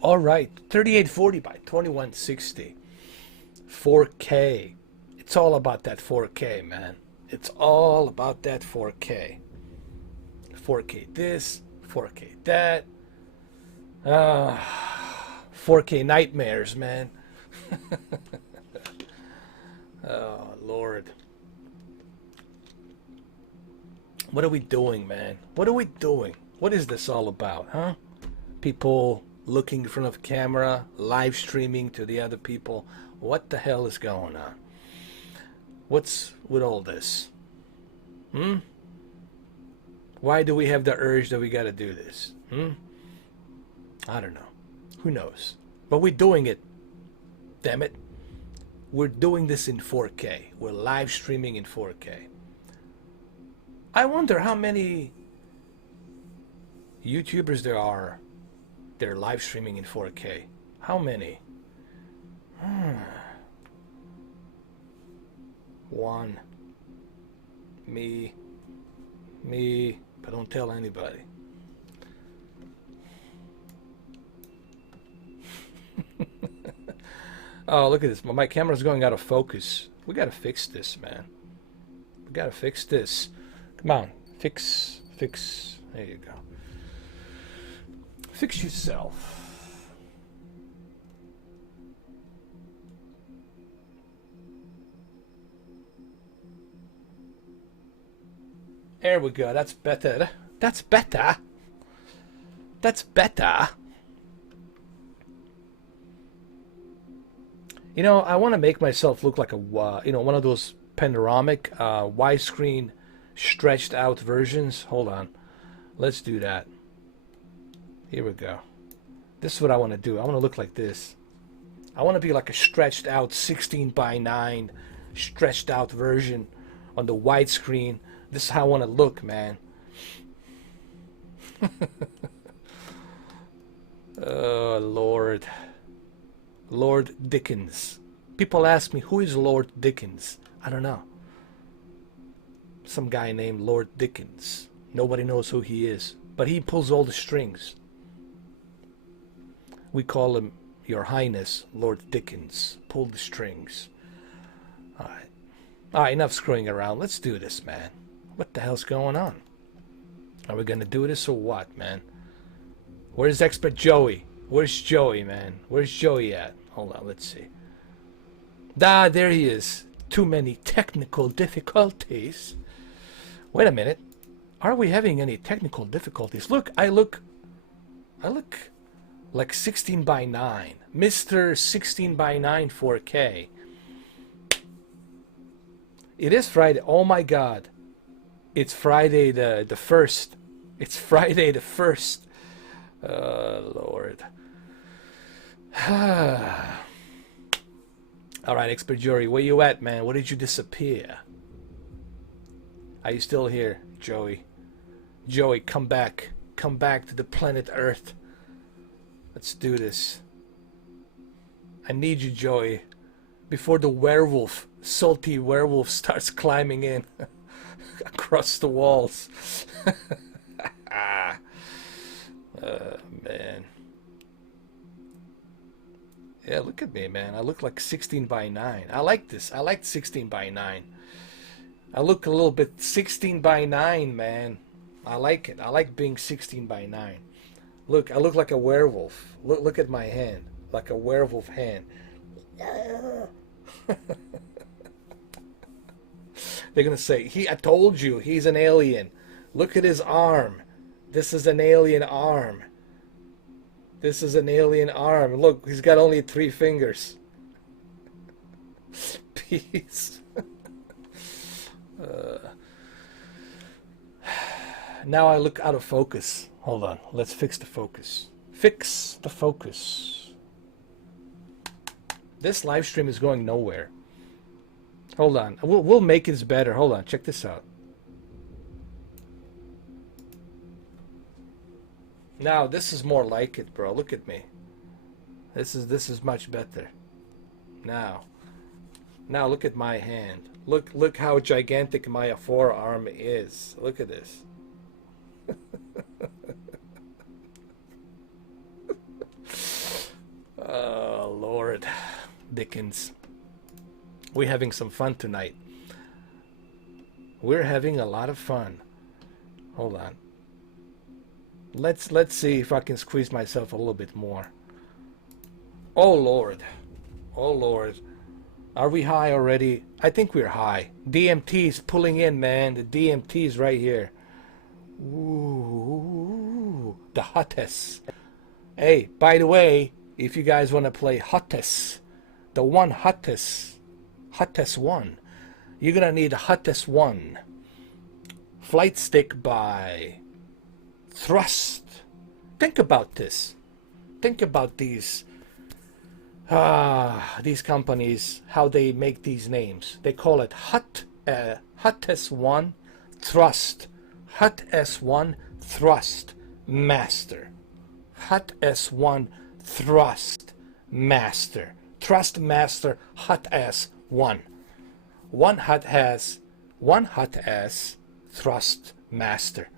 All right, 3840 by 2160, 4K. It's all about that 4K, man. It's all about that 4K. 4K this, 4K that. 4K nightmares, man. Oh, Lord. What are we doing, man? What are we doing? What is this all about, huh? People looking in front of camera, live streaming to the other people. What the hell is going on? What's with all this? Why do we have the urge that we got to do this? I don't know. Who knows? But we're doing it. Damn it. We're doing this in 4K. We're live streaming in 4K. I wonder how many YouTubers there are. They're live streaming in 4K. How many? One. Me, but don't tell anybody. Oh, look at this. My camera's going out of focus. We gotta fix this, man. We gotta fix this. Come on. Fix. There you go. Fix yourself. There we go. That's better. That's better. That's better. You know, I want to make myself look like a, one of those panoramic, widescreen, stretched out versions. Hold on. Let's do that. Here we go. This is what I want to do. I want to look like this. I want to be like a stretched out 16:9 stretched out version on the widescreen. This is how I want to look, man. Oh, Lord. Lord Dickens. People ask me, who is Lord Dickens? I don't know. Some guy named Lord Dickens. Nobody knows who he is. But he pulls all the strings. We call him, Your Highness, Lord Dickens. Pull the strings. Alright. Alright, enough screwing around. Let's do this, man. What the hell's going on? Are we gonna do this or what, man? Where's Expert Joey? Where's Joey, man? Where's Joey at? Hold on, let's see. Ah, there he is. Too many technical difficulties. Wait a minute. Are we having any technical difficulties? Look, I look like 16:9. Mr. 16:9 4K. It is Friday. Oh my God. It's Friday the 1st. It's Friday the 1st. Lord. Alright, Expert Joey, where you at, man? Where did you disappear? Are you still here, Joey? Joey, come back. Come back to the planet Earth. Let's do this. I need you, Joey. Before the werewolf, salty werewolf starts climbing in across the walls. Man. Yeah, look at me, man. I look like 16:9. I like this. I like 16:9. I look a little bit 16:9, man. I like it. I like being 16:9. Look, I look like a werewolf. Look at my hand. Like a werewolf hand. They're gonna say, I told you, he's an alien. Look at his arm. This is an alien arm. This is an alien arm. Look, he's got only 3 fingers. Peace. Now I look out of focus. Hold on. Let's fix the focus. Fix the focus. This live stream is going nowhere. Hold on. We'll make this better. Hold on. Check this out. Now this is more like it, bro. Look at me. This is much better. Now look at my hand. Look how gigantic my forearm is. Look at this. Oh, Lord Dickens. We're having some fun tonight. We're having a lot of fun. Hold on. Let's see if I can squeeze myself a little bit more. Oh, Lord. Oh, Lord. Are we high already? I think we're high. DMT is pulling in, man. The DMT is right here. Ooh, the hottest. Hey, by the way, if you guys want to play hottest, the one hottest one, you're gonna need the hottest one. Flight stick by Thrust. Think about this. Think about these companies, how they make these names. They call it hottest one Thrust. Hot S1 Thrust Master. Hot S1 Thrust Master. Thrust Master Hot S1. One hot ass Thrust Master.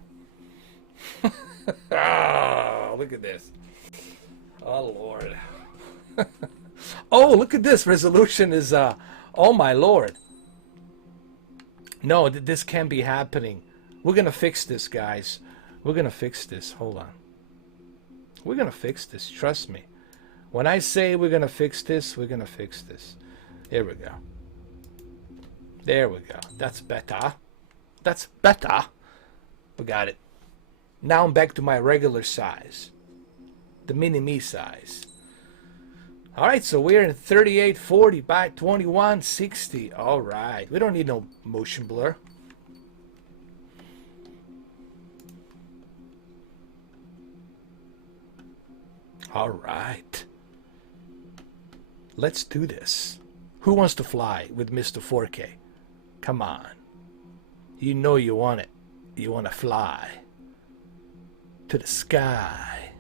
Oh, look at this. Oh, Lord. Oh, look at this. Resolution is, oh, my Lord. No, this can't be happening. We're going to fix this, guys. We're going to fix this. Hold on. We're going to fix this. Trust me. When I say we're going to fix this, we're going to fix this. There we go. There we go. That's better. That's better. We got it. Now I'm back to my regular size. The mini-me size. Alright, so we're in 3840 by 2160. Alright. We don't need no motion blur. Alright. Let's do this. Who wants to fly with Mr. 4K? Come on. You know you want it. You want to fly to the sky.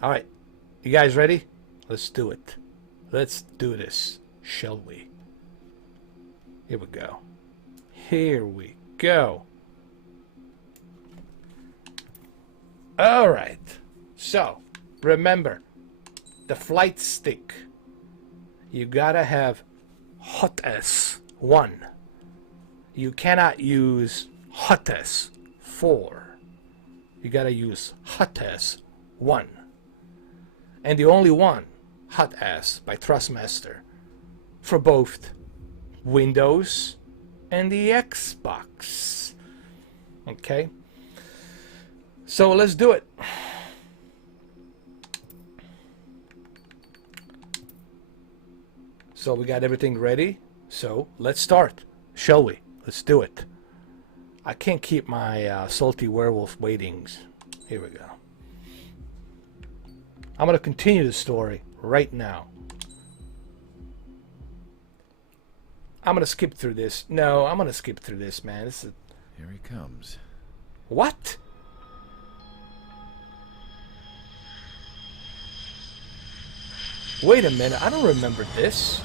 Alright. You guys ready? Let's do it. Let's do this, shall we? Here we go. Here we go. Alright. So, remember, the flight stick. You gotta have hot S1. You cannot use hot S4. You gotta use hot S1. And the only one, Hot Ass by Thrustmaster, for both Windows and the Xbox. Okay? So let's do it. So we got everything ready. So let's start, shall we? Let's do it. I can't keep my salty werewolf waitings. Here we go. I'm going to continue the story right now. I'm going to skip through this. No, I'm going to skip through this, man. This is... Here he comes. What? Wait a minute. I don't remember this.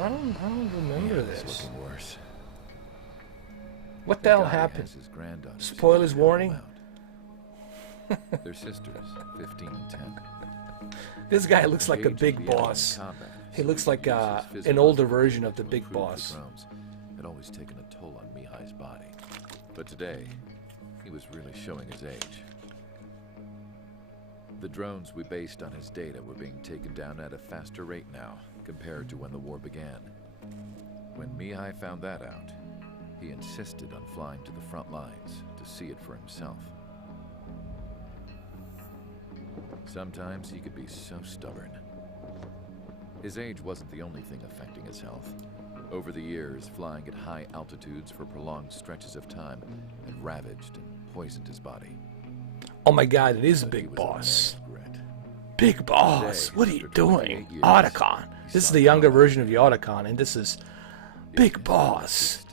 I don't remember this. It's looking worse. What the hell happened? Spoilers warning? Their sisters, 15 and 10. This guy looks like a big boss. He looks like an older version of the big boss. Had always taken a toll on Mihai's body. But today, he was really showing his age. The drones we based on his data were being taken down at a faster rate now, compared to when the war began. When Mihai found that out, he insisted on flying to the front lines to see it for himself. Sometimes he could be so stubborn. His age wasn't the only thing affecting his health. Over the years, flying at high altitudes for prolonged stretches of time had ravaged and poisoned his body. Oh my god, it is a big boss. Big boss, what are you doing? Otacon. This is the younger version of the Otacon, and this is Big Boss.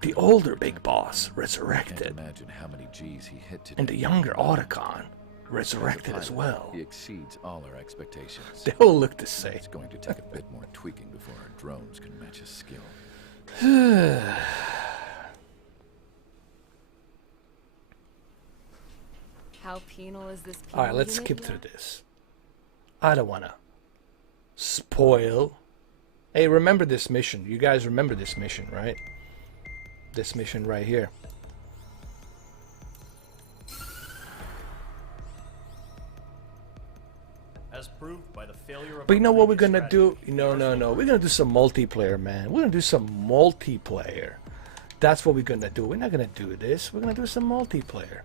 The older Big Boss resurrected. Imagine how many G's he hit today. And the younger Otacon resurrected as well. He exceeds all our expectations. They all look the same. It's going to take a bit more tweaking before our drones can match his skill. How penal is this? Alright, let's skip through this. I don't wanna spoil. Hey, remember this mission. You guys remember this mission, right? This mission right here. As proved by the failure of But you know what we're gonna do? No. We're gonna do some multiplayer, man. We're gonna do some multiplayer. That's what we're gonna do. We're not gonna do this. We're gonna do some multiplayer.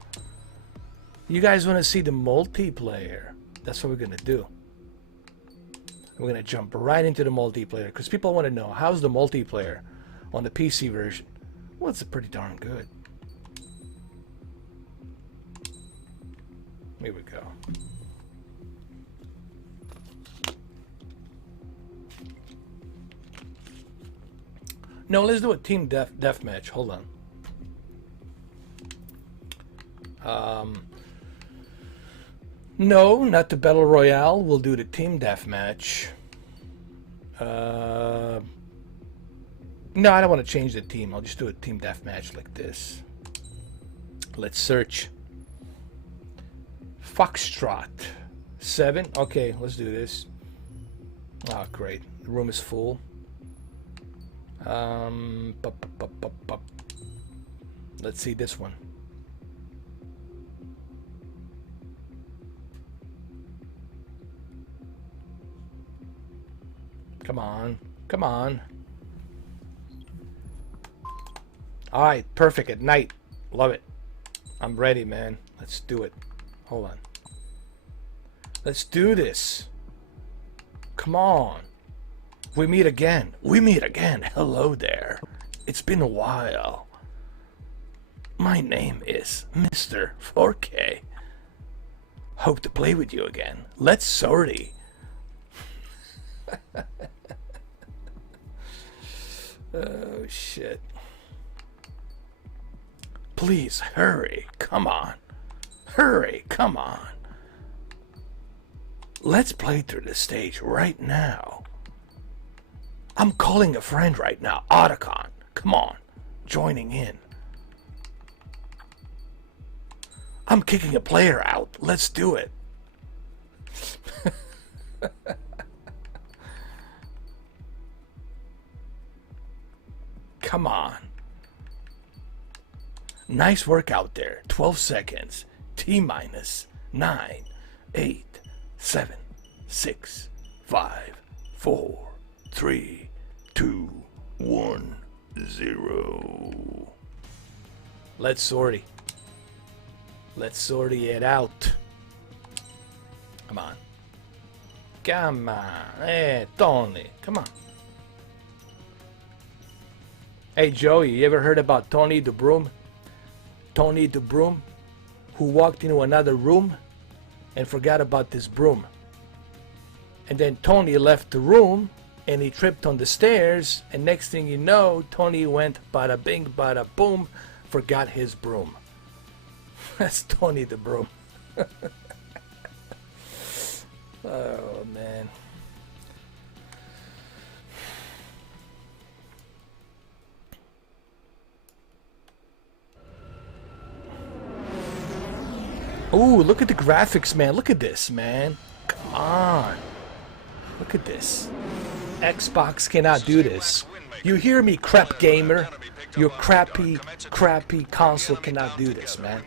You guys wanna see the multiplayer? That's what we're gonna do. We're gonna jump right into the multiplayer because people want to know how's the multiplayer on the PC version. Well, it's pretty darn good. Here we go. No, let's do a team deathmatch. Hold on. No, not the battle royale. We'll do the team deathmatch. No, I don't want to change the team. I'll just do a team deathmatch like this. Let's search. Foxtrot 7. Okay, let's do this. Oh, great. The room is full. Let's see this one. Come on. Come on. Alright, perfect. At night. Love it. I'm ready, man. Let's do it. Hold on. Let's do this. Come on. We meet again. We meet again. Hello there. It's been a while. My name is Mr. 4K. Hope to play with you again. Let's sortie. Oh shit. Please hurry. Come on. Hurry. Come on. Let's play through the stage right now. I'm calling a friend right now. Otacon. Come on. Joining in. I'm kicking a player out. Let's do it. Come on. Nice work out there. 12 seconds. T minus 9, 8, 7, 6, 5, 4, 3, 2, 1, 0. Let's sortie. Let's sortie it out. Come on. Come on. Hey, Tony. Come on. Hey, Joey, you ever heard about Tony the Broom? Tony the Broom, who walked into another room and forgot about this broom. And then Tony left the room and he tripped on the stairs, and next thing you know, Tony went bada bing, bada boom, forgot his broom. That's Tony the Broom. Oh, man. Ooh, look at the graphics, man. Look at this, man. Come on. Look at this. Xbox cannot do this. You hear me, crap gamer? Your crappy console cannot do this, man.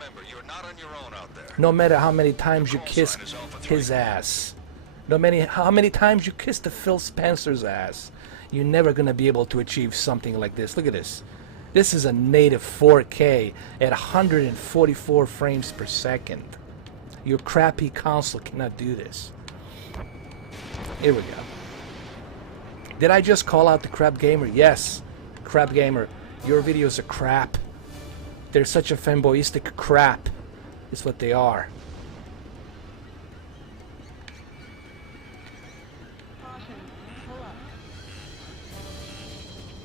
No matter how many times you kiss his ass. No matter how many times you kiss the Phil Spencer's ass. You're never going to be able to achieve something like this. Look at this. This is a native 4K at 144 frames per second. Your crappy console cannot do this. Here we go. Did I just call out the crap gamer? Yes. Crap gamer, your videos are crap. They're such a fanboyistic crap. Is what they are.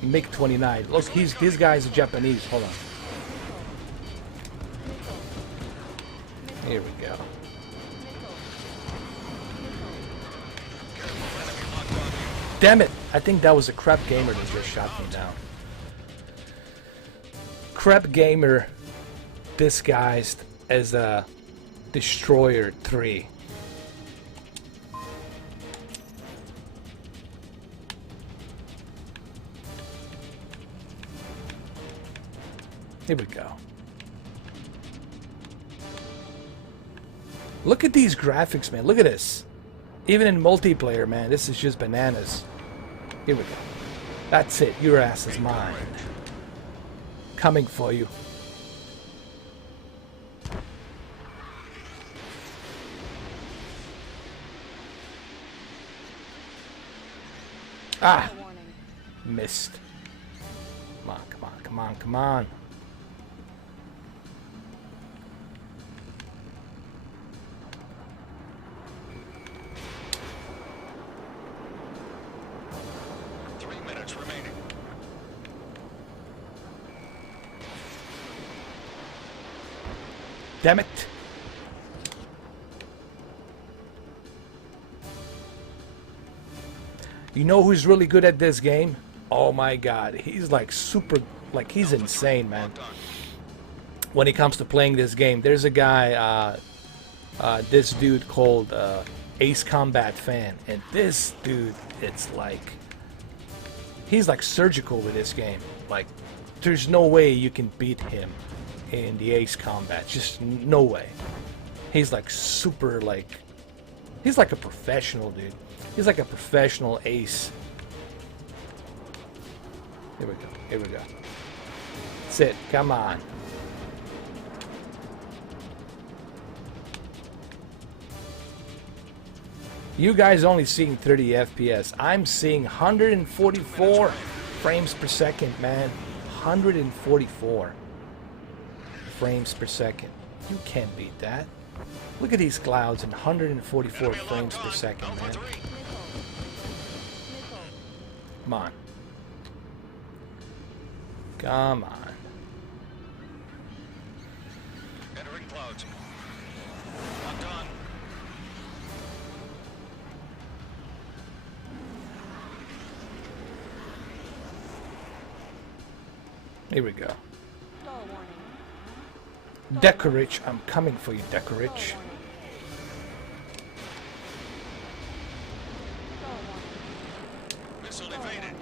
MiG-29. Look, this guy's Japanese. Hold on. Here we go. Damn it! I think that was a crap gamer that just shot me down. Crap gamer disguised as a Destroyer 3. Here we go. Look at these graphics, man. Look at this. Even in multiplayer, man, this is just bananas. Here we go. That's it. Your ass is mine. Coming for you. Ah! Missed. Come on, come on, come on, come on. Damn it. You know who's really good at this game? Oh my god. He's like super, like he's insane, man. When it comes to playing this game, there's a guy, this dude called Ace Combat Fan. And this dude, it's like, he's like surgical with this game. Like, there's no way you can beat him in the Ace Combat. Just no way. He's like super, like, he's like a professional, dude. He's like a professional ace. Here we go. Here we go. That's it. Come on. You guys only seeing 30 FPS. I'm seeing 144 frames per second, man. 144 frames per second. You can't beat that. Look at these clouds and 144 frames per second, man. Come on. Come on. Entering clouds. Locked on. Here we go. Decorich, I'm coming for you, Decorich. Missile evaded.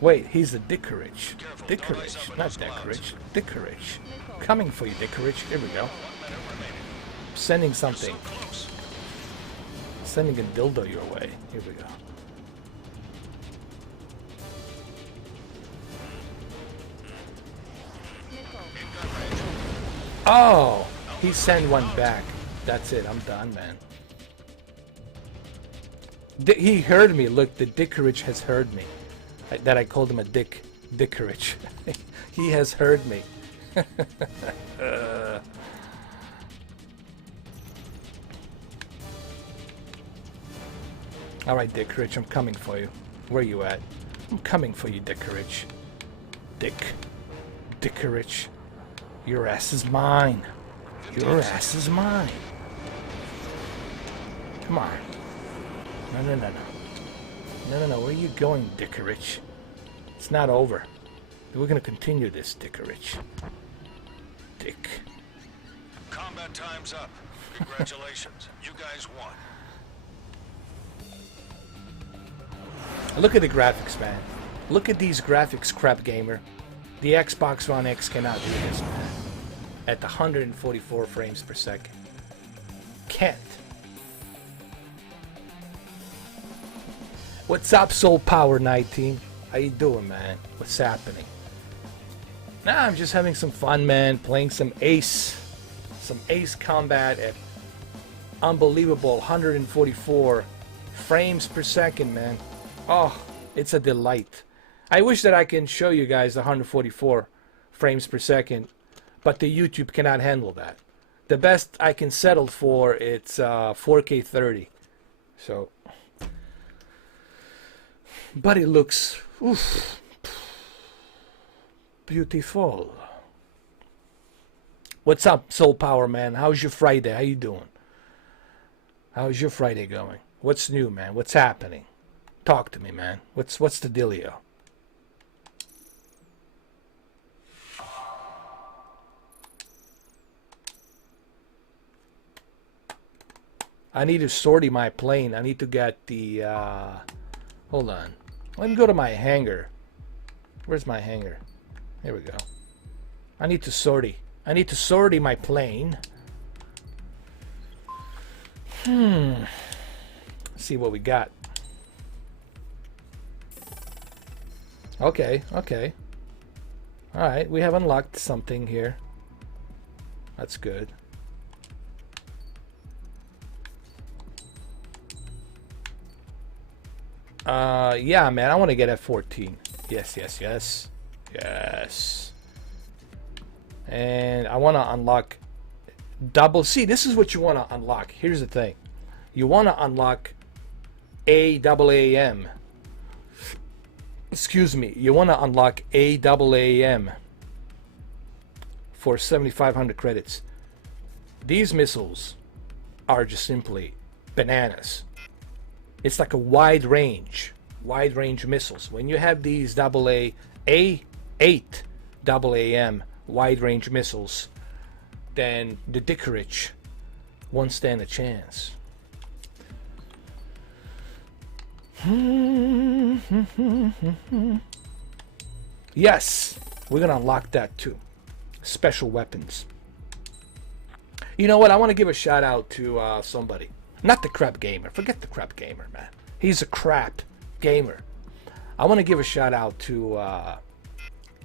Wait, he's a Dickorich. Dickorich, not Decorich. Dickorich. Coming for you, Dickorich. Here we go. Sending something. Sending a dildo your way. Here we go. Oh! He sent one back. That's it. I'm done, man. He heard me. Look, the Dickorich has heard me. That I called him a Dickorich. He has heard me. Alright, Dickorich, I'm coming for you. Where you at? I'm coming for you, Dickorich. Dickorich. Your ass is mine. Your ass is mine. Come on. No, no, no, no. No, no, no. Where are you going, Dickorich? It's not over. We're going to continue this, Dickorich. Dick. Combat time's up. Congratulations. You guys won. Look at the graphics, man. Look at these graphics, crap gamer. The Xbox One X cannot do this, man. At the 144 frames per second. Can't. What's up, Soul Power Night Team? How you doing, man? What's happening? Nah, I'm just having some fun, man. Playing some Ace Combat at unbelievable 144 frames per second, man. Oh, it's a delight. I wish that I can show you guys the 144 frames per second, but the YouTube cannot handle that. The best I can settle for, it's 4K 30. So, but it looks oof, beautiful. What's up, Soul Power, man? How's your Friday? How you doing? How's your Friday going? What's new, man? What's happening? Talk to me, man. What's the dealio? I need to sortie my plane. I need to get the hold on. Let me go to my hangar. Where's my hangar? Here we go. I need to sortie. I need to sortie my plane. Let's see what we got. Okay, okay. Alright, we have unlocked something here. That's good. Yeah, man, I want to get F-14. Yes, yes, yes. Yes. And I want to unlock double C. This is what you want to unlock. Here's the thing. You want to unlock AAAM. Excuse me. You want to unlock AAAM for 7,500 credits. These missiles are just simply bananas. It's like a wide range missiles. When you have these A8 AAM wide range missiles, then the Dickerich won't stand a chance. Yes, we're gonna unlock that too. Special weapons. You know what? I want to give a shout out to somebody. Not the crap gamer. Forget the crap gamer, man. He's a crap gamer. I want to give a shout out to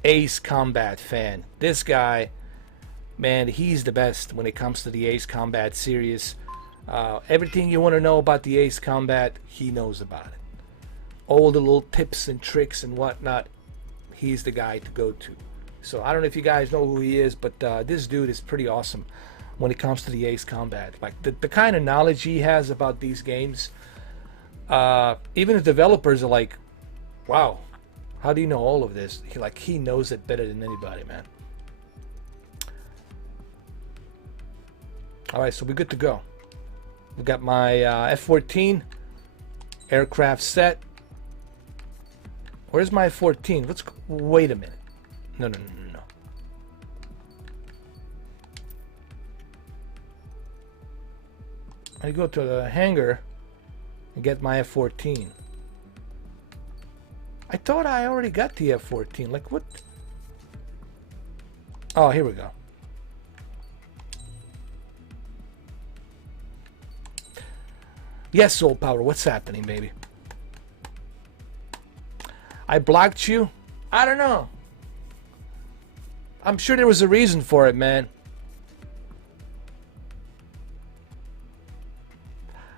Ace Combat fan. This guy, man, he's the best when it comes to the Ace Combat series. Everything you want to know about the Ace Combat, he knows about it. All the little tips and tricks and whatnot, he's the guy to go to. So I don't know if you guys know who he is, but this dude is pretty awesome when it comes to the Ace Combat. Like the kind of knowledge he has about these games, even the developers are like, wow, how do you know all of this? He knows it better than anybody, man. All right, so we're good to go. We got my F-14 aircraft set. Where's my F-14? Let's go. Wait a minute. No. I go to the hangar and get my F-14. I thought I already got the F-14. Like what? Oh, here we go. Yes, Soul Power. What's happening, baby? I blocked you? I don't know. I'm sure there was a reason for it, man.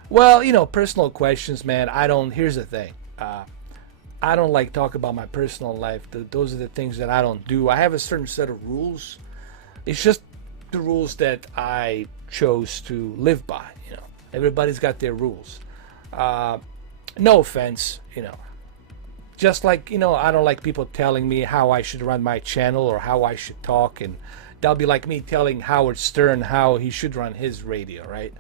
Well, you know, personal questions, man. Here's the thing. I don't like talk about my personal life. Those are the things that I don't do. I have a certain set of rules. It's just the rules that I chose to live by, you know. Everybody's got their rules. No offense, you know. Just like, you know, I don't like people telling me how I should run my channel or how I should talk, and that'll be like me telling Howard Stern how he should run his radio, right?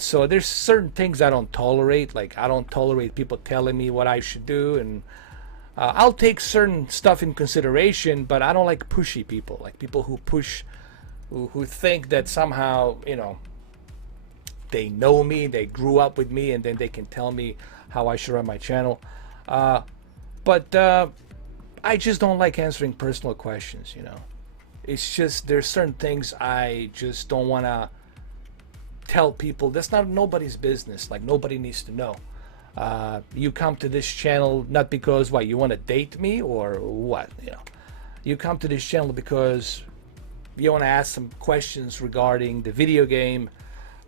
So there's certain things I don't tolerate. Like I don't tolerate people telling me what I should do, and I'll take certain stuff in consideration, but I don't like pushy people, like people who push, who think that somehow, you know, they know me, they grew up with me, and then they can tell me how I should run my channel. But I just don't like answering personal questions, you know. It's just there's certain things I just don't want to tell people. That's not nobody's business. Like nobody needs to know. You come to this channel not because what you want to date me or what, you know. You come to this channel because you want to ask some questions regarding the video game,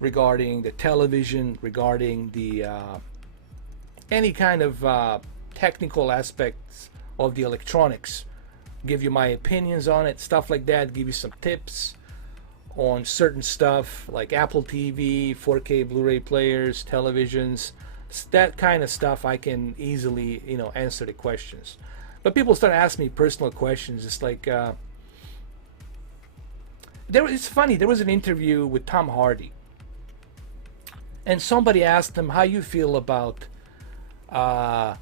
regarding the television, regarding the any kind of technical aspects of the electronics. Give you my opinions on it, stuff like that. Give you some tips on certain stuff like Apple TV, 4K Blu-ray players, televisions, that kind of stuff. I can easily, you know, answer the questions. But people start asking me personal questions. It's like it's funny. There was an interview with Tom Hardy, and somebody asked him how you feel about like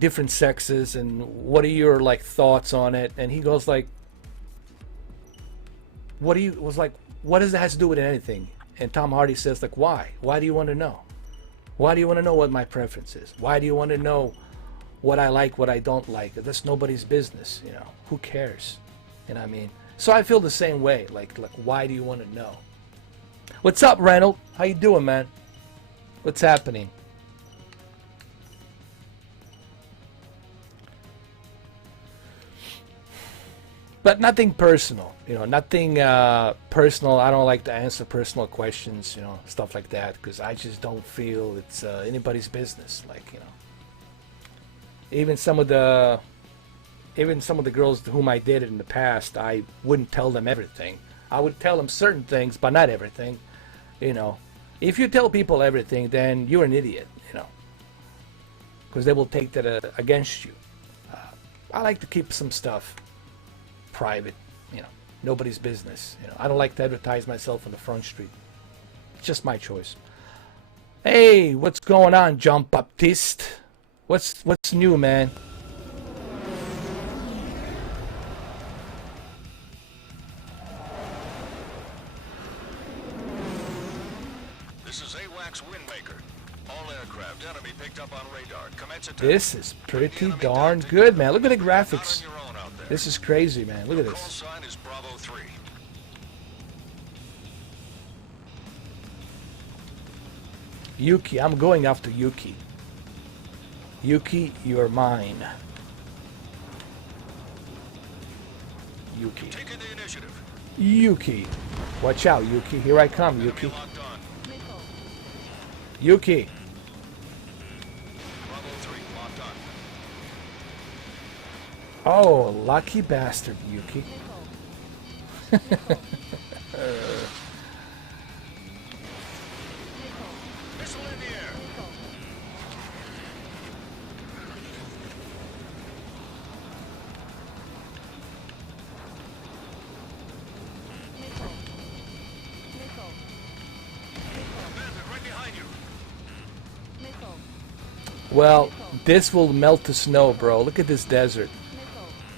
different sexes, and what are your like thoughts on it? And he goes like, what does that have to do with anything? And Tom Hardy says like, why do you want to know? Why do you want to know what my preference is? Why do you want to know what I like, what I don't like? That's nobody's business, you know. Who cares? You know what I mean? So I feel the same way. Like why do you want to know? What's up, Reynold? How you doing, man? What's happening? But nothing personal, you know, nothing personal. I don't like to answer personal questions, you know, stuff like that, because I just don't feel it's anybody's business. Like, you know, even some of the girls to whom I dated in the past, I wouldn't tell them everything. I would tell them certain things, but not everything. You know, if you tell people everything, then you're an idiot, you know, because they will take that against you. I like to keep some stuff private, you know, nobody's business. You know, I don't like to advertise myself on the front street. It's just my choice. Hey, what's going on, Jean Baptiste? What's new, man? This is AWACS Windmaker. All aircraft enemy picked up on radar. Commence attack. This is pretty darn good, man. Look at the graphics. This is crazy, man. Look at Call this. sign is Bravo 3. Yuki, I'm going after Yuki. Yuki, you're mine. Yuki. Taking the initiative. Yuki. Watch out, Yuki. Here I come, Yuki. Enemy locked on. Yuki. Bravo 3 locked on. Oh, lucky bastard, Yuki. Missile in the air. Bandit right behind you. Well, this will melt the snow, bro. Look at this desert.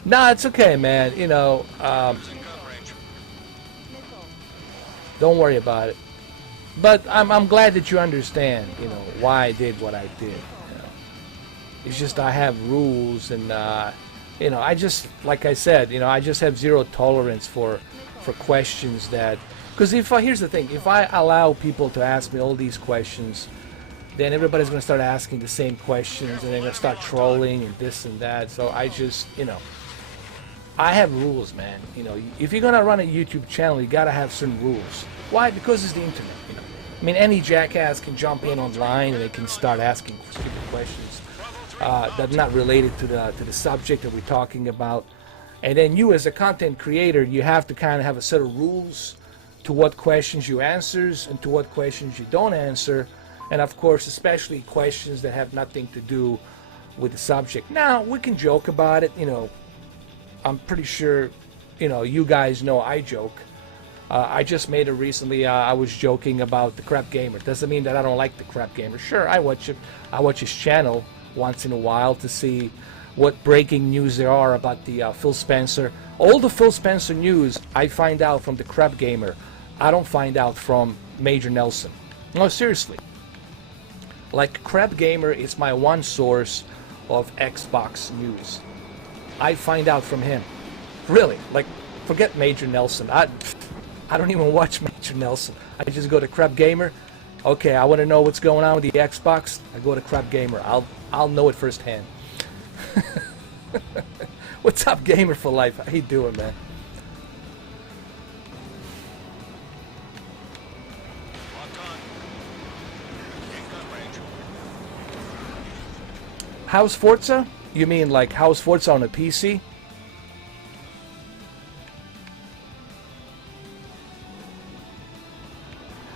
Nah, it's okay, man. You know, It's in gun range. don't worry about it. But I'm glad that you understand, you know, why I did what I did. You know. It's just I have rules, and you know, I just, like I said, you know, I just have zero tolerance for questions that, because here's the thing, if I allow people to ask me all these questions, then everybody's going to start asking the same questions, and they're going to start trolling and this and that. So I just, you know, I have rules, man. You know, if you're going to run a YouTube channel, you got to have certain rules. Why? Because it's the internet, you know. I mean, any jackass can jump in online and they can start asking stupid questions that are not related to the subject that we're talking about. And then you, as a content creator, you have to kind of have a set of rules to what questions you answer and to what questions you don't answer. And of course, especially questions that have nothing to do with the subject. Now, we can joke about it, you know. I'm pretty sure, you know, you guys know I joke. I just made it recently. I was joking about the Crap Gamer. Doesn't mean that I don't like the Crap Gamer. Sure, I watch it. I watch his channel once in a while to see what breaking news there are about the Phil Spencer. All the Phil Spencer news I find out from the Crap Gamer. I don't find out from Major Nelson. No, seriously. Like, Crap Gamer is my one source of Xbox news. I find out from him. Really. Like, forget Major Nelson. I don't even watch Major Nelson. I just go to Crap Gamer. Okay, I want to know what's going on with the Xbox. I go to Crap Gamer. I'll know it firsthand. What's up, Gamer for Life? How you doing, man? Locked on. In gun range. How's Forza? You mean like how's Forza on a PC?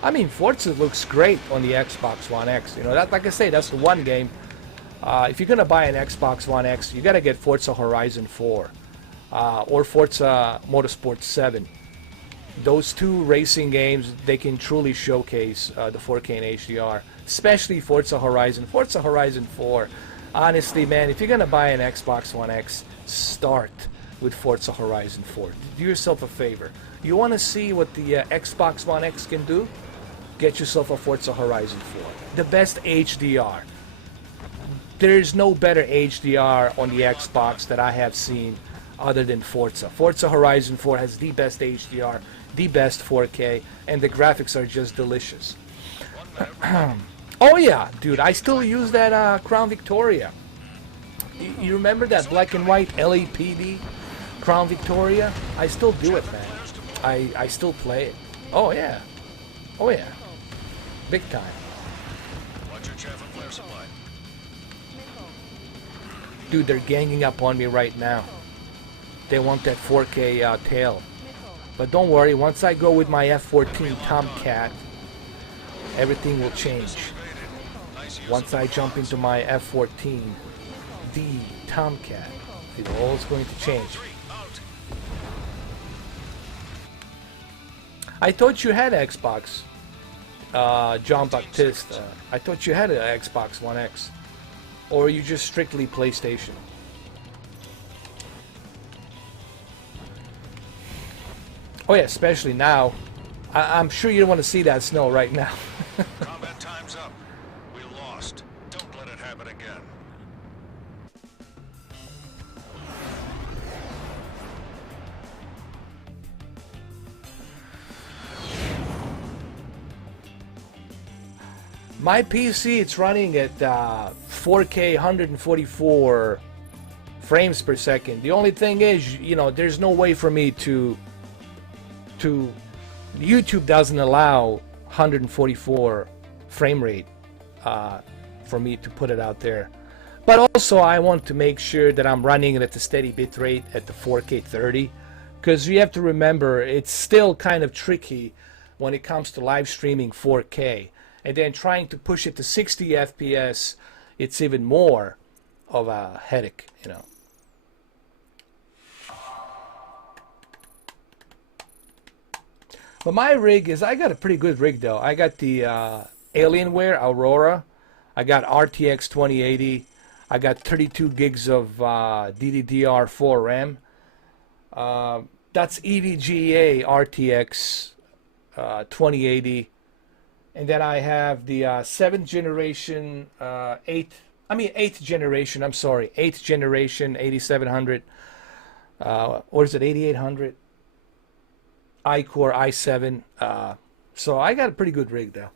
I mean, Forza looks great on the Xbox One X. You know, that, like I say, that's the one game. If you're gonna buy an Xbox One X, you gotta get Forza Horizon 4 or Forza Motorsport 7. those two racing games, they can truly showcase the 4K and HDR, especially Forza Horizon. Forza Horizon 4, honestly, man, if you're going to buy an Xbox One X, start with Forza Horizon 4. Do yourself a favor. You want to see what the Xbox One X can do? Get yourself a Forza Horizon 4. The best HDR. There's no better HDR on the Xbox that I have seen other than Forza. Forza Horizon 4 has the best HDR, the best 4K, and the graphics are just delicious. Oh yeah, dude, I still use that Crown Victoria. You remember that black and white LAPD Crown Victoria? I still do it, man. I still play it. Oh yeah. Oh yeah. Big time. Watch your chaff and flare supply. Dude, they're ganging up on me right now. They want that 4K tail. But don't worry, once I go with my F-14 Tomcat, everything will change. Once I jump into my F-14, the Tomcat, it all is going to change. I thought you had Xbox, John Baptiste. I thought you had an Xbox One X. Or are you just strictly PlayStation? Oh yeah, especially now. I'm sure you don't want to see that snow right now. Combat time's up. We lost. Don't let it happen again. My PC, it's running at 4K 144 frames per second. The only thing is, you know, there's no way for me to YouTube doesn't allow 144 frame rate for me to put it out there. But also I want to make sure that I'm running it at the steady bit rate at the 4K 30, because you have to remember it's still kind of tricky when it comes to live streaming 4K, and then trying to push it to 60 FPS, it's even more of a headache, you know. But my rig is, I got a pretty good rig though. I got the Alienware Aurora. I got RTX 2080. I got 32 gigs of DDR4 RAM. That's EVGA RTX 2080. And then I have the 8th generation, 8700. Or is it 8800? iCore i7. So I got a pretty good rig though.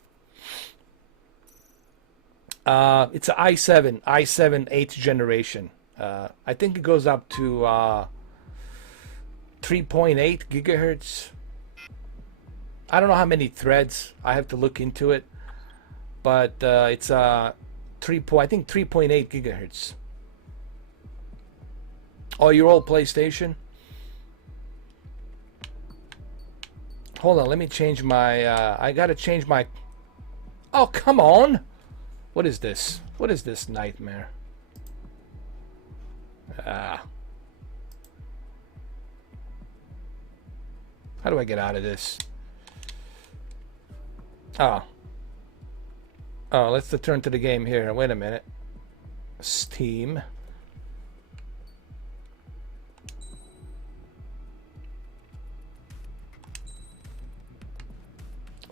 It's an i7 8th generation. I think it goes up to 3.8 gigahertz. I don't know how many threads. I have to look into it. But it's I think 3.8 gigahertz. Oh, you're all PlayStation? Hold on, let me change my, I gotta change my, oh, come on! What is this? What is this nightmare? How do I get out of this? Oh, let's return to the game here. Wait a minute. Steam.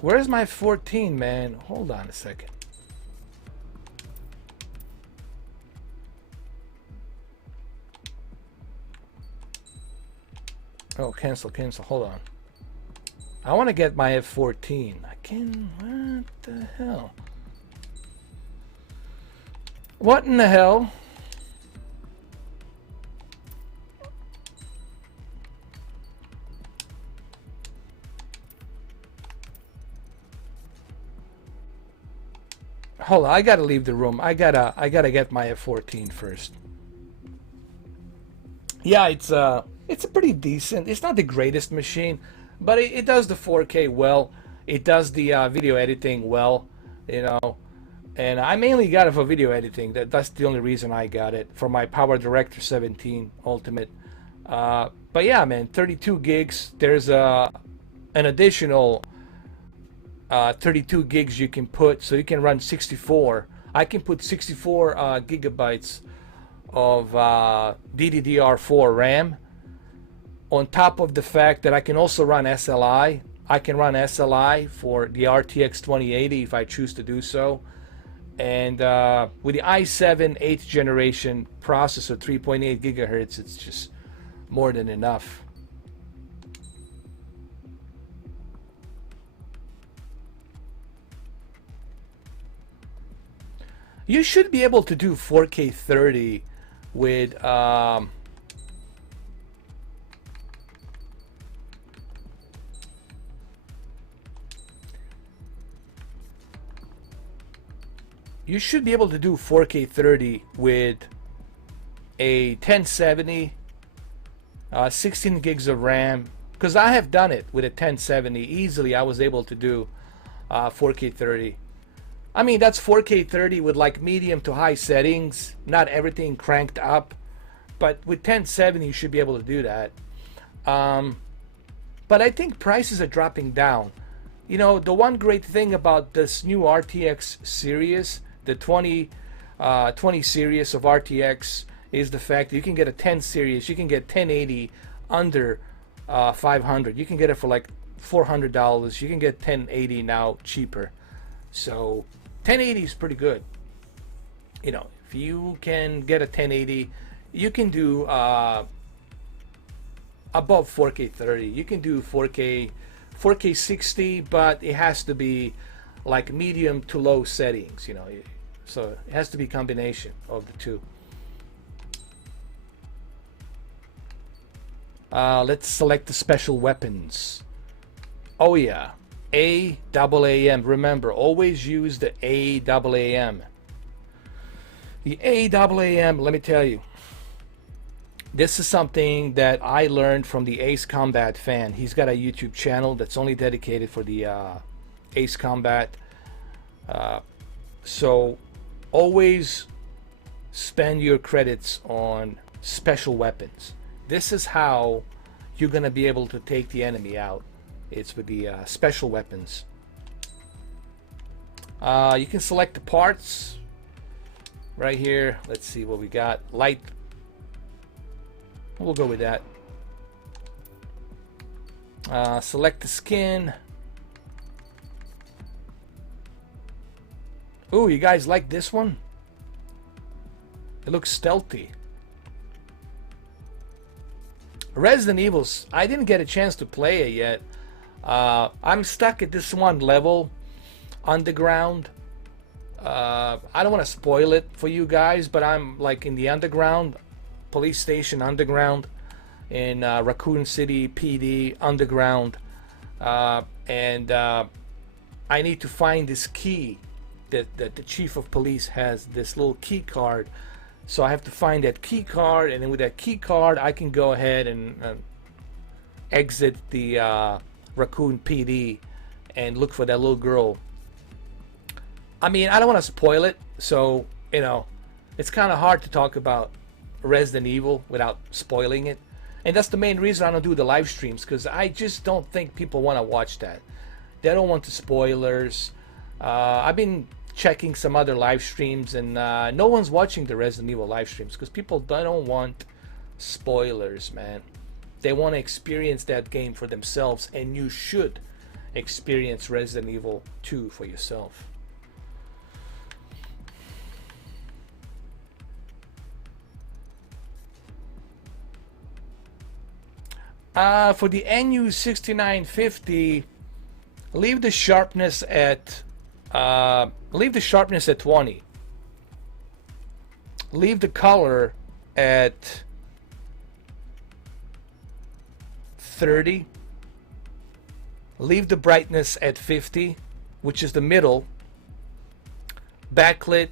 Where's my 14, man? Hold on a second. Oh, cancel. Hold on. I want to get my F14. I can. What the hell? What in the hell? Hold on, I gotta leave the room. I gotta get my F14 first. Yeah, it's a pretty decent. It's not the greatest machine, but it does the 4K well. It does the video editing well, you know. And I mainly got it for video editing. That's the only reason I got it, for my Power Director 17 Ultimate. But yeah, man, 32 gigs. There's a an additional 32 gigs you can put, so you can run 64. I can put 64 gigabytes of DDR4 RAM, on top of the fact that I can also run SLI. I can run SLI for the RTX 2080 if I choose to do so. And with the i7 8th generation processor, 3.8 gigahertz, it's just more than enough. You should be able to do 4K 30 with you should be able to do 4K 30 with a 1070, 16 gigs of RAM, because I have done it with a 1070 easily. I was able to do 4K 30. I mean, that's 4K 30 with like medium to high settings, not everything cranked up, but with 1070 you should be able to do that. But I think prices are dropping down. You know, the one great thing about this new RTX series, the 20 series of RTX, is the fact that you can get a 10 series, you can get 1080 under 500. You can get it for like $400. You can get 1080 now cheaper. So 1080 is pretty good. You know, if you can get a 1080, you can do above 4K 30. You can do 4K 60, but it has to be like medium to low settings, you know. So it has to be a combination of the two. Let's select the special weapons. Oh yeah, AAAM. Remember, always use the AAAM. The AAAM, let me tell you, this is something that I learned from the Ace Combat fan. He's got a YouTube channel that's only dedicated for the Ace Combat. So always spend your credits on special weapons. This is how you're going to be able to take the enemy out. It's with the special weapons. You can select the parts right here. Let's see what we got. Light. We'll go with that. Select the skin. Ooh, you guys like this one? It looks stealthy. Resident Evils, I didn't get a chance to play it yet. I'm stuck at this one level, underground. I don't want to spoil it for you guys, but I'm like in the underground, police station underground, in Raccoon City PD underground, and I need to find this key that the chief of police has, this little key card. So I have to find that key card, and then with that key card I can go ahead and exit the Raccoon PD and look for that little girl. I mean, I don't want to spoil it, so you know, it's kind of hard to talk about Resident Evil without spoiling it, and that's the main reason I don't do the live streams, because I just don't think people want to watch that. They don't want the spoilers. I've been checking some other live streams, and no one's watching the Resident Evil live streams because people don't want spoilers, man. They want to experience that game for themselves, and you should experience Resident Evil 2 for yourself. For the NU6950, leave the sharpness at 20. Leave the color at 30. Leave the brightness at 50, which is the middle. Backlit,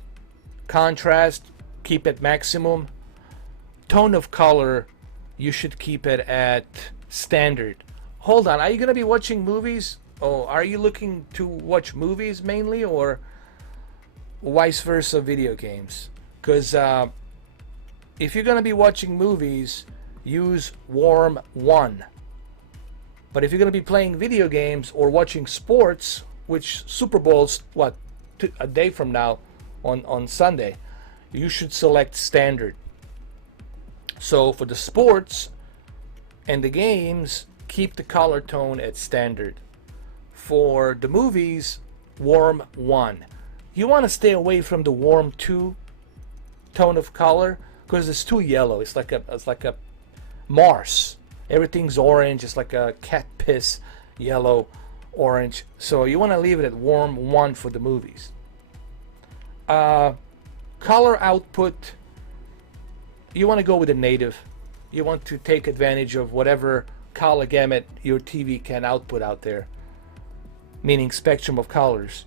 contrast, keep at maximum. Tone of color, you should keep it at standard. Hold on, are you gonna be watching movies? Oh, are you looking to watch movies mainly, or vice versa, video games? Because if you're gonna be watching movies, use warm 1. But if you're going to be playing video games or watching sports, which Super Bowl's what, a day from now on Sunday, you should select standard. So for the sports and the games, keep the color tone at standard. For the movies, warm 1. You want to stay away from the warm 2 tone of color because it's too yellow. It's like a Mars. Everything's orange. It's like a cat piss yellow, orange. So you want to leave it at warm 1 for the movies. Color output, you want to go with the native. You want to take advantage of whatever color gamut your TV can output out there, meaning spectrum of colors.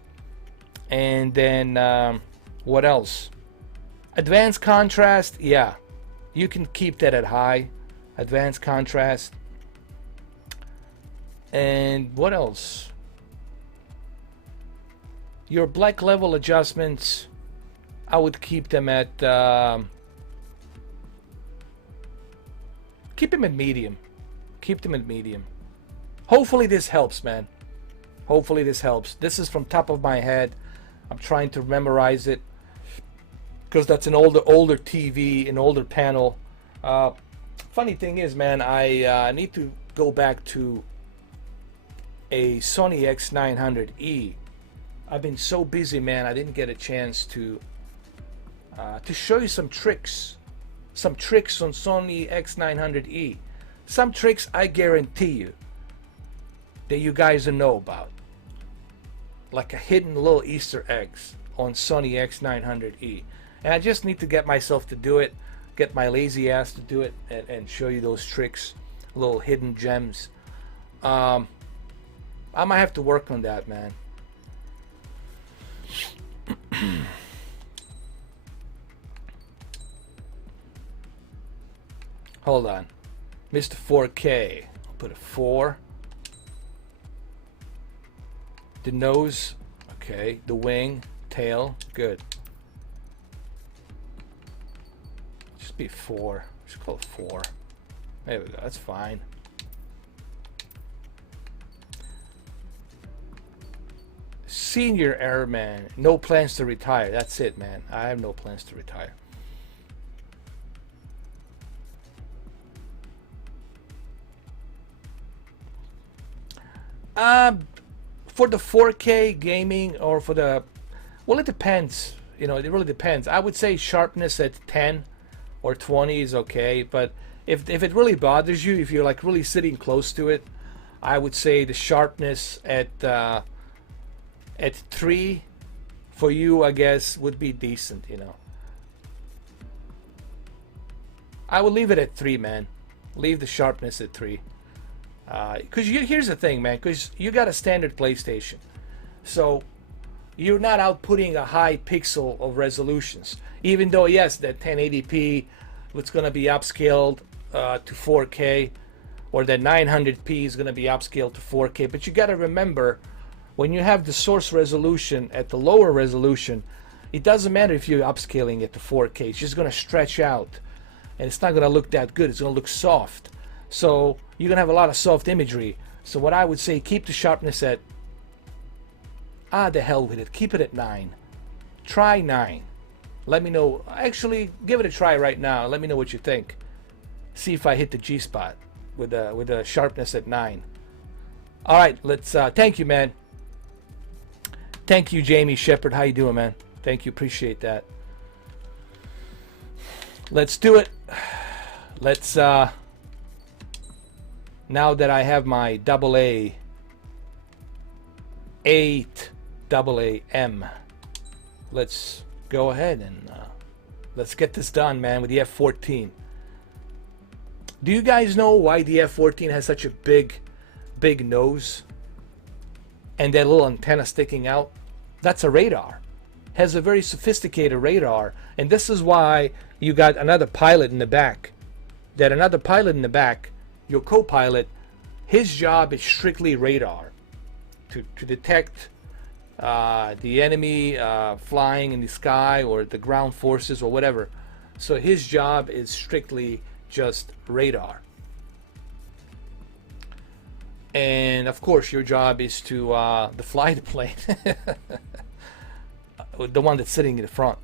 And then what else? Advanced contrast, yeah, you can keep that at high. Advanced contrast. And what else? Your black level adjustments, I would keep them at keep them at medium. Keep them at medium. Hopefully this helps, man. Hopefully this helps. This is from top of my head. I'm trying to memorize it because that's an older TV, an older panel. Funny thing is, man, I need to go back to a Sony X900E. I've been so busy, man. I didn't get a chance to show you some tricks on Sony X900E. Some tricks I guarantee you that you guys don't know about, like a hidden little Easter eggs on Sony X900E. And I just need to get myself to do it, get my lazy ass to do it, and show you those tricks, little hidden gems. I might have to work on that, man. Hold on. Mr. 4K. I'll put a 4. The nose. Okay. The wing. Tail. Good. Just be 4. Just call it 4. There we go. That's fine. Senior airman. No plans to retire. That's it, man. I have no plans to retire. For the 4K gaming or for the, well, it depends. You know, it really depends. I would say sharpness at 10 or 20 is okay, but if it really bothers you, if you're like really sitting close to it, I would say the sharpness at 3 for you, I guess, would be decent. You know, I would leave it at 3, man. Leave the sharpness at 3. Because here's the thing, man, because you got a standard PlayStation, so you're not outputting a high pixel of resolutions, even though, yes, that 1080p, it's going to be upscaled to 4K, or that 900p is going to be upscaled to 4K. But you got to remember, when you have the source resolution at the lower resolution, it doesn't matter if you're upscaling it to 4K. It's just going to stretch out, and it's not going to look that good. It's going to look soft. So you're going to have a lot of soft imagery. So what I would say, keep the sharpness at, the hell with it. Keep it at 9. Try 9. Let me know. Actually, give it a try right now. Let me know what you think. See if I hit the G-spot with the sharpness at 9. All right, let's, thank you, man. Thank you, Jamie Shepard. How you doing, man? Thank you. Appreciate that. Let's do it. Let's, now that I have my AA, 8 AAM, let's go ahead and let's get this done, man, with the F-14. Do you guys know why the F-14 has such a big nose and that little antenna sticking out? That's a radar. Has a very sophisticated radar, and this is why you got another pilot in the back. That another pilot in the back, your co-pilot, his job is strictly radar, to detect the enemy flying in the sky or the ground forces or whatever. So his job is strictly just radar. And of course, your job is to fly the plane, the one that's sitting in the front.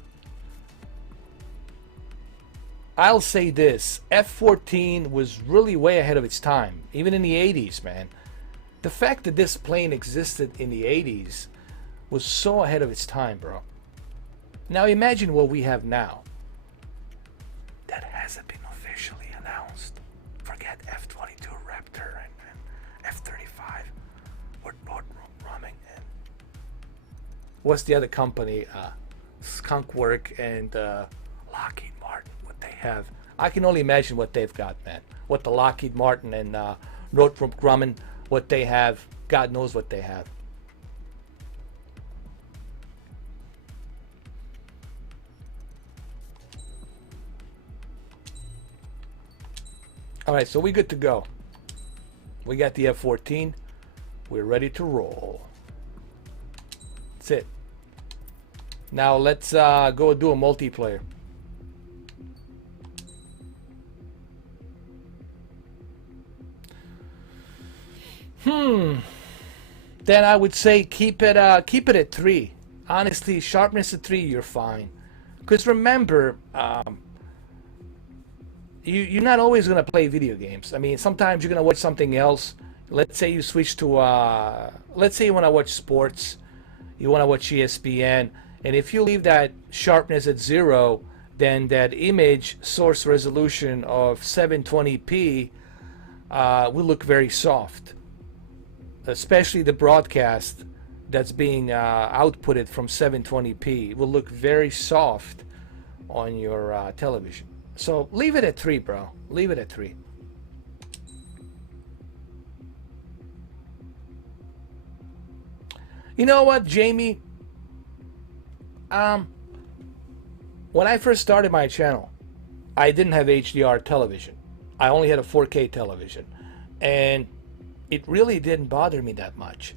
I'll say this, F-14 was really way ahead of its time, even in the 80s, man. The fact that this plane existed in the 80s was so ahead of its time, bro. Now imagine what we have now. That hasn't been officially announced. Forget F-22 Raptor and F-35. We're running in. What's the other company? Skunkwork and Lockheed Martin. What they have. I can only imagine what they've got, man. What the Lockheed Martin and Northrop Grumman, what they have. God knows what they have. All right, so we're good to go. We got the F-14. We're ready to roll. That's it. Now let's go do a multiplayer. Then I would say keep it at 3. Honestly, sharpness at 3, you're fine. Because remember, you're not always going to play video games. I mean, sometimes you're going to watch something else. Let's say you switch to, let's say you want to watch sports. You want to watch ESPN. And if you leave that sharpness at 0, then that image source resolution of 720p will look very soft. Especially the broadcast that's being outputted from 720p will look very soft on your television. So leave it at 3, bro. Leave it at 3. You know what, Jamie? When I first started my channel, I didn't have HDR television. I only had a 4K television. And it really didn't bother me that much.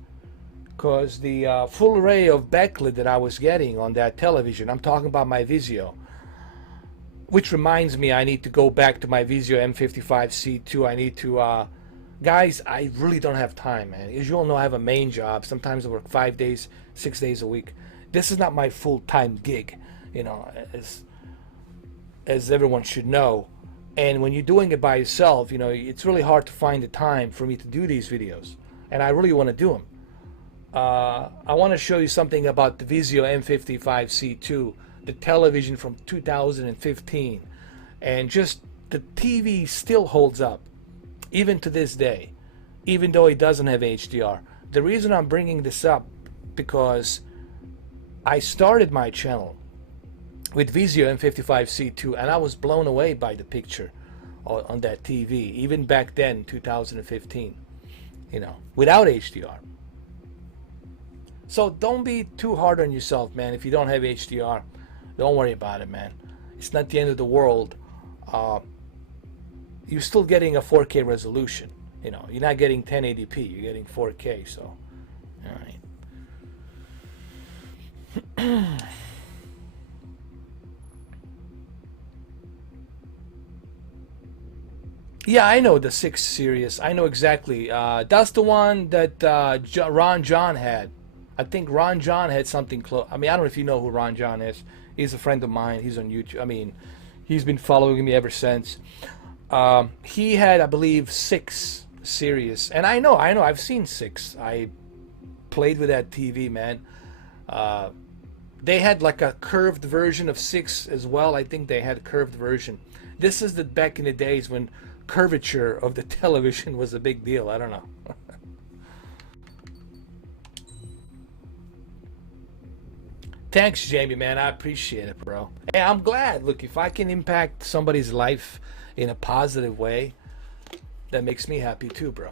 Because the full array of backlit that I was getting on that television, I'm talking about my Vizio, which reminds me I need to go back to my Vizio M55C2. I need to, guys, I really don't have time, man. As you all know, I have a main job. Sometimes I work 5 days, 6 days a week. This is not my full-time gig, you know, as everyone should know. And when you're doing it by yourself, you know, it's really hard to find the time for me to do these videos. And I really want to do them. I want to show you something about the Vizio M55C2, the television from 2015. And just the TV still holds up, even to this day, even though it doesn't have HDR. The reason I'm bringing this up, because I started my channel with Vizio M55C2, and I was blown away by the picture on that TV, even back then, 2015, you know, without HDR. So don't be too hard on yourself, man. If you don't have HDR, don't worry about it, man. It's not the end of the world. You're still getting a 4K resolution. You know, you're not getting 1080p, you're getting 4K, so, all right. Yeah, I know the 6 series. I know exactly. That's the one that Ron John had. I think Ron John had something close. I mean, I don't know if you know who Ron John is. He's a friend of mine. He's on YouTube. I mean, he's been following me ever since. He had, I believe, 6 series. And I know. I've seen 6. I played with that TV, man. They had like a curved version of 6 as well. I think they had a curved version. This is the back in the days when curvature of the television was a big deal. I don't know. Thanks, Jamie, man. I appreciate it, bro. Hey, I'm glad. Look, if I can impact somebody's life in a positive way, that makes me happy too, bro.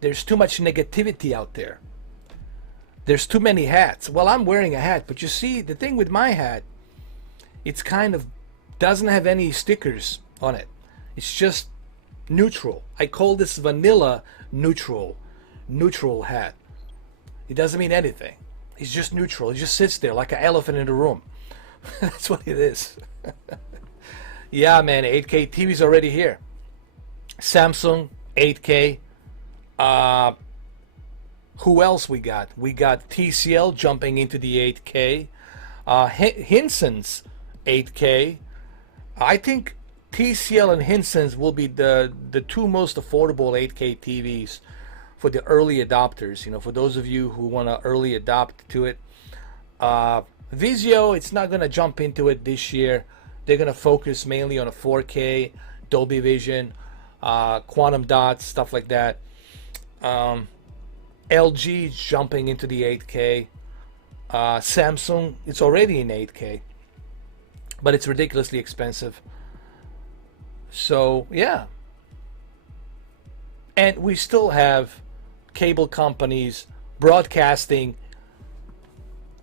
There's too much negativity out there. There's too many hats. Well, I'm wearing a hat, but you see, the thing with my hat, it's kind of doesn't have any stickers on it. It's just neutral. I call this vanilla neutral hat. It doesn't mean anything. It's just neutral. It just sits there like an elephant in the room. That's what it is. Yeah, man, 8K TV's already here. Samsung 8K. Who else we got? We got TCL jumping into the 8K. Hinson's 8K. I think TCL and Hinson's will be the two most affordable 8K TVs for the early adopters. You know, for those of you who want to early adopt to it. Vizio, it's not going to jump into it this year. They're going to focus mainly on a 4K, Dolby Vision, quantum dots, stuff like that. LG is jumping into the 8K. Samsung, it's already in 8K, but it's ridiculously expensive. So, yeah. And we still have cable companies broadcasting.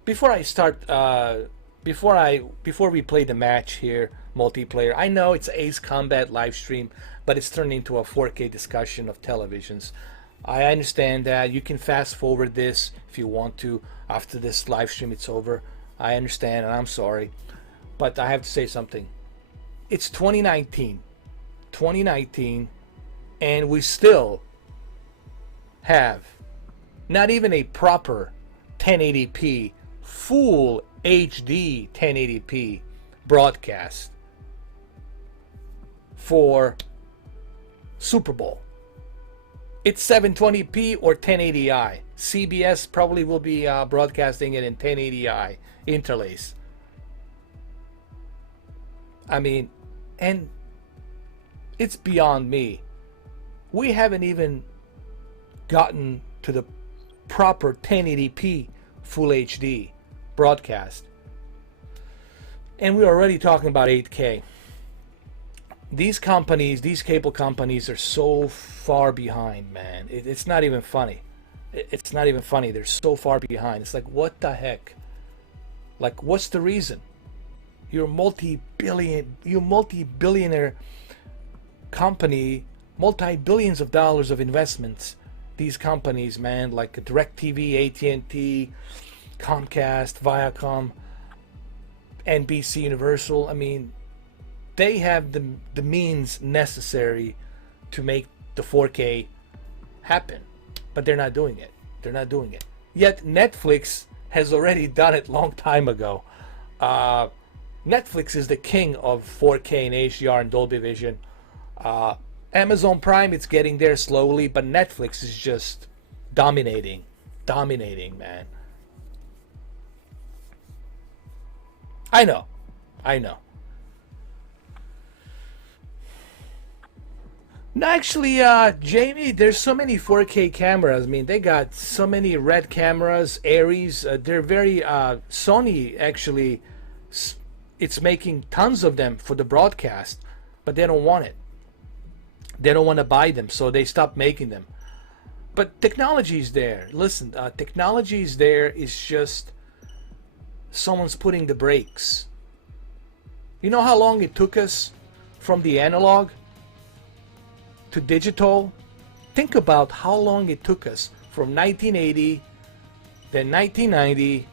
Before I start, before we play the match here, multiplayer, I know it's Ace Combat live stream, but it's turned into a 4K discussion of televisions. I understand that. You can fast forward this if you want to. After this live stream, it's over. I understand, and I'm sorry. But I have to say something. It's 2019. 2019, and we still have not even a proper 1080p, full HD 1080p broadcast for Super Bowl. It's 720p or 1080i. CBS probably will be broadcasting it in 1080i interlace. I mean, and it's beyond me. We haven't even gotten to the proper 1080p full HD broadcast. And we're already talking about 8K. These companies, these cable companies are so far behind, man. It's not even funny. It's not even funny. They're so far behind. It's like, what the heck? Like, what's the reason? You're multi-billionaire company, multi-billions of dollars of investments. These companies, man, like DirecTV, AT&T, Comcast, Viacom, NBC Universal. I mean, they have the means necessary to make the 4K happen, but they're not doing it. They're not doing it. Yet Netflix has already done it long time ago. Netflix is the king of 4K and HDR and Dolby Vision. Amazon Prime, it's getting there slowly, but Netflix is just dominating, man. I know. No, actually, Jamie, there's so many 4K cameras. I mean, they got so many red cameras, Aries. They're very, Sony actually, it's making tons of them for the broadcast, but they don't want it. They don't want to buy them, so they stopped making them. But technology is there. Listen, technology is there. It's just someone's putting the brakes. You know how long it took us from the analog to digital? Think about how long it took us from 1980, then 1990,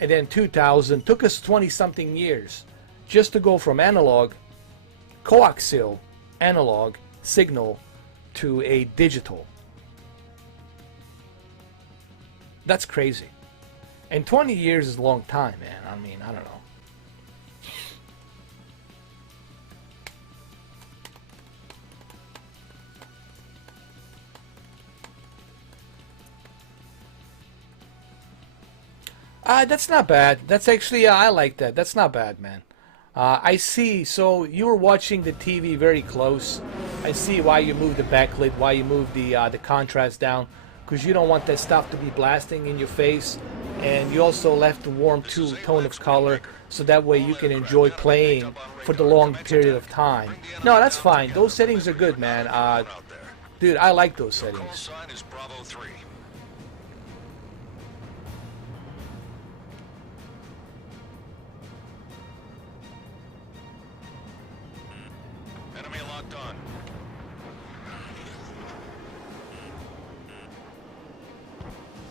and then 2000. Took us 20-something years just to go from analog, coaxial analog signal to a digital. That's crazy. And 20 years is a long time, man. I mean, I don't know. That's not bad. That's actually, I like that. That's not bad, man. I see. So you were watching the TV very close. I see why you moved the backlit, why you moved the contrast down, because you don't want that stuff to be blasting in your face, and you also left the warm tone of color, so that way you can enjoy playing for the long period of time. No, that's fine. Those settings are good, man. Dude, I like those settings. Sign is Bravo 3. Enemy locked on.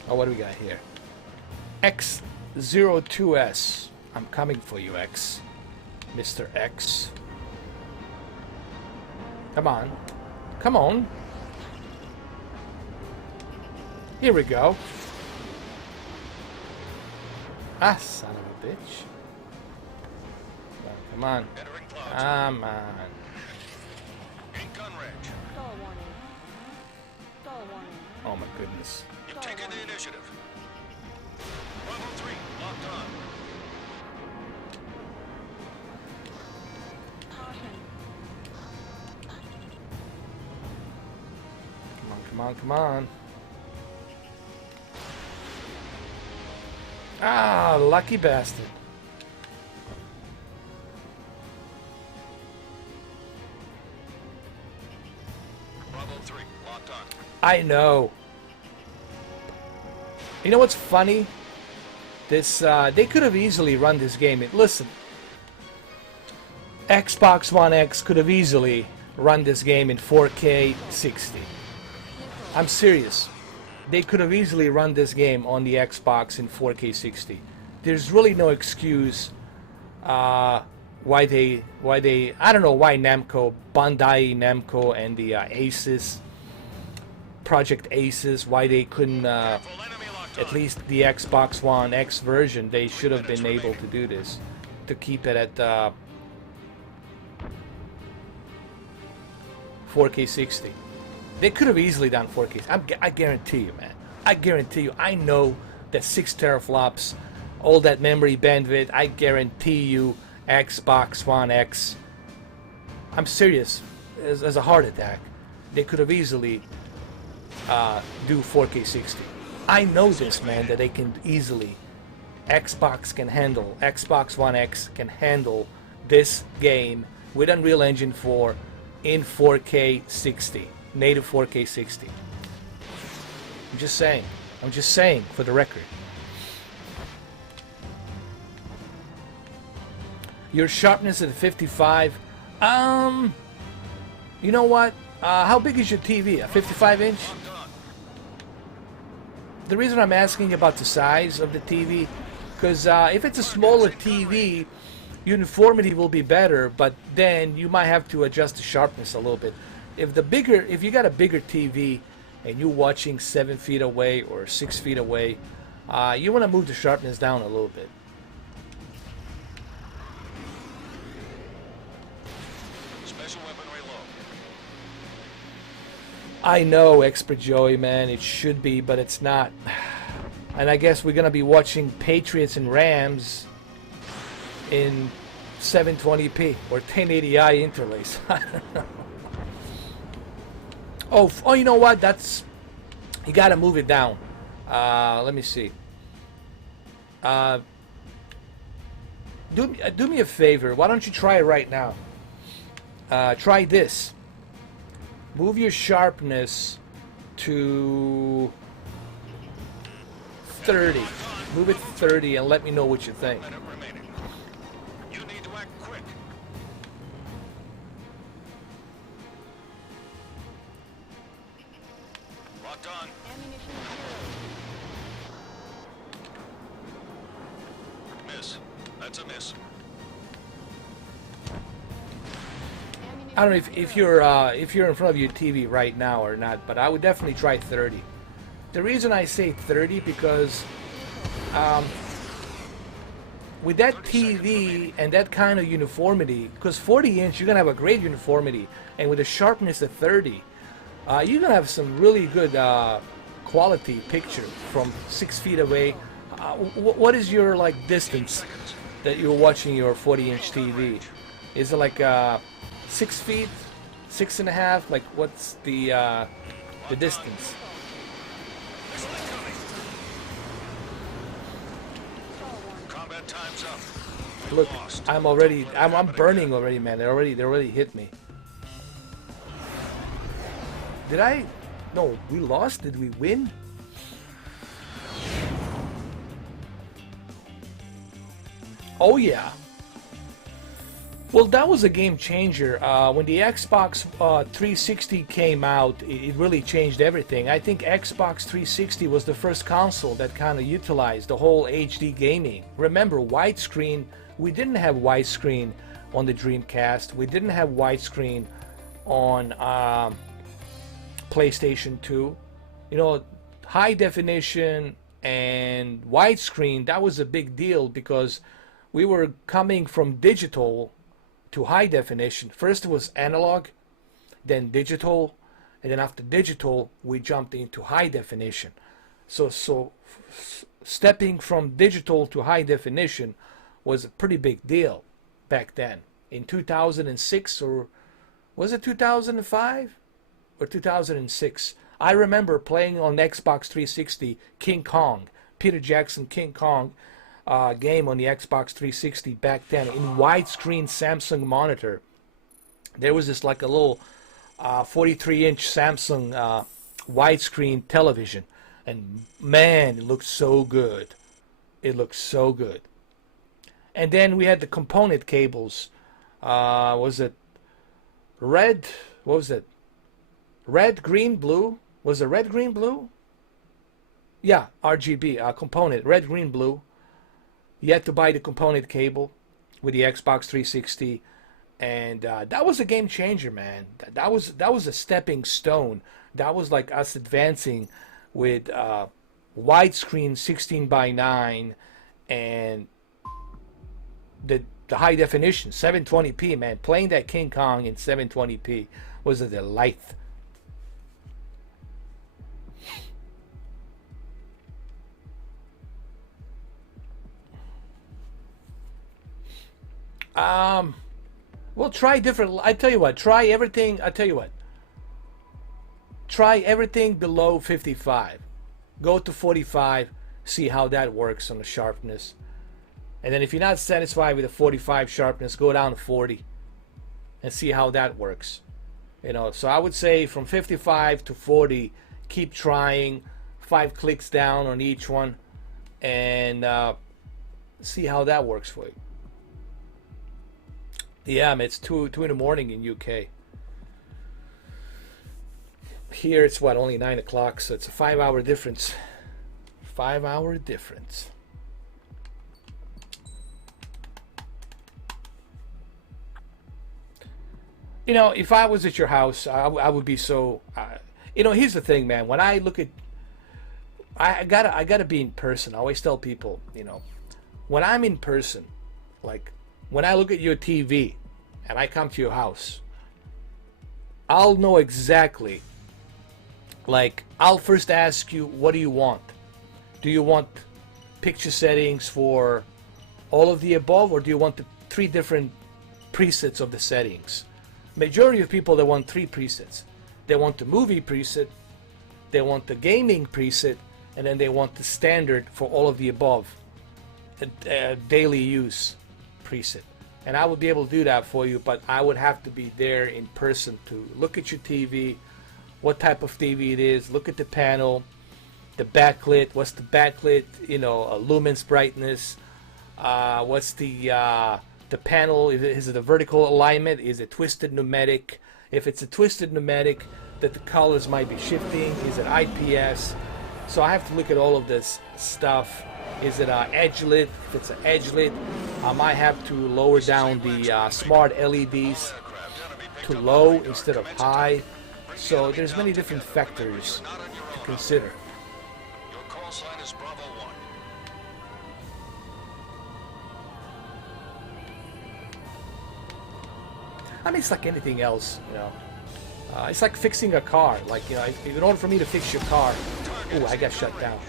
Oh, what do we got here? X02S. I'm coming for you, X. Mr. X. Come on. Come on. Here we go. Ah, son of a bitch. Come on. Entering clouds. Come on. In gun range. Stall warning. Stall warning. Oh my goodness. You've taken the initiative. Bravo 3, locked on. Caution. Come on, come on, come on. Ah, lucky bastard. Bravo 3, locked on. I know. You know what's funny? This they could have easily run this game. Listen, Xbox One X could have easily run this game in 4K 60. I'm serious. They could have easily run this game on the Xbox in 4K 60. There's really no excuse why they I don't know why Namco, Bandai Namco, and the Aces, Project Aces, why they couldn't Full enemy locked at on. least the Xbox One X version. They should have been able to do this, to keep it at 4K 60. They could have easily done 4K. I guarantee you, man. I guarantee you. I know that 6 teraflops, all that memory bandwidth. I guarantee you, Xbox One X. I'm serious. As a heart attack, they could have easily do 4K 60. I know this, man. That they can easily. Xbox One X can handle this game with Unreal Engine 4 in 4K 60. Native 4K 60. I'm just saying. I'm just saying for the record. Your sharpness at 55. You know what? How big is your TV? A 55 inch? Locked on. The reason I'm asking about the size of the TV, because if it's a smaller TV, uniformity will be better, but then you might have to adjust the sharpness a little bit. If you got a bigger TV and you're watching 7 feet away or 6 feet away, you want to move the sharpness down a little bit. Special weaponry low. I know, Expert Joey, man, it should be, but it's not. And I guess we're gonna be watching Patriots and Rams in 720p or 1080i interlace. I don't know. Oh, you know what? You gotta move it down. Let me see. Do me a favor. Why don't you try it right now? Try this. Move your sharpness to 30. Move it 30 and let me know what you think. Minute remaining. You need to act quick. Locked on. Ammunition zero. Miss. That's a miss. Ammunition I don't know if you're in front of your TV right now or not, but I would definitely try 30. The reason I say 30 because with that TV and that kind of uniformity, because 40 inch you're gonna have a great uniformity, and with a sharpness of 30, you're gonna have some really good quality picture from 6 feet away. What is your distance that you're watching your 40-inch TV? Is it like 6 feet, 6.5? Like what's the distance? Missile incoming. Combat time's up. You Look, lost. I'm burning already, man. They already hit me. Did I? No, we lost. Did we win? Oh yeah. Well, that was a game changer. When the Xbox 360 came out, it really changed everything. I think Xbox 360 was the first console that kind of utilized the whole HD gaming. Remember, widescreen, we didn't have widescreen on the Dreamcast. We didn't have widescreen on PlayStation 2. You know, high definition and widescreen, that was a big deal because we were coming from digital to high definition. First it was analog, then digital, and then after digital we jumped into high definition. So stepping from digital to high definition was a pretty big deal back then. In 2006, or was it 2005 or 2006? I remember playing on Xbox 360 King Kong, Peter Jackson King Kong game on the Xbox 360 back then in widescreen Samsung monitor. There was this like a little 43-inch Samsung widescreen television, and man, it looked so good. It looked so good. And then we had the component cables. Was it red? What was it? Red, green, blue? Was it red, green, blue? Yeah, RGB component, red, green, blue. You had to buy the component cable with the Xbox 360, and that was a game changer, man. That was a stepping stone. That was like us advancing with widescreen 16:9 and the high definition 720p, man. Playing that King Kong in 720p was a delight. Well, try different. I tell you what, try everything. I tell you what, try everything below 55. Go to 45, see how that works on the sharpness. And then if you're not satisfied with the 45 sharpness, go down to 40 and see how that works. You know, so I would say from 55 to 40, keep trying, 5 clicks down on each one, and see how that works for you. Yeah, man, it's 2 in the morning in UK. Here it's what, only 9 o'clock, so it's a 5-hour difference. 5-hour difference. You know, if I was at your house, I would be so. You know, here's the thing, man. When I look at, I gotta be in person. I always tell people, you know, when I'm in person, like when I look at your TV, and I come to your house, I'll know exactly. Like, I'll first ask you, what do you want? Do you want picture settings for all of the above, or do you want the 3 different presets of the settings? Majority of people, they want 3 presets. They want the movie preset, they want the gaming preset, and then they want the standard for all of the above, daily use preset. And I would be able to do that for you, but I would have to be there in person to look at your TV, what type of TV it is, look at the panel, the backlit, what's the backlit, you know, lumens brightness, what's the panel, is it a vertical alignment, is it twisted pneumatic? If it's a twisted pneumatic, that the colors might be shifting, is it IPS? So I have to look at all of this stuff. Is it edge lit? If it's an edge lit, I might have to lower down the smart LEDs to low instead of high. So there's many different factors to consider. Your call sign is Bravo 1. I mean, it's like anything else, you know. It's like fixing a car. Like, you know, in order for me to fix your car, ooh, I got shut down.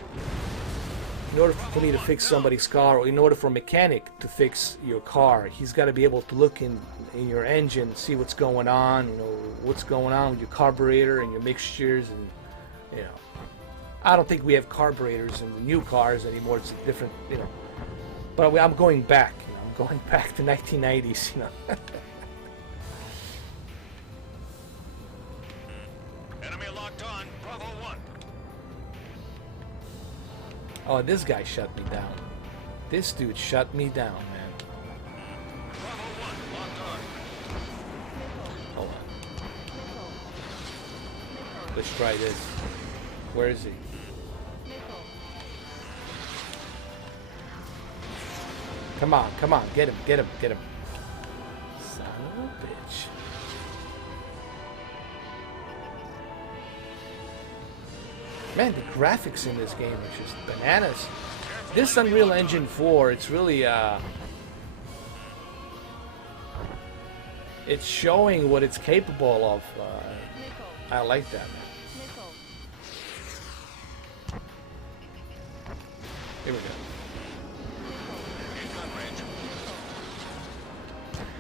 In order for me to fix somebody's car, or in order for a mechanic to fix your car, he's got to be able to look in your engine, see what's going on, you know, what's going on with your carburetor and your mixtures, and, you know. I don't think we have carburetors in the new cars anymore. It's a different, you know. But I'm going back, you know. I'm going back to 1990s, you know. Enemy locked on. Bravo 1. Oh, this guy shut me down. This dude shut me down, man. Bravo 1 locked on. Let's try this. Where is he? Come on, come on, get him, get him, get him. Son of a bitch. Man, the graphics in this game are just bananas. This Unreal Engine 4, it's really, it's showing what it's capable of. I like that, man. Here we go.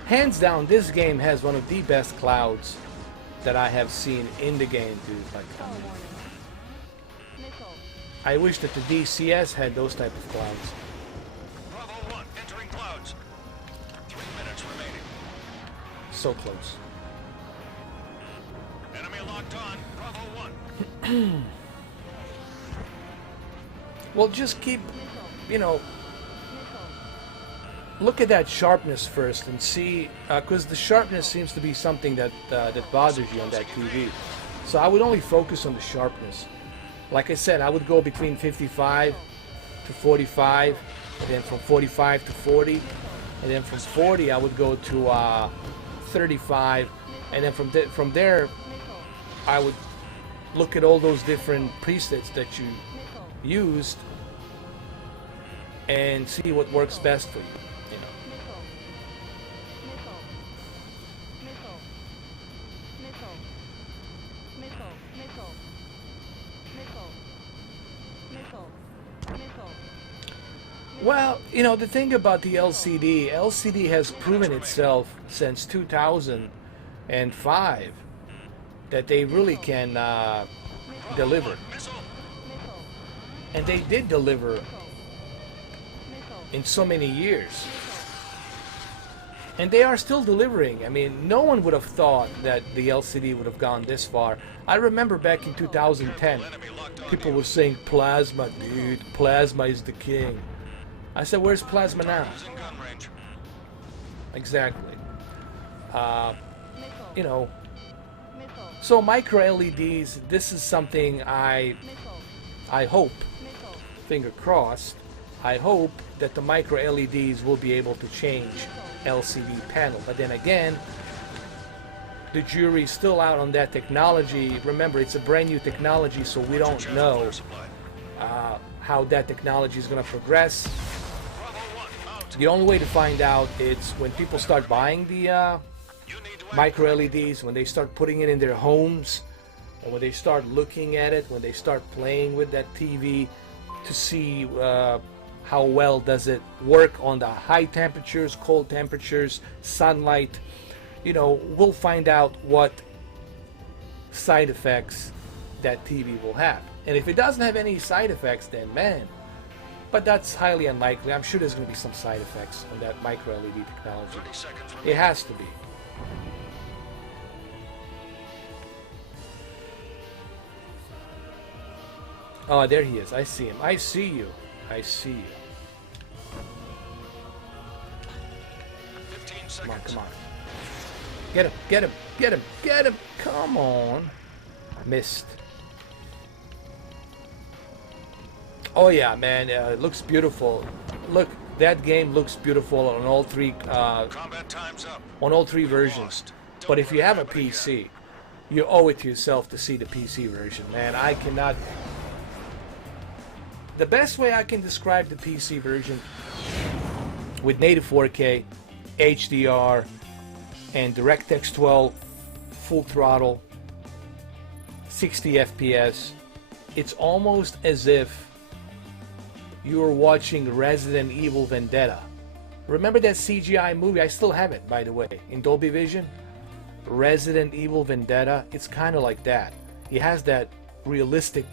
Hands down, this game has one of the best clouds that I have seen in the game, dude. Like, I wish that the DCS had those type of clouds. Bravo 1, entering clouds. 3 minutes remaining. So close. Enemy locked on. Bravo 1. Well, just keep, you know, look at that sharpness first and see, because the sharpness seems to be something that that bothers you on that TV. So I would only focus on the sharpness. Like I said, I would go between 55 to 45, and then from 45 to 40, and then from 40 I would go to 35, and then from there I would look at all those different presets that you used and see what works best for you. Well, you know, the thing about the LCD has proven itself since 2005 that they really can deliver. And they did deliver in so many years. And they are still delivering. I mean, no one would have thought that the LCD would have gone this far. I remember back in 2010, people were saying, plasma, dude, plasma is the king. I said, where's plasma now? Exactly. You know, so micro LEDs, this is something I hope, finger crossed, I hope that the micro LEDs will be able to change LCD panel. But then again, the jury's still out on that technology. Remember, it's a brand new technology, so we don't know how that technology is going to progress. The only way to find out is when people start buying the micro LEDs, when they start putting it in their homes, or when they start looking at it, when they start playing with that TV to see how well does it work on the high temperatures, cold temperatures, sunlight. You know, we'll find out what side effects that TV will have. And if it doesn't have any side effects, then man, but that's highly unlikely. I'm sure there's going to be some side effects on that micro LED technology. It has to be. Oh, there he is. I see him. I see you. I see you. Come on, come on. Get him, get him, get him, get him. Come on. Missed. Oh yeah, man, it looks beautiful. Look, that game looks beautiful on all three versions. But if you have a PC, you owe it to yourself to see the PC version, man. I cannot. The best way I can describe the PC version with native 4K, HDR, and DirectX 12 full throttle, 60 FPS, it's almost as if you're watching Resident Evil Vendetta. Remember that CGI movie? I still have it, by the way, in Dolby Vision. Resident Evil Vendetta, it's kind of like that. It has that realistic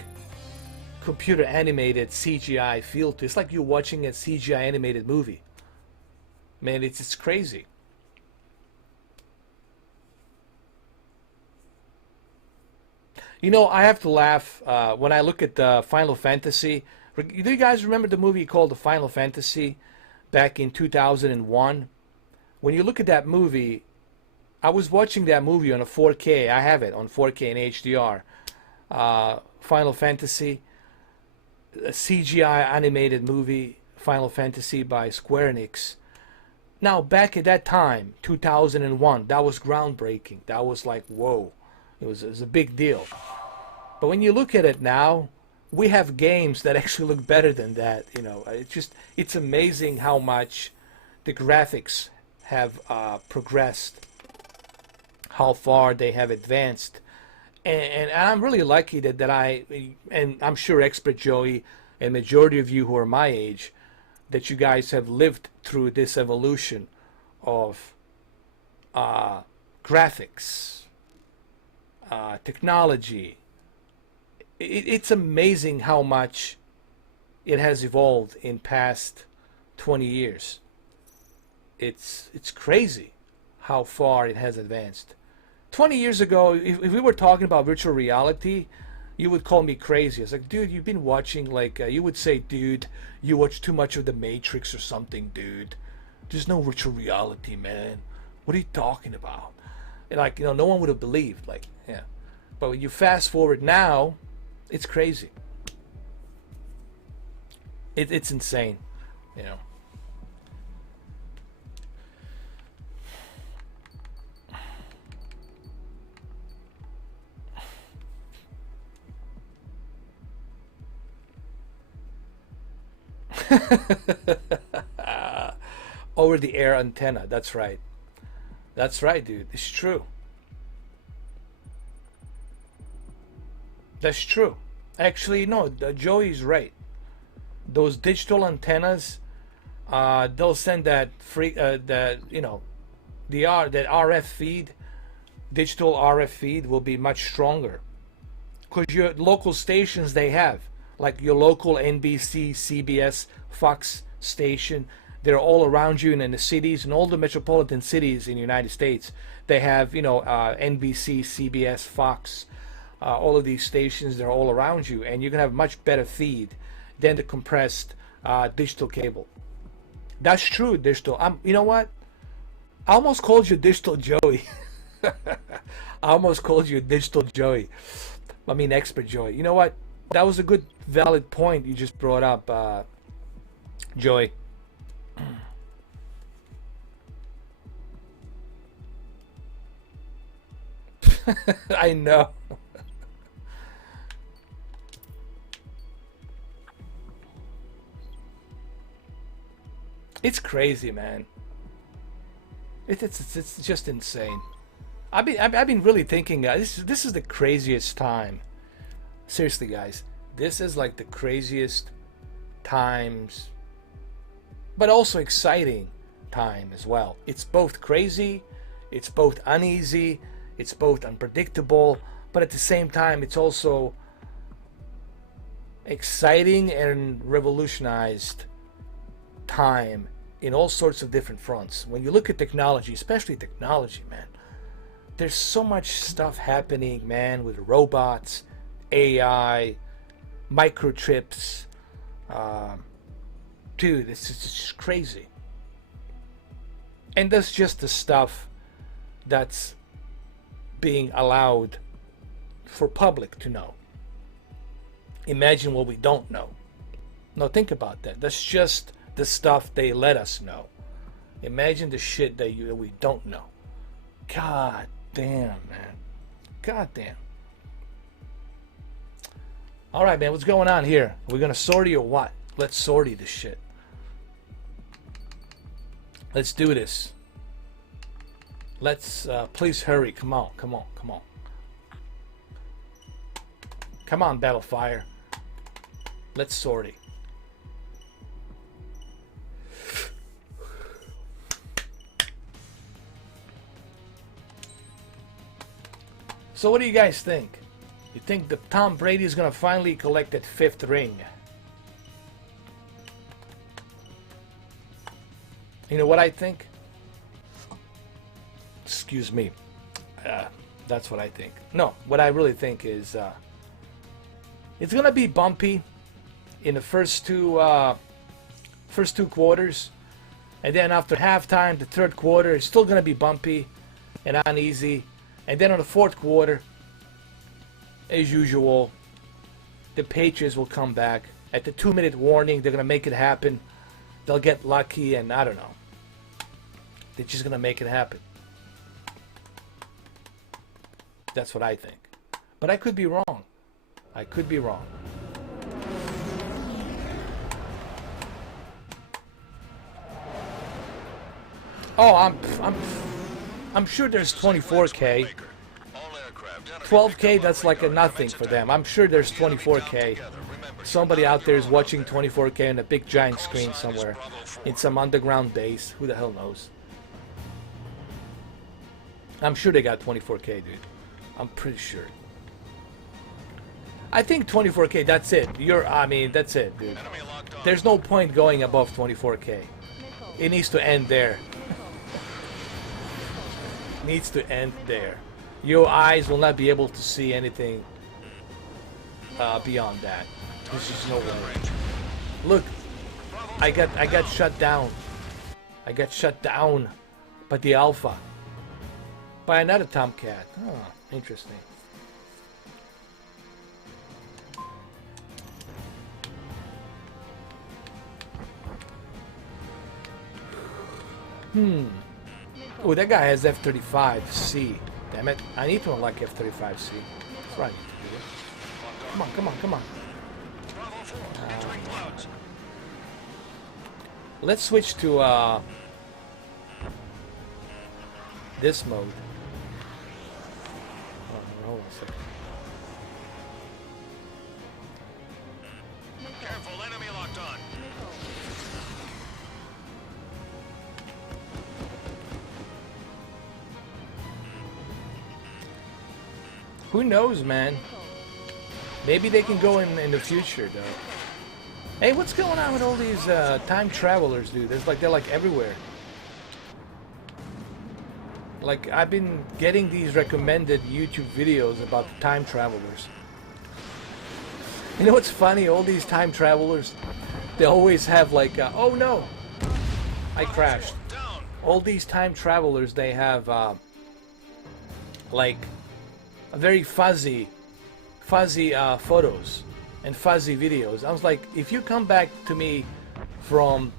computer animated CGI feel to it. It's like you're watching a CGI animated movie. Man, it's crazy. You know, I have to laugh when I look at Final Fantasy. Do you guys remember the movie called The Final Fantasy back in 2001? When you look at that movie, I was watching that movie on a 4K. I have it on 4K and HDR. Final Fantasy, a CGI animated movie, Final Fantasy by Square Enix. Now, back at that time, 2001, that was groundbreaking. That was like, whoa. It was a big deal. But when you look at it now, we have games that actually look better than that. You know, it's amazing how much the graphics have progressed, how far they have advanced. And I'm really lucky and I'm sure Expert Joey and majority of you who are my age, that you guys have lived through this evolution of graphics, technology. It's amazing how much it has evolved in past 20 years. It's crazy how far it has advanced. 20 years ago, if we were talking about virtual reality, you would call me crazy. It's like, dude, you've been watching, like, you would say, dude, you watch too much of The Matrix or something, dude. There's no virtual reality, man. What are you talking about? And, like, you know, no one would have believed, like, yeah. But when you fast forward now, it's crazy. It's insane, you know. Over the air antenna, that's right. That's right, dude. It's true. That's true. Actually, no, Joey's right. Those digital antennas, they'll send that that RF feed, digital RF feed will be much stronger. Because your local stations they have, like your local NBC, CBS, Fox station, they're all around you and in the cities and all the metropolitan cities in the United States. They have, NBC, CBS, Fox, all of these stations, they're all around you, and you can have much better feed than the compressed digital cable. That's true, digital. You know what? I almost called you Digital Joey. I almost called you Digital Joey. I mean, Expert Joey. You know what? That was a good, valid point you just brought up, Joey. I know. It's crazy, man. It's just insane. I've been really thinking. This is the craziest time. Seriously, guys, this is like the craziest times, but also exciting time as well. It's both crazy, it's both uneasy, it's both unpredictable, but at the same time, it's also exciting and revolutionized time in all sorts of different fronts. When you look at technology, especially technology, man, there's so much stuff happening, man, with robots, AI, microchips. Dude, it's just crazy. And that's just the stuff that's being allowed for public to know. Imagine what we don't know. Now think about that. That's just the stuff they let us know. Imagine the shit that we don't know. God damn, man. God damn. All right, man, what's going on here? Are we gonna sortie or what? Let's sortie this shit. Let's do this. Let's please hurry. Come on, come on, come on. Come on, Battlefire. Let's sortie. So what do you guys think? You think that Tom Brady is going to finally collect that 5th ring? You know what I think? Excuse me. That's what I think. No, what I really think is it's going to be bumpy in the first two quarters, and then after halftime, the third quarter, it's still going to be bumpy and uneasy, and then on the fourth quarter, as usual, the Patriots will come back. At the 2-minute warning, they're going to make it happen. They'll get lucky, and I don't know. They're just going to make it happen. That's what I think. But I could be wrong. I could be wrong. Oh, I'm sure there's 24K. 12K, that's like a nothing for them. I'm sure there's 24K. Somebody out there is watching 24K on a big giant screen somewhere in some underground base. Who the hell knows? I'm sure they got 24K, dude. I'm pretty sure. I think 24K, that's it. That's it, dude. There's no point going above 24K. It needs to end there. Needs to end there. Your eyes will not be able to see anything beyond that. There's just no way. Look, I got shut down. I got shut down by the Alpha. By another Tomcat. Oh, interesting. Oh, that guy has F-35C. Damn it. I need to unlock F-35C. That's right. Come on, come on, come on. Let's switch to this mode. Oh, hold on a second. Careful, enemy locked on. Who knows, man? Maybe they can go in the future, though. Hey, what's going on with all these time travelers, dude? They're like everywhere. Like, I've been getting these recommended YouTube videos about time travelers. You know what's funny? All these time travelers, they always have like, oh no, I crashed. All these time travelers, they have like a very fuzzy photos and fuzzy videos. I was like, if you come back to me from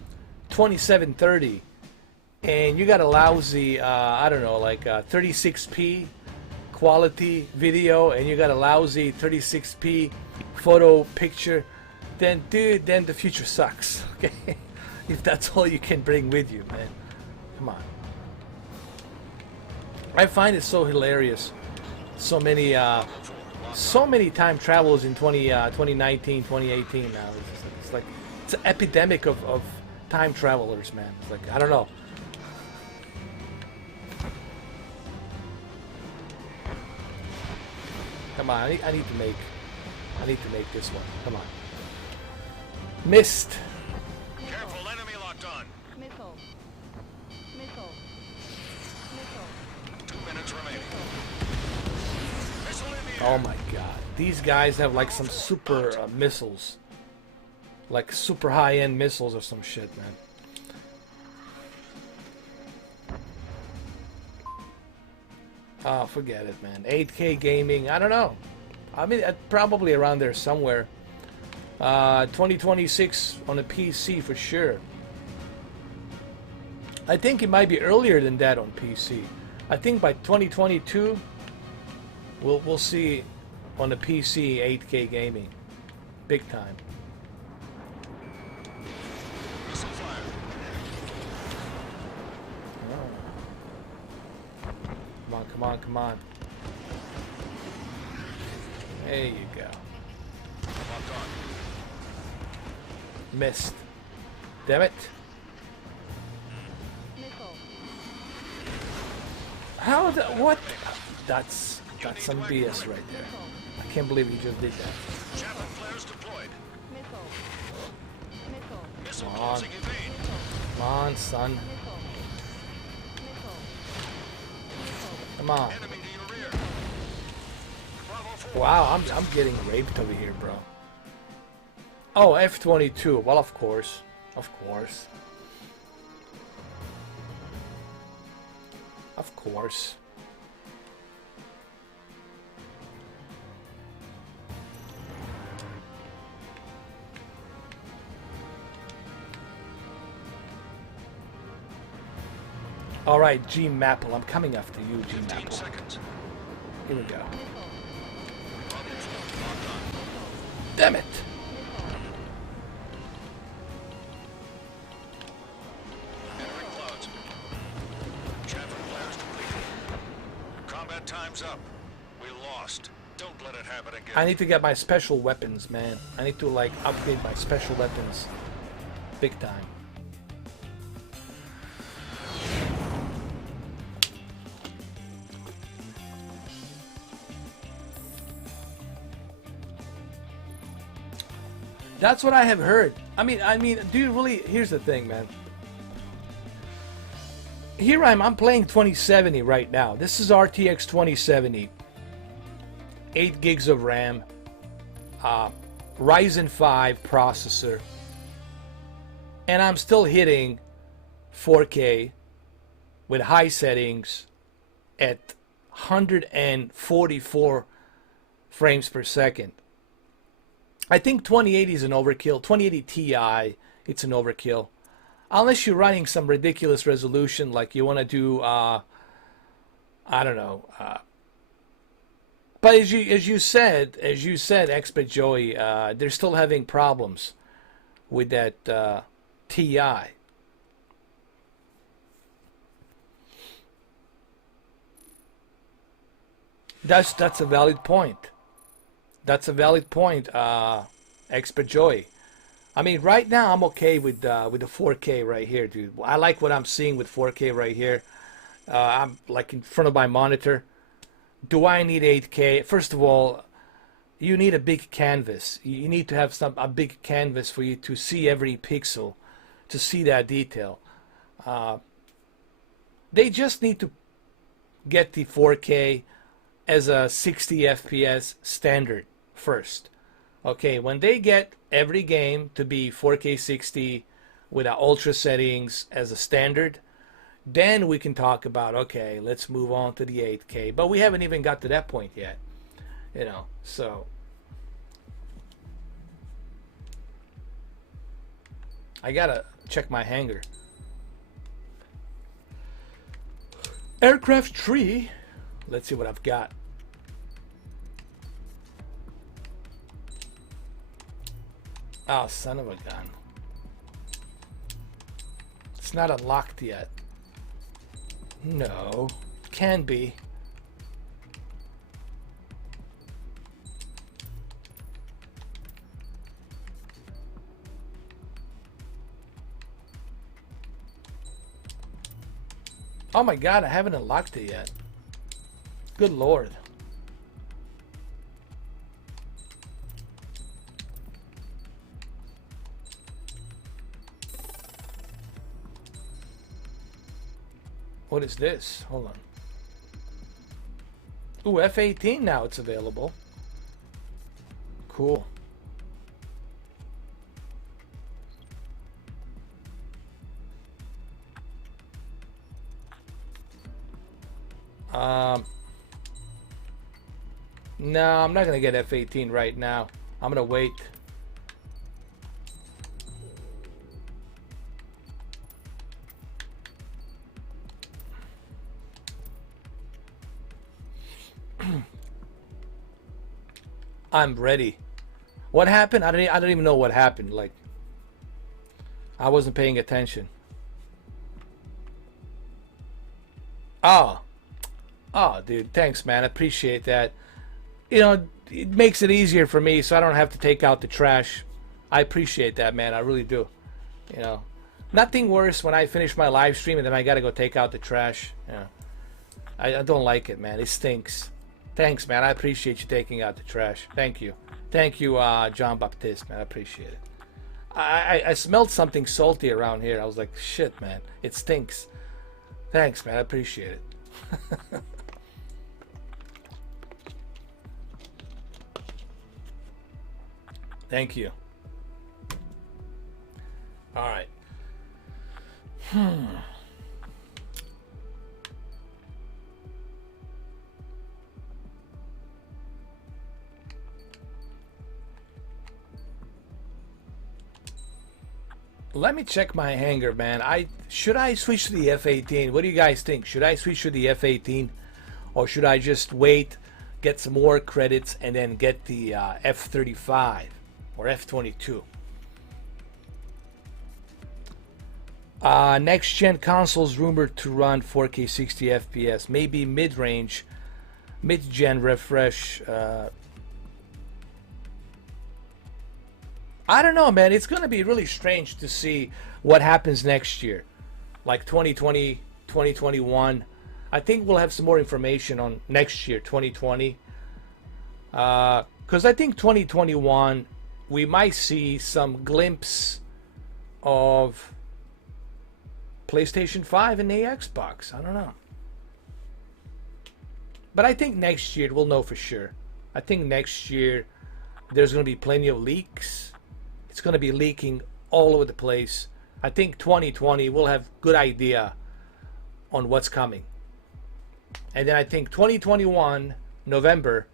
2730 and you got a lousy, I don't know, like 36p quality video, and you got a lousy 36p photo picture, then dude, then the future sucks. Okay, if that's all you can bring with you, man, come on. I find it so hilarious. So many time travelers in 2019, 2018 now. It's like it's an epidemic of time travelers, man. It's like, I don't know. Come on, I need to make this one. Come on. Missed. Careful, enemy locked on. Missile. Missile. Missile. 2 minutes remaining. Missile in the Oh air. my god. These guys have like some super missiles. Like super high-end missiles or some shit, man. Oh, forget it, man. 8K gaming, I don't know. I mean, probably around there somewhere. 2026 on a PC for sure. I think it might be earlier than that on PC. I think by 2022 we'll see on the PC 8K gaming, big time. Missile fire. Come on, come on, come on. There you go. Locked on. Missed. Damn it. Missile. How the what? That's some BS right there. I can't believe you just did that. Javelin flares deployed. Missile. Missile. Missile Come on. closing in vain. Come on, son. Missile. Missile. Come on. Enemy to your rear. Bravo 4. Wow, I'm getting raped over here, bro. Oh, F-22. Well, of course. Of course. Of course. All right, G Maple. I'm coming after you, G 15 Maple. seconds. Here we go. Nickel. Locked on. Damn it! Entering clouds. Chaffin flares completed. Combat time's up. We lost. Don't let it happen again. I need to get my special weapons, man. I need to like upgrade my special weapons, big time. That's what I have heard. I mean, do you really? Here's the thing, man. Here I'm playing 2070 right now. This is RTX 2070. 8 gigs of RAM. Ryzen 5 processor. And I'm still hitting 4K with high settings at 144 frames per second. I think 2080 is an overkill. 2080 Ti, it's an overkill. Unless you're running some ridiculous resolution, like you want to do, I don't know. But as you said, Expert Joey, they're still having problems with that Ti. That's a valid point. That's a valid point, Expert Joey. I mean, right now I'm okay with the 4K right here, dude. I like what I'm seeing with 4K right here. I'm like in front of my monitor. Do I need 8K? First of all, you need a big canvas. You need to have a big canvas for you to see every pixel, to see that detail. They just need to get the 4K as a 60 FPS standard first. Okay, when they get every game to be 4K 60 with ultra settings as a standard, then we can talk about, okay, let's move on to the 8K. But we haven't even got to that point yet, you know, so. I gotta check my hangar. Aircraft tree. Let's see what I've got. Oh, son of a gun. It's not unlocked yet. No. Can be. Oh my god, I haven't unlocked it yet. Good lord. What is this? Hold on. Ooh, F-18 now it's available. Cool. No, I'm not gonna get F-18 right now. I'm gonna wait. I'm ready. What happened? I don't even know what happened. Like, I wasn't paying attention. Oh. Oh, dude, thanks, man. I appreciate that. You know, it makes it easier for me so I don't have to take out the trash. I appreciate that, man. I really do. You know, nothing worse when I finish my live stream and then I gotta go take out the trash. Yeah, I don't like it, man. It stinks. Thanks, man. I appreciate you taking out the trash. Thank you. Thank you, John Baptiste, man. I appreciate it. I smelled something salty around here. I was like, shit, man. It stinks. Thanks, man. I appreciate it. Thank you. All right. Let me check my Hangar, man. Should I switch to the F-18? What do you guys think? Should I switch to the F-18, or should I just wait, get some more credits, and then get the F-35 or F-22? Next gen consoles rumored to run 4K 60 FPS, maybe mid-range, mid-gen refresh. I don't know, man. It's going to be really strange to see what happens next year, like 2020, 2021. I think we'll have some more information on next year, 2020. Because I think 2021, we might see some glimpse of PlayStation 5 and the Xbox. I don't know. But I think next year we'll know for sure. I think next year there's going to be plenty of leaks. It's going to be leaking all over the place. I think 2020 we'll have good idea on what's coming. And then I think 2021, November,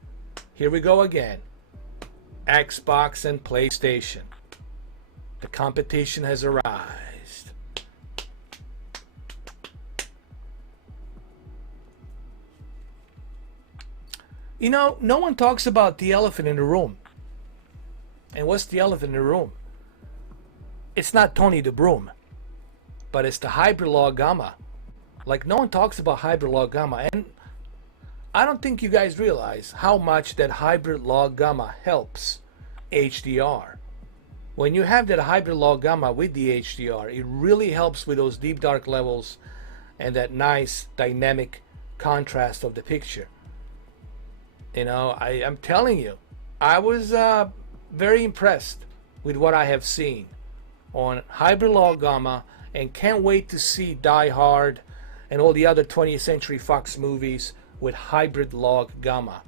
here we go again. Xbox and PlayStation. The competition has arisen. You know, no one talks about the elephant in the room. And what's the elephant in the room? It's not Tony the Broom, but it's the hybrid Log Gamma. Like, no one talks about hybrid Log Gamma, and I don't think you guys realize how much that hybrid Log Gamma helps HDR. When you have that hybrid Log Gamma with the HDR, it really helps with those deep dark levels and that nice dynamic contrast of the picture. You know, I'm telling you, I was very impressed with what I have seen on hybrid Log Gamma, and can't wait to see Die Hard and all the other 20th Century Fox movies with hybrid Log Gamma.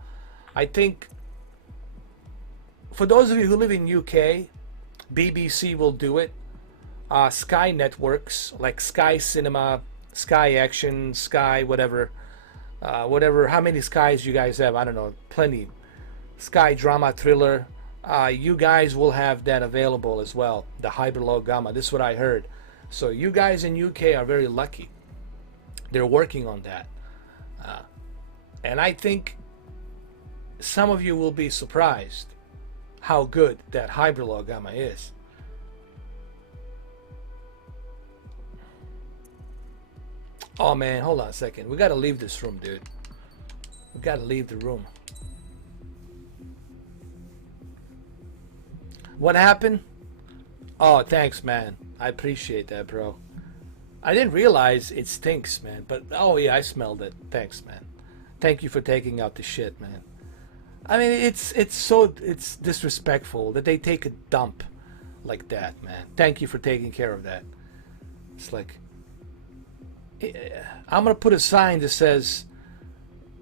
I think for those of you who live in UK, BBC will do it. Sky Networks like Sky Cinema, Sky Action, Sky whatever, how many Skies you guys have, I don't know, plenty. Sky Drama Thriller, you guys will have that available as well, the hybrid Log Gamma. This is what I heard. So you guys in UK are very lucky. They're working on that. And I think some of you will be surprised how good that hybrid Log Gamma is. Oh man, hold on a second. We gotta leave this room, dude. We gotta leave the room. What happened? Oh, thanks, man. I appreciate that, bro. I didn't realize it stinks, man. But, oh yeah, I smelled it. Thanks, man. Thank you for taking out the shit, man. I mean, it's disrespectful that they take a dump like that, man. Thank you for taking care of that. It's like, I'm gonna put a sign that says,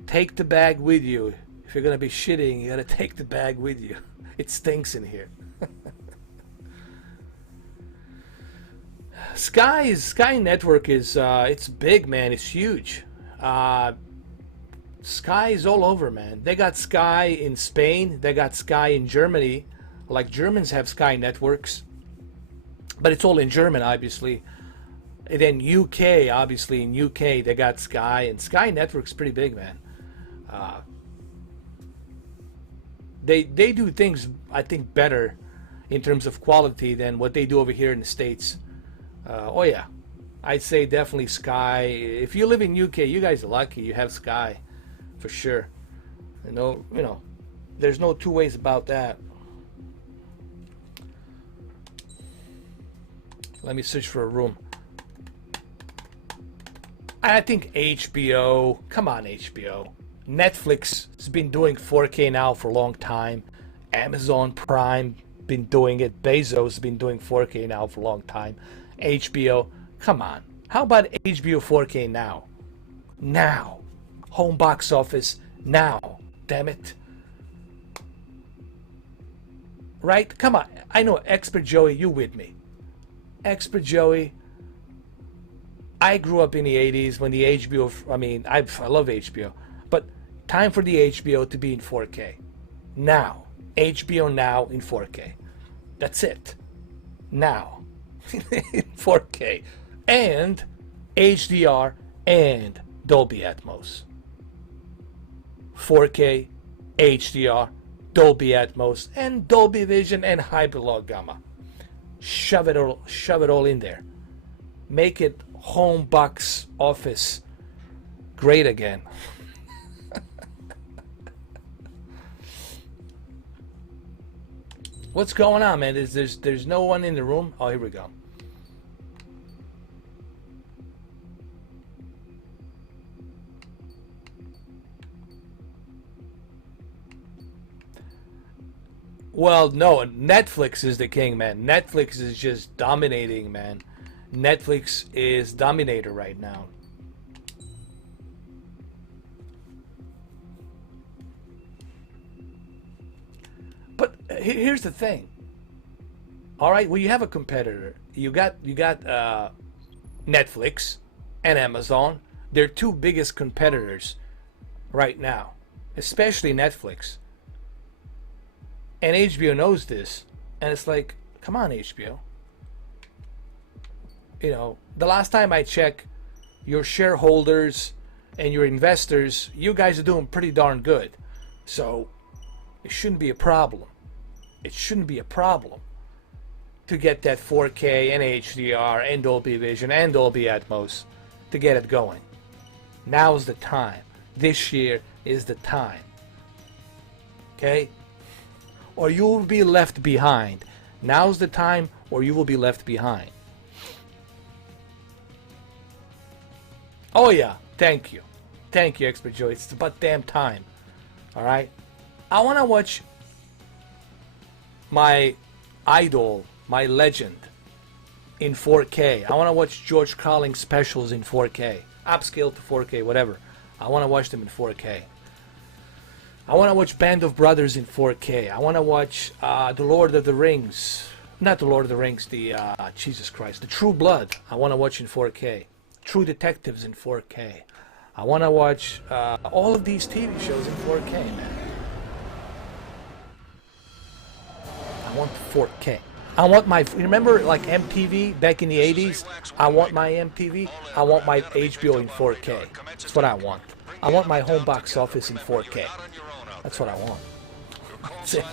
take the bag with you. If you're gonna be shitting, you gotta take the bag with you. It stinks in here. Sky Network is it's big, man. It's huge. Sky is all over, man. They got Sky in Spain. They got Sky in Germany. Like, Germans have Sky Networks, but it's all in German, obviously. And then UK, obviously in UK they got Sky, and Sky Network's pretty big, man. They do things, I think, better in terms of quality than what they do over here in the States. Oh yeah, I'd say definitely Sky. If you live in UK, you guys are lucky. You have Sky, for sure. You know, there's no two ways about that. Let me search for a room. I think HBO. Come on, HBO. Netflix has been doing 4K now for a long time. Amazon Prime been doing it. Bezos has been doing 4K now for a long time. HBO, come on. How about HBO 4K now? Now. Home box office now. Damn it. Right? Come on. I know, Expert Joey, you with me. Expert Joey, I grew up in the 80s when the HBO, I mean, I love HBO, but time for the HBO to be in 4K. Now. HBO now in 4K. That's it. Now. in 4K and HDR and Dolby Atmos. 4K, HDR, Dolby Atmos, and Dolby Vision and Log Gamma. Shove it all in there. Make it home box office great again. What's going on, man? There's no one in the room? Oh, here we go. Well, no, Netflix is the king, man. Netflix is just dominating, man. Netflix is dominator right now. But here's the thing. All right, well, you have a competitor. You got Netflix and Amazon. They're two biggest competitors right now, especially Netflix. And HBO knows this, and it's like, come on, HBO. You know, the last time I checked, your shareholders and your investors, you guys are doing pretty darn good. So it shouldn't be a problem. It shouldn't be a problem to get that 4K and HDR and Dolby Vision and Dolby Atmos to get it going. Now's the time. This year is the time. Okay? Or you will be left behind. Now's the time, or you will be left behind. Oh yeah, thank you. Thank you, Expert Joe. It's about damn time. Alright? I want to watch my idol, my legend, in 4K. I want to watch George Carlin specials in 4K. Upscale to 4K, whatever. I want to watch them in 4K. I want to watch Band of Brothers in 4K. I want to watch The Lord of the Rings. Not The Lord of the Rings, Jesus Christ, The True Blood. I want to watch in 4K. True Detectives in 4K. I want to watch all of these TV shows in 4K, man. I want 4K. I want my, remember like MTV back in the 80s? I want my MTV. I want my HBO in 4K. That's what I want. I want my home box office in 4K. That's what I want. That's it.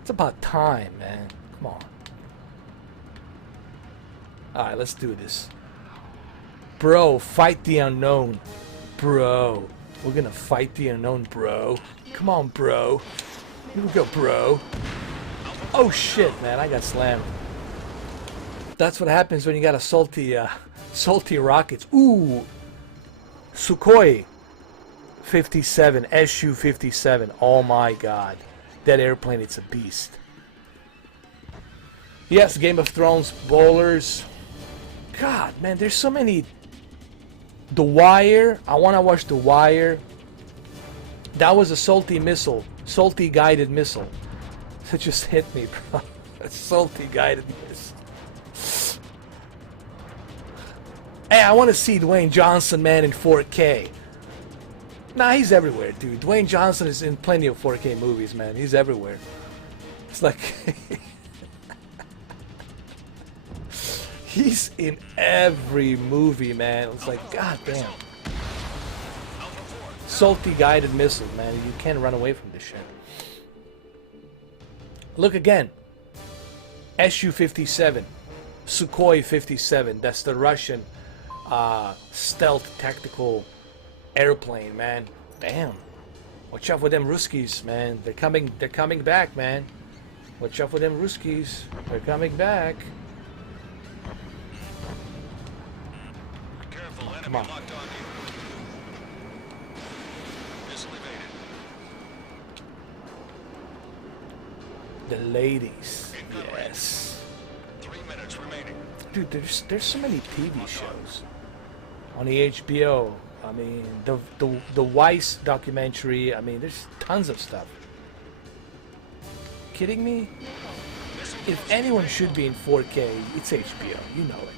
It's about time, man. Come on. Alright, let's do this. Bro, fight the unknown. Bro. We're gonna fight the unknown, bro. Come on, bro. Here we go, bro. Oh shit, man, I got slammed. That's what happens when you got a salty rockets. Ooh. Sukhoi 57, Su-57. Oh my god. That airplane, it's a beast. Yes, Game of Thrones, bowlers. God, man, there's so many. The Wire. I want to watch The Wire. That was a salty missile. Salty guided missile. It just hit me, bro. A salty guided missile. Hey, I want to see Dwayne Johnson, man, in 4K. Nah, he's everywhere, dude. Dwayne Johnson is in plenty of 4K movies, man. He's everywhere. It's like... he's in every movie, man. It's like, god damn. Salty guided missile, man. You can't run away from this shit. Look again. Su-57. Sukhoi 57. That's the Russian stealth tactical airplane, man. Damn. Watch out for them Ruskies, man. They're coming back, man. Watch out for them Ruskies. They're coming back. Careful, enemy Come on. locked on you. Missile evaded. The ladies. In good Yes. 3 minutes remaining. Dude, there's so many TV shows on the HBO. I mean, the Weiss documentary. I mean, there's tons of stuff. Kidding me? If anyone should be in 4K, it's HBO. You know it.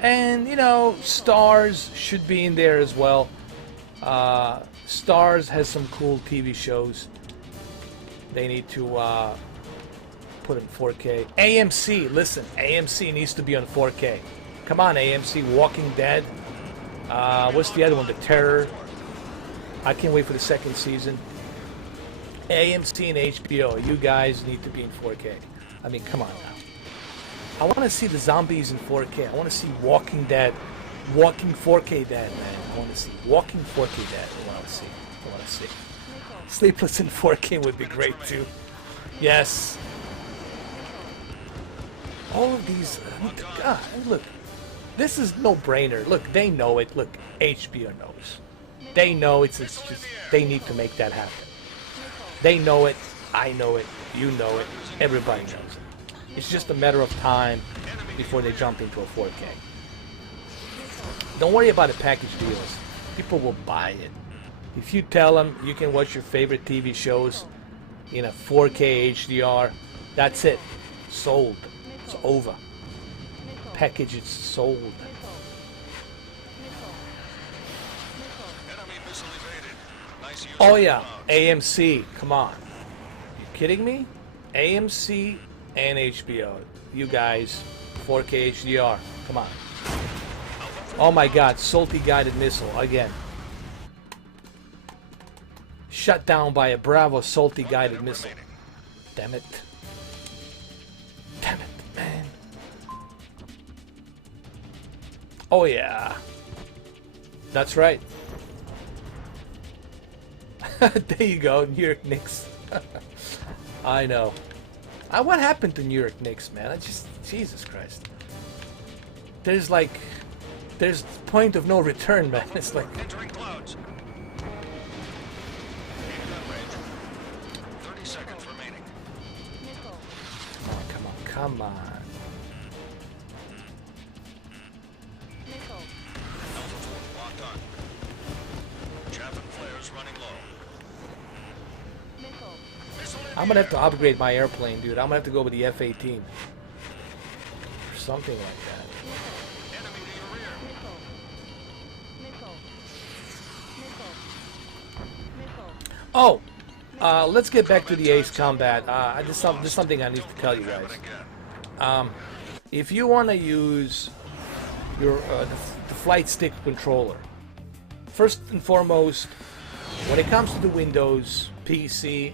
And you know, Stars should be in there as well. Stars has some cool TV shows. They need to put in 4K. AMC, listen, AMC needs to be on 4K. Come on, AMC, Walking Dead. What's the other one? The Terror. I can't wait for the second season. AMC and HBO, you guys need to be in 4K. I mean, come on now. I want to see the zombies in 4K. I want to see Walking Dead, Walking 4K Dead, man. I want to see Walking 4K Dead. I want to see. I want to see. Sleepless in 4K would be great too. Yes. All of these. God, look. This is no brainer. Look, they know it. Look, HBO knows. They know it's just they need to make that happen. They know it. I know it. You know it. Everybody knows it. It's just a matter of time before they jump into a 4K. Don't worry about the package deals. People will buy it. If you tell them you can watch your favorite TV shows in a 4K HDR, that's it. Sold. It's over. Package is sold. Enemy missile evaded. Nice use Oh of yeah, clouds. AMC. Come on. You kidding me? AMC and HBO. You guys, 4K HDR. Come on. Oh my God, salty guided missile again. Shut down by a Bravo salty guided missile. Damn it. Damn it, man. Oh yeah. That's right. There you go, New York Knicks. I know. What happened to New York Knicks, man? I just, Jesus Christ. There's point of no return, man. It's like, Entering clouds. Leaving that range. 30 seconds remaining. oh, come on, come on. Alpha 4 locked on. Chaff and flares running low. Missile in I'm the gonna have to air. upgrade my airplane, dude. I'm gonna have to go with the F-18. Or something like that. Enemy to your rear. Oh! Let's get back to the Ace Combat. There's something I need to tell you guys. Happen again. If you want to use your the flight stick controller, first and foremost, when it comes to the Windows, PC,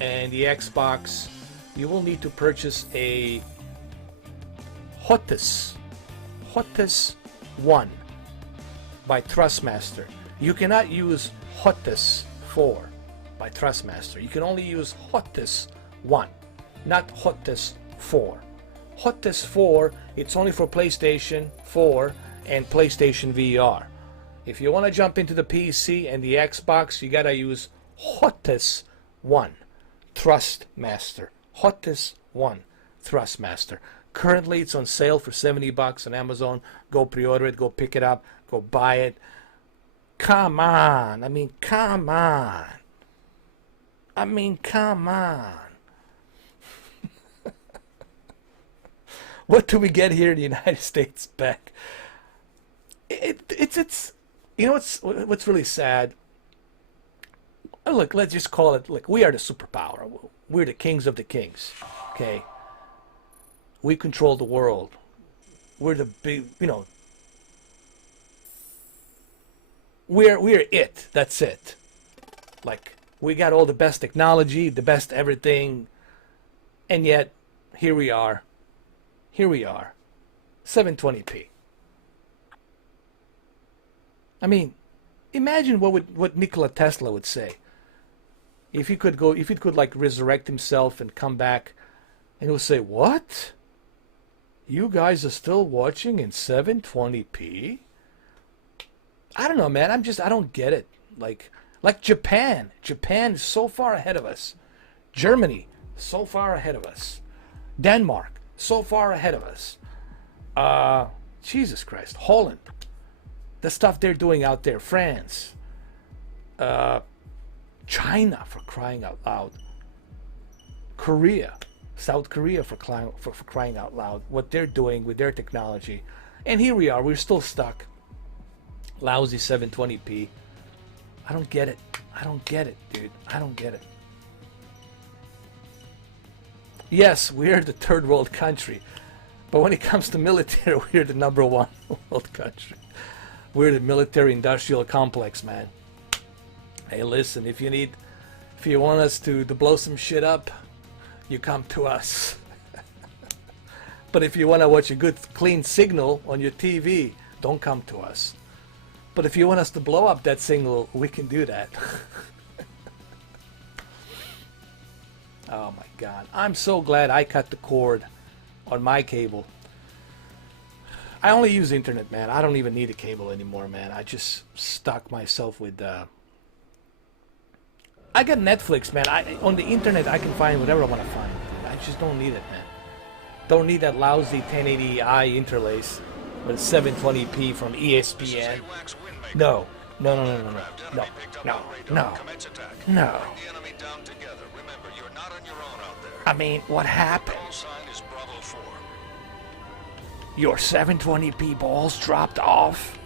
and the Xbox, you will need to purchase a Hotus 1 by Thrustmaster. You cannot use Hotus 4 by Thrustmaster. You can only use Hotus 1, not Hotus 4. Hotus 4, it's only for PlayStation 4 and PlayStation VR. If you want to jump into the PC and the Xbox, you gotta use Hotus 1 Thrustmaster. Hotus 1 Thrustmaster. Currently, it's on sale for $70 on Amazon. Go pre-order it. Go pick it up. Go buy it. Come on. I mean, come on. I mean, come on. What do we get here in the United States back? It's you know what's really sad? Look, let's just call it, look, we are the superpower. We're the kings of the kings. Okay? We control the world. We're the big, you know, we're it. That's it. Like, we got all the best technology, the best everything, and yet here we are. Here we are. 720p. I mean, imagine what Nikola Tesla would say if he could like resurrect himself and come back, and he'll say, "What? You guys are still watching in 720p?" I don't know, man. I don't get it. Like Japan. Japan is so far ahead of us. Germany, so far ahead of us. Denmark, so far ahead of us. Jesus Christ. Holland. The stuff they're doing out there. France. China, for crying out loud. Korea. South Korea, for crying out loud. What they're doing with their technology. And here we are. We're still stuck. Lousy 720p. I don't get it. I don't get it, dude. I don't get it. Yes, we're the third world country, but when it comes to military, we're the #1 world country. We're the military industrial complex, man. Hey, listen, if you want us to blow some shit up, you come to us. But if you want to watch a good clean signal on your TV, don't come to us. But if you want us to blow up that signal, we can do that. Oh my god, I'm so glad I cut the cord on my cable. I only use internet, man. I don't even need a cable anymore, man. I just stuck myself with I got Netflix, man. On the internet I can find whatever I want to find. I just don't need it, man. Don't need that lousy 1080i interlace with 720p from ESPN. No. No, no, no, no, no, no, no, no, no. I mean, what happened? Your 720p balls dropped off?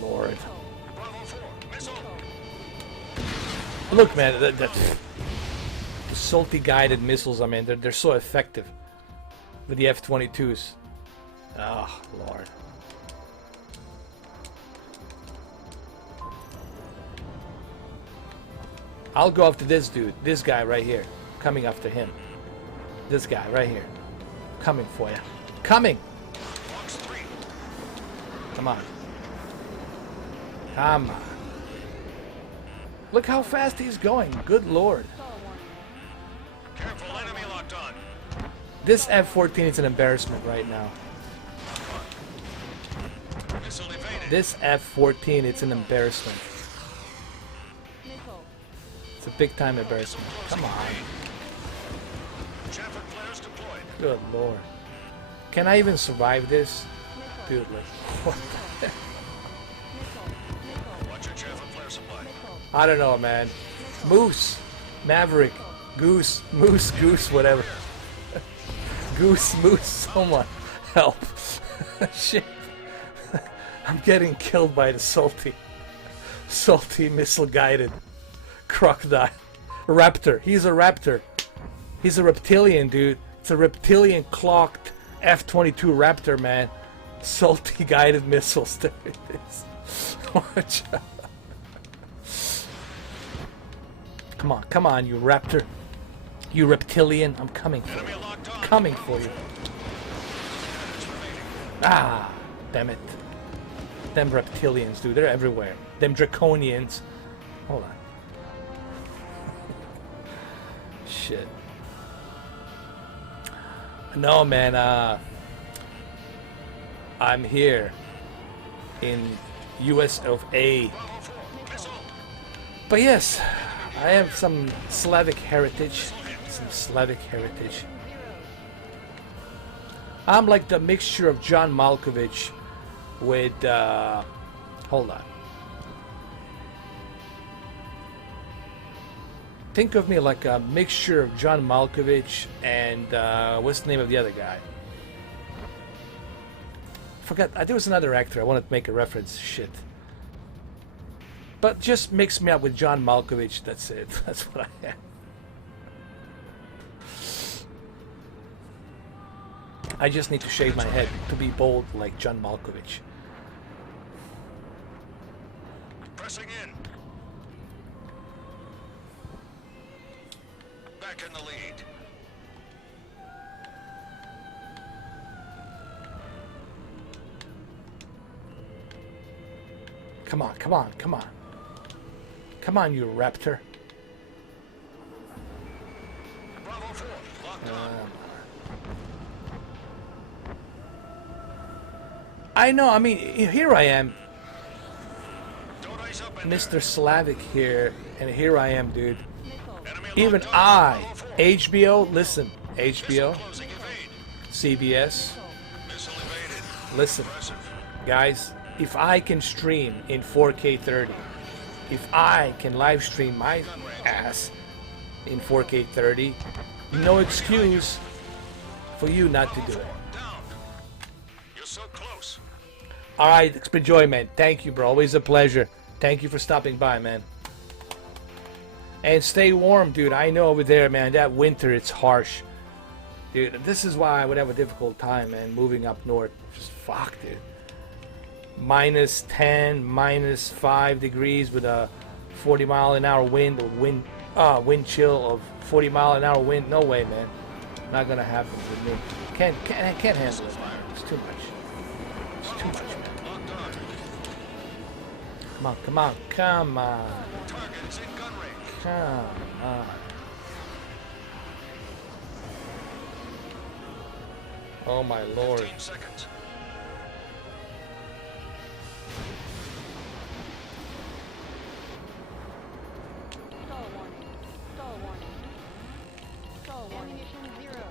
Lord. Look, man, the salty guided missiles, I mean, they're so effective with the F-22s. Oh, Lord. I'll go after this dude, this guy right here. Coming after him. This guy right here. Coming for you. Coming! Come on. Come on. Look how fast he's going. Good Lord. Careful, enemy locked on. This F-14 is an embarrassment right now. Missile evaded. This F-14, it's an embarrassment. It's a big time embarrassment. Come on. Chafford flares deployed. Good Lord. Can I even survive this? Dude, like, what the heck? Watch your Chafford flare supply. I don't know, man. Moose. Maverick. Goose. Moose. Goose. Whatever. Goose. Moose. Someone. Help. Shit. I'm getting killed by the salty missile guided crocodile. Raptor. He's a raptor. He's a reptilian, dude. It's a reptilian clocked F-22 Raptor, man. Salty guided missiles. There it is. Watch out. Come on, you raptor. You reptilian. I'm coming for you. Coming for you. Ah, damn it. Them reptilians, dude. They're everywhere. Them draconians. Hold on. Shit. No, man, I'm here in US of A. But yes, I have some Slavic heritage. I'm like the mixture of John Malkovich with, hold on. Think of me like a mixture of John Malkovich and what's the name of the other guy? Forgot. There was another actor I wanted to make a reference. Shit. But just mix me up with John Malkovich. That's it. That's what I am. I just need to shave my head to be bold like John Malkovich. Pressing in. Back in the lead. Come on, come on, come on. Come on, you raptor. Bravo 4, locked on. I know, I mean, here I am, Don't ice up in Mr. Slavic here, and here I am, dude. there. Enemy Even locked on. I, Bravo 4. HBO, listen, Missile HBO, closing, evade. CBS, Missile evaded. listen, Aggressive. guys, if I can stream in 4K 30, if I can live stream my ass in 4K 30, no excuse for you not to do it. Down. You're so close. All right, it's been joy, man. Thank you, bro. Always a pleasure. Thank you for stopping by, man. And stay warm, dude. I know over there, man, that winter, it's harsh. Dude, this is why I would have a difficult time, man, moving up north. Just fuck, dude. Minus 10, minus 5 degrees with a 40-mile-an-hour wind, or wind chill of 40-mile-an-hour wind. No way, man. Not gonna happen with me. Can't handle it, man. It's too much. It's too much, man. Come on, come on, come on. Targets in gun range. Come on. Oh my lord. 15 seconds.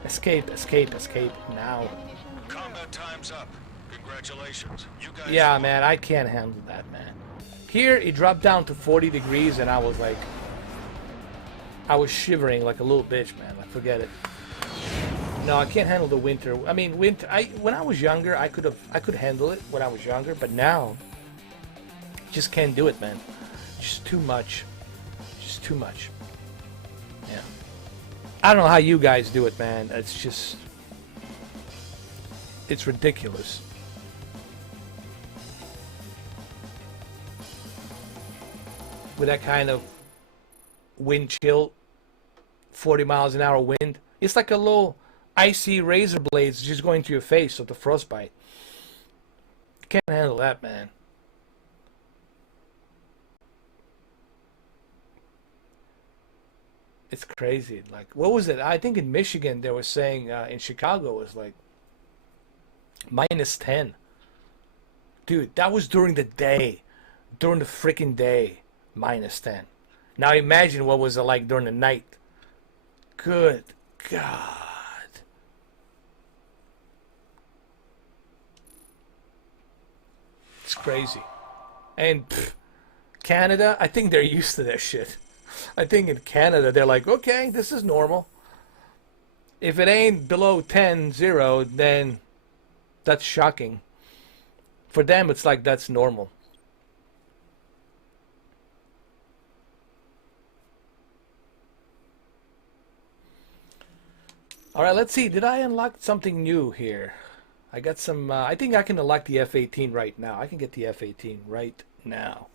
Escape, escape, escape now. Combat time's up. Congratulations. You guys Yeah, won. man, I can't handle that, man. Here, it dropped down to 40 degrees, and I was like, I was shivering like a little bitch, man. Like, forget it. No, I can't handle the winter. I mean, winter. When I was younger, I could handle it when I was younger, but now, just can't do it, man. Just too much. Just too much. Yeah. I don't know how you guys do it, man. It's just, it's ridiculous. With that kind of wind chill, 40 miles an hour wind, it's like a little icy razor blades just going to your face of the frostbite. Can't handle that, man. It's crazy. Like, what was it? I think in Michigan they were saying in Chicago it was like minus 10. Dude, that was during the day. During the freaking day, minus 10. Now imagine what was it like during the night. Good God. It's crazy. And Canada, I think they're used to that shit. I think in Canada they're like, okay, this is normal. If it ain't below 10-0, then that's shocking. For them, it's like that's normal. All right, let's see. Did I unlock something new here? I got some. I think I can unlock the F-18 right now. I can get the F-18 right now.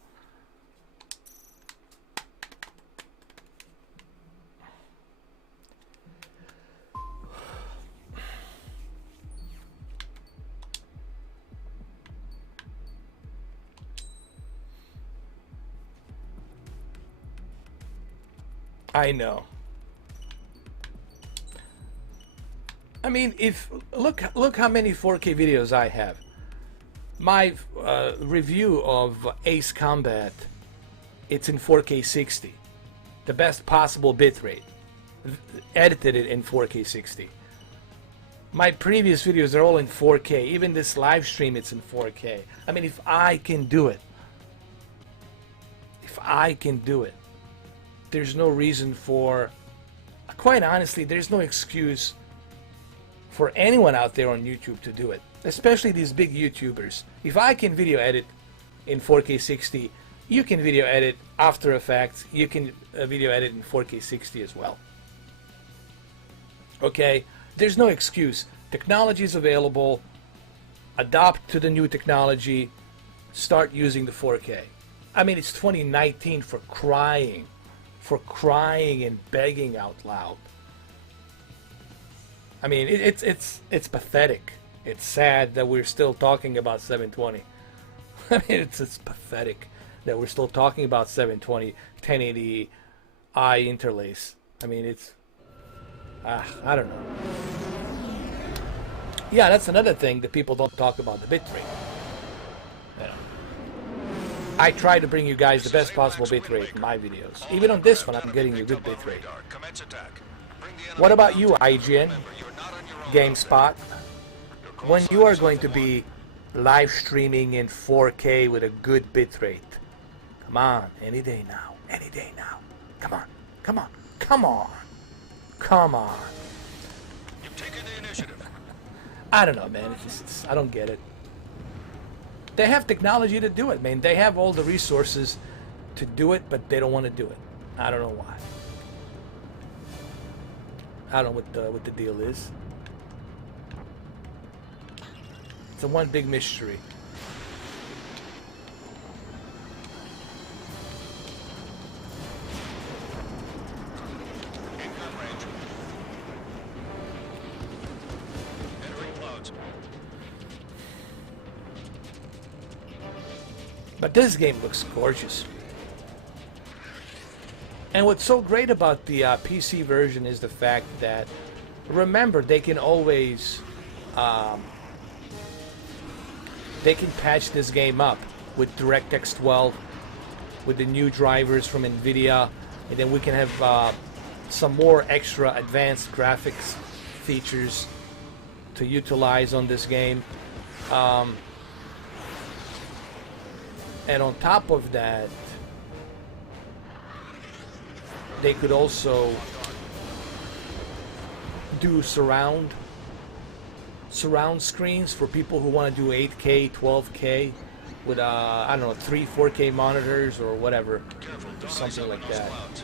I know. I mean, if look how many 4K videos I have. My review of Ace Combat, it's in 4K 60, the best possible bitrate. Edited it in 4K 60. My previous videos are all in 4K. Even this live stream, it's in 4K. I mean, if I can do it, there's no reason for, quite honestly, there's no excuse for anyone out there on YouTube to do it, especially these big YouTubers. If I can video edit in 4K 60, you can video edit After Effects, you can video edit in 4K 60 as well. Okay, there's no excuse. Technology is available. Adopt to the new technology. Start using the 4K. I mean, it's 2019 for crying and begging out loud. I mean, it's pathetic. It's sad that we're still talking about 720. I mean, it's pathetic that we're still talking about 720, 1080i interlace. I mean, it's I don't know. Yeah, that's another thing that people don't talk about, the bitrate. You know, I try to bring you guys the best possible bitrate in my videos. Even on this one, I'm getting you good bitrate. What about you, IGN, GameSpot? When you are going to be live streaming in 4K with a good bitrate? Come on, any day now, any day now. Come on, come on, come on, come on. You've taken the initiative. I don't know, man. I don't get it. They have technology to do it, man. They have all the resources to do it, but they don't want to do it. I don't know why. I don't know what the deal is. It's a one big mystery. In gun range. Entering clouds. But this game looks gorgeous. And what's so great about the PC version is the fact that, remember, they can always they can patch this game up with DirectX 12, with the new drivers from NVIDIA, and then we can have some more extra advanced graphics features to utilize on this game. And on top of that, they could also do surround screens for people who want to do 8K, 12K with I don't know, 3-4K monitors or whatever, Careful, or don't ice something up like in those that. clouds.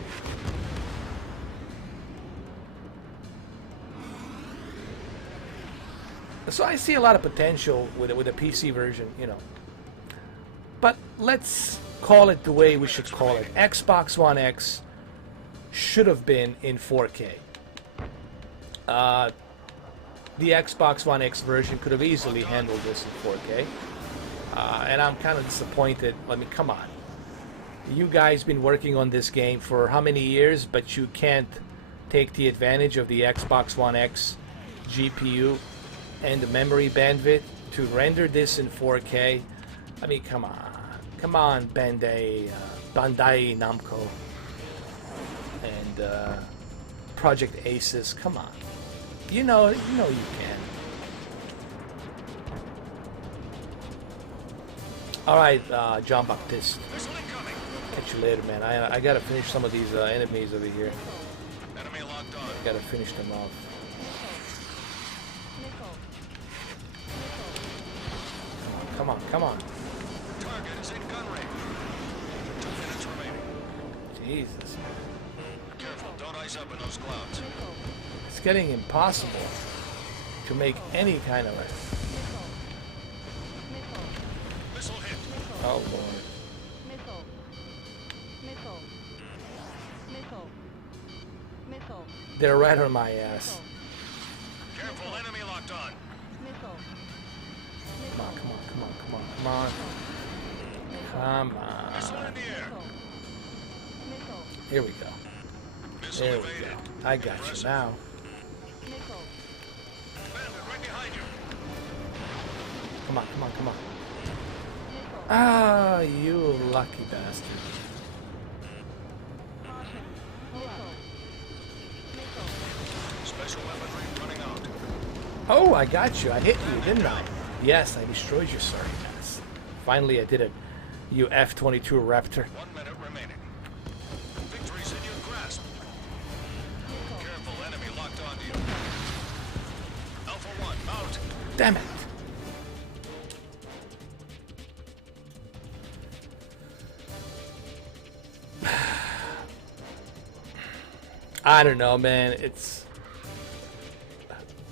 So I see a lot of potential with a PC version, you know. But let's call it the way we should call it. Xbox One X should have been in 4K. The Xbox One X version could have easily handled this in 4K. And I'm kind of disappointed. I mean, come on. You guys been working on this game for how many years, but you can't take the advantage of the Xbox One X GPU and the memory bandwidth to render this in 4K. I mean, come on, Bandai Namco, and Project Aces. Come on, you know you can. All right, John Baptiste. Missile incoming. Catch you later, man. I gotta finish some of these enemies over here. Enemy locked on. Gotta finish them off. Come on, come on. Target is in gun range. 2 minutes remaining. Jesus, Careful, don't ice up in those clouds. it's getting impossible to make any kind of a. Missile hit. Oh Lord. They're right on my ass. Careful, enemy locked on. Come on, come on, come on, come on, come on. Come Missile on. in the air. Here we go. Missile There we evaded. go. I got you now. Bandit right behind you. Come on, come on, come on. Ah, you lucky bastard. Special weaponry running out. Oh, I got you. I hit you, didn't I? Yes, I destroyed your sorry ass. Finally, I did it. You F-22 Raptor. 1 minute remaining. Victory's in your grasp. Careful, enemy locked onto you. Alpha 1, out. Damn it. I don't know, man.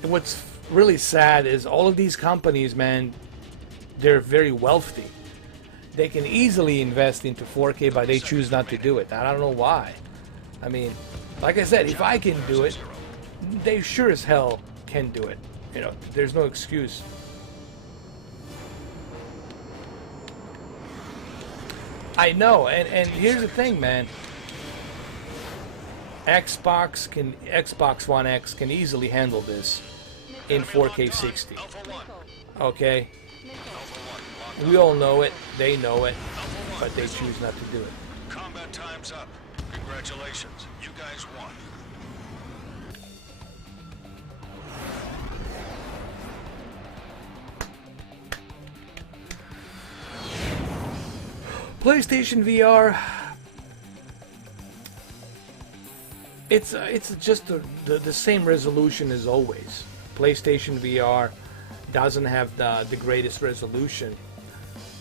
What's really sad is all of these companies, man, they're very wealthy. They can easily invest into 4K, but they choose not to do it. I don't know why. I mean, like I said, if I can do it, they sure as hell can do it. You know, there's no excuse. I know, and here's the thing, man. Xbox One X can easily handle this in 4K 60. Alpha 1. Okay? Alpha 1, locked We all know it, they know it, Alpha 1, but they missile. choose not to do it. Combat time's up. Congratulations. You guys won. PlayStation VR, it's just the same resolution as always. PlayStation VR doesn't have the greatest resolution,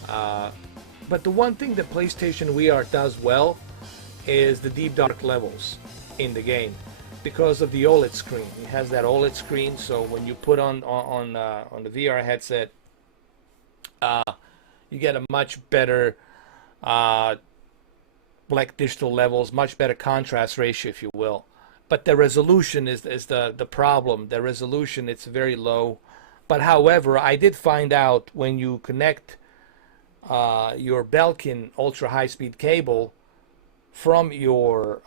but the one thing that PlayStation VR does well is the deep dark levels in the game because of the OLED screen. It has that OLED screen, so when you put on the VR headset, you get a much better black digital levels, much better contrast ratio, if you will. But the resolution is the problem. The resolution, it's very low. But however, I did find out when you connect your Belkin ultra high-speed cable from your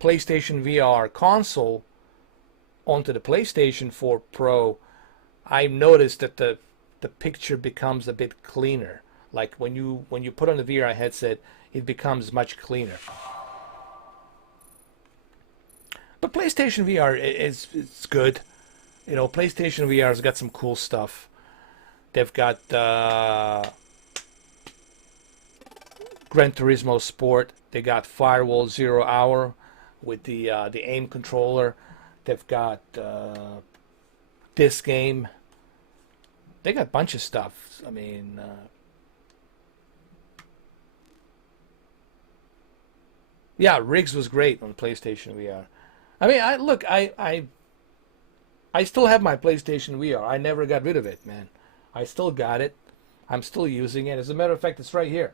PlayStation VR console onto the PlayStation 4 Pro, I noticed that the picture becomes a bit cleaner. Like when you put on the VR headset, it becomes much cleaner. But PlayStation VR it's good. You know, PlayStation VR's got some cool stuff. They've got Gran Turismo Sport. They got Firewall 0 Hour with the aim controller. They've got this game. They got a bunch of stuff. I mean, yeah, Riggs was great on PlayStation VR. I mean, I still have my PlayStation VR. I never got rid of it, man. I still got it. I'm still using it. As a matter of fact, it's right here.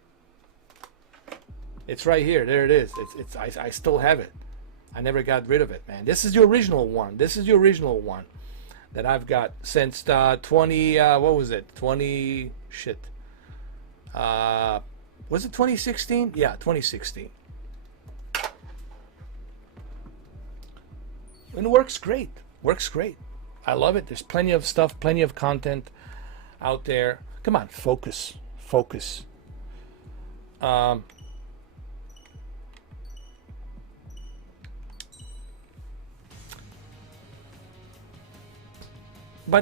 It's right here. There it is. I still have it. I never got rid of it, man. This is the original one. This is the original one that I've got since 20. What was it? 20 shit. Was it 2016? Yeah, 2016. And it works great. Works great. I love it. There's plenty of stuff, plenty of content out there. Come on, focus. Focus. But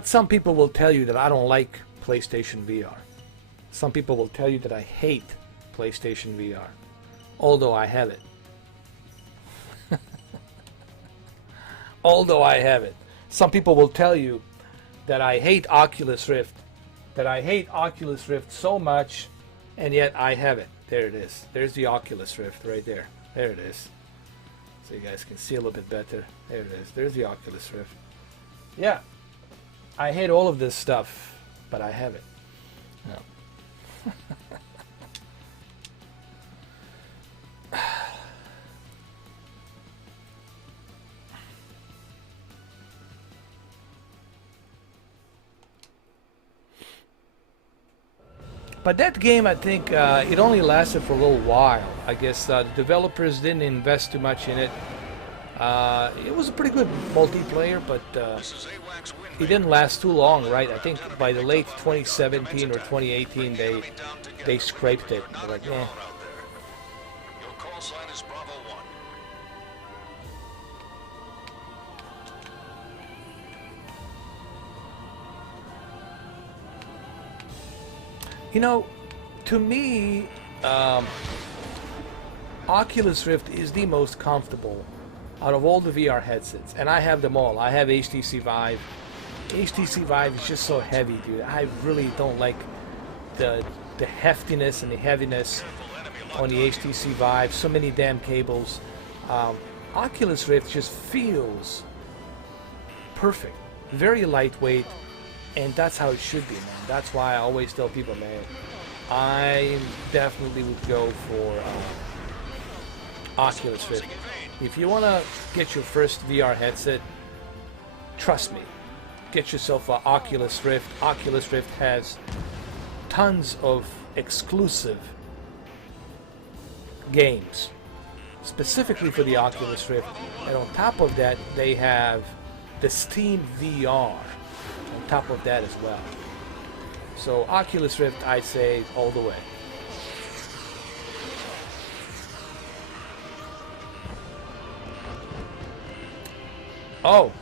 some people will tell you that I don't like PlayStation VR. Some people will tell you that I hate PlayStation VR, although I have it. Although I have it. Some people will tell you that I hate Oculus Rift, that I hate Oculus Rift so much, and yet I have it. There it is. There's the Oculus Rift right there. There it is. So you guys can see a little bit better. There it is. There's the Oculus Rift. Yeah. I hate all of this stuff, but I have it. No. But that game, I think, it only lasted for a little while. I guess the developers didn't invest too much in it. It was a pretty good multiplayer, but it didn't last too long, right? I think by the late 2017 or 2018, they scraped it. They're like, eh. Your call sign is Bravo 1. You know, to me, Oculus Rift is the most comfortable out of all the VR headsets, and I have them all. I have HTC Vive. HTC Vive is just so heavy, dude. I really don't like the heftiness and the heaviness on the HTC Vive. So many damn cables. Oculus Rift just feels perfect, very lightweight. And that's how it should be, man. That's why I always tell people, man, I definitely would go for Oculus Rift. If you want to get your first VR headset, trust me, get yourself an Oculus Rift. Oculus Rift has tons of exclusive games, specifically for the Oculus Rift. And on top of that, they have the Steam VR on top of that as well. So Oculus Rift, I'd say all the way. Oh,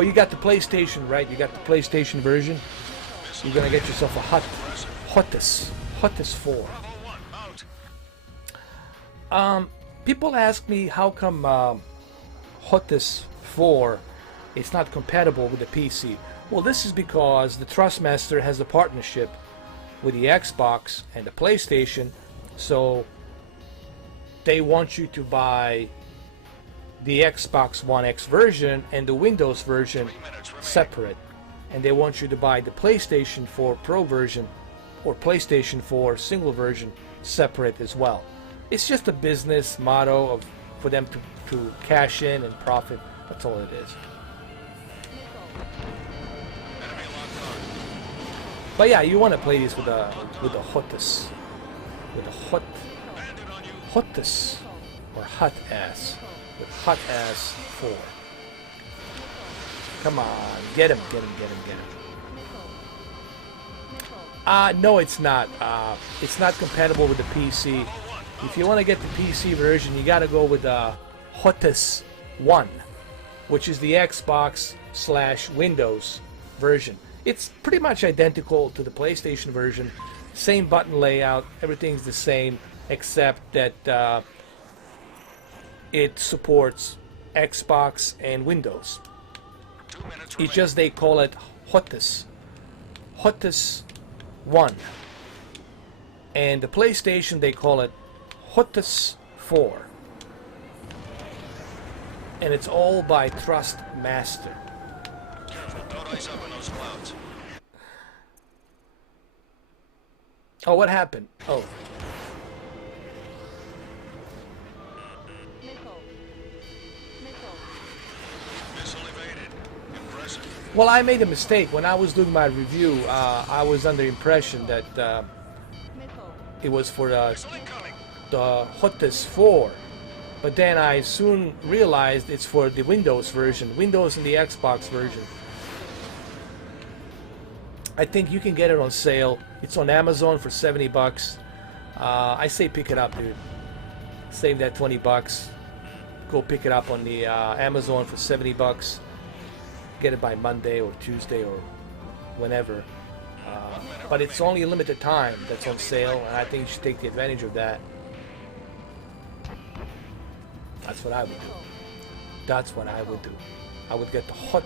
you got the PlayStation, right? You got the PlayStation version. You're gonna get yourself a Hottest 4. People ask me how come Hottest 4 is not compatible with the PC. Well, this is because the Trustmaster has a partnership with the Xbox and the PlayStation, so they want you to buy the Xbox One X version and the Windows version separate, and they want you to buy the PlayStation 4 Pro version or PlayStation 4 single version separate as well. It's just a business motto for them to cash in and profit. That's all it is. But yeah, you want to play this with the hottest, hottest or hot ass, with hot ass 4. Come on, get him. No, it's not. It's not compatible with the PC. If you want to get the PC version, you got to go with the hottest 1, which is the Xbox/Windows version. It's pretty much identical to the PlayStation version. Same button layout, everything's the same, except that it supports Xbox and Windows. It's just they call it hottest 1. And the PlayStation, they call it hottest 4. And it's all by Trust Master. Careful, don't ice up in those clouds. Oh, what happened? Oh. Missile evaded. Impressive. Well, I made a mistake. When I was doing my review, I was under the impression that it was for Missile incoming. the hottest 4. But then I soon realized it's for the Windows version, Windows and the Xbox version. I think you can get it on sale. It's on Amazon for $70. I say pick it up, dude. Save that $20. Go pick it up on the Amazon for $70. Get it by Monday or Tuesday or whenever. But it's only a limited time that's on sale, and I think you should take the advantage of that. That's what I would do. That's what I would do. I would get the hot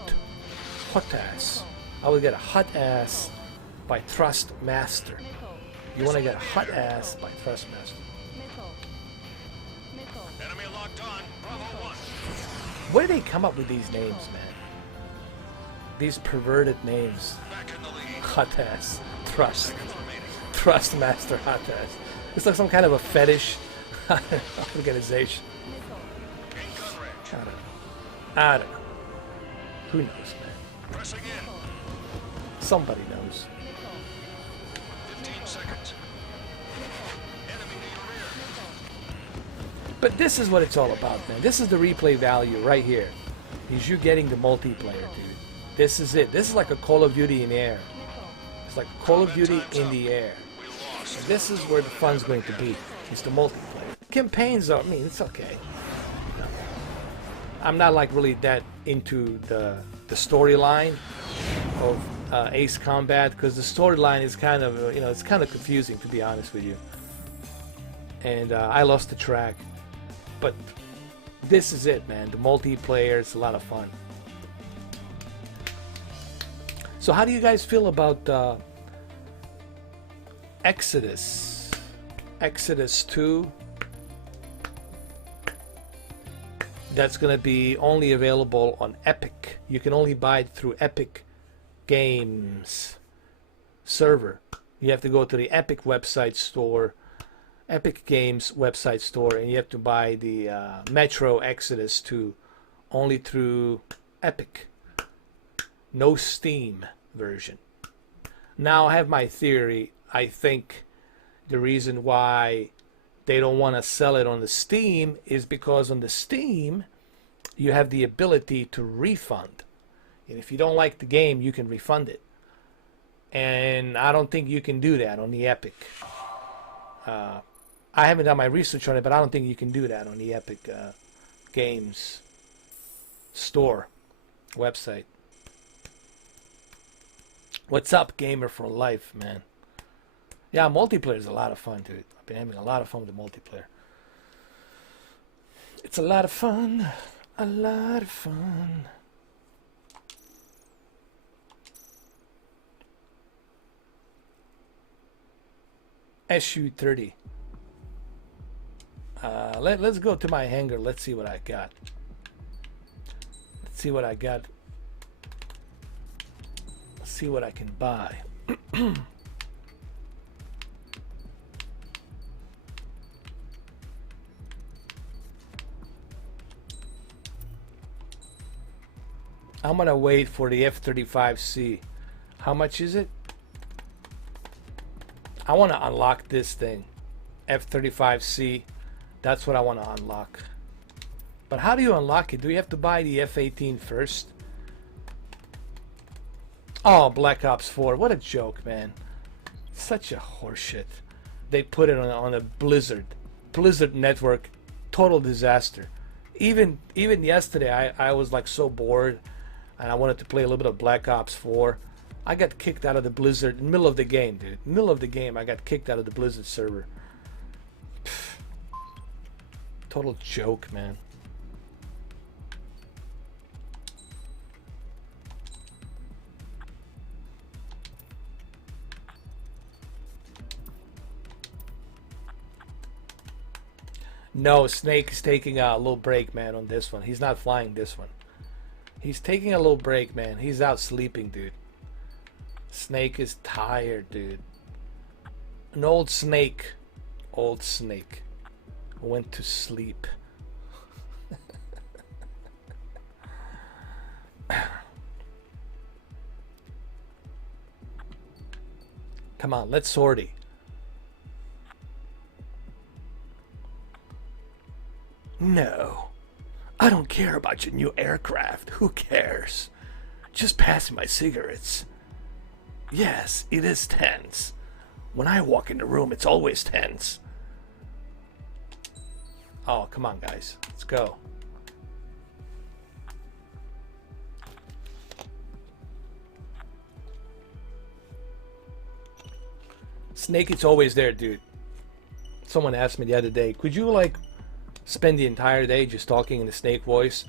ass. I would get a hot ass by Trust Master. You want to get a hot ass by Trust Master. Enemy locked on. Bravo 1. Where do they come up with these names, man? These perverted names. Back in the lead. Hot ass. Trust. Seconds remaining. Trust Master hot ass. It's like some kind of a fetish organization. In gun range. I don't know. Who knows, man? Pressing in. Somebody knows. 15 seconds. Enemy to your rear. But this is what it's all about, man. This is the replay value right here. Is you getting the multiplayer, dude. This is it. This is like a Call of Duty in the air. It's like Call of Duty in the air. We lost. And this is where the fun's going to be. It's the multiplayer. Campaigns are, I mean, it's okay. No. I'm not like really that into the storyline of Ace Combat, because the storyline is kind of, it's kind of confusing, to be honest with you. And I lost the track. But this is it, man. The multiplayer is a lot of fun. So how do you guys feel about Exodus 2? That's going to be only available on Epic. You can only buy it through Epic Games server. You have to go to the Epic website store, Epic Games website store, and you have to buy the Metro Exodus 2 only through Epic. No Steam version. Now I have my theory. I think the reason why they don't want to sell it on the Steam is because on the Steam you have the ability to refund. And if you don't like the game, you can refund it. And I don't think you can do that on the Epic. I haven't done my research on it, but I don't think you can do that on the Epic Games store website. What's up, Gamer for Life, man? Yeah, multiplayer is a lot of fun, dude. I've been having a lot of fun with the multiplayer. It's a lot of fun. A lot of fun. SU-30. Let's go to my hangar. Let's see what I got. Let's see what I got. Let's see what I can buy. I'm gonna wait for the F-35C. How much is it? I want to unlock this thing. F-35C. That's what I want to unlock. But how do you unlock it? Do you have to buy the F-18 first? Oh, Black Ops 4. What a joke, man. Such a horseshit. They put it on a Blizzard network. Total disaster. Even yesterday, I was like so bored. And I wanted to play a little bit of Black Ops 4. I got kicked out of the Blizzard in the middle of the game, dude. Middle of the game, I got kicked out of the Blizzard server. Pfft. Total joke, man. No, Snake is taking a little break, man, on this one. He's not flying this one. He's taking a little break, man. He's out sleeping, dude. Snake is tired, dude. An old snake. Old snake. Went to sleep. Come on, let's sortie. No. I don't care about your new aircraft. Who cares? Just pass me my cigarettes. Yes, it is tense. When I walk in the room, it's always tense. Oh, come on, guys. Let's go. Snake, it's always there, dude. Someone asked me the other day, could you, like, spend the entire day just talking in the Snake voice?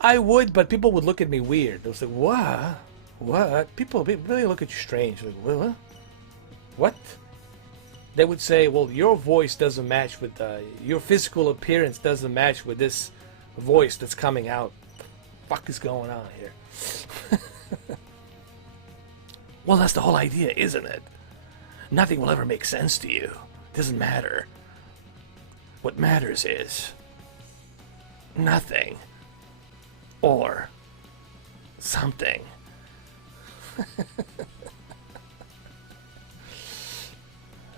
I would, but people would look at me weird. They was like, what? What? People really look at you strange. Like, what? What? They would say, well, your voice doesn't match with, your physical appearance doesn't match with this voice that's coming out. What the fuck is going on here? Well, that's the whole idea, isn't it? Nothing will ever make sense to you. Doesn't matter. What matters is nothing or something.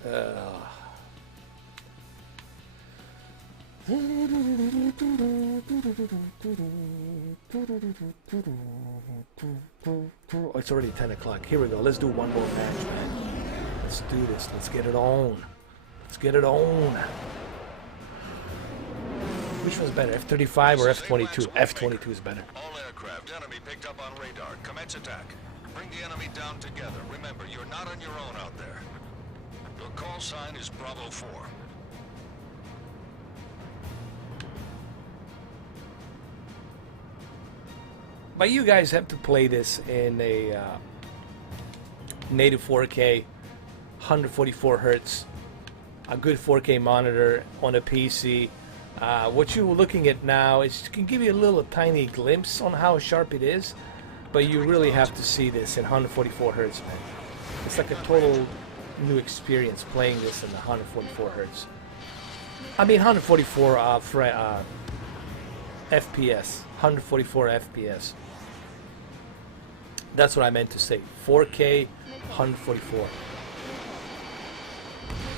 Oh, it's already 10 o'clock. Here we go. Let's do one more match, man. Let's do this. Let's get it on. Let's get it on. Which one's better, F-35 or F-22? F-22 is better. All aircraft, enemy picked up on radar. Commence attack. Bring the enemy down together. Remember, you're not on your own out there. Your call sign is Bravo 4. But you guys have to play this in a native 4K, 144 hertz, a good 4K monitor on a PC. What you're looking at now is can give you a little tiny glimpse on how sharp it is, but you really have to see this in 144 hertz, man. It's like a total new experience playing this in 144 hertz. I mean 144 FPS, 144 FPS. That's what I meant to say. 4K, 144.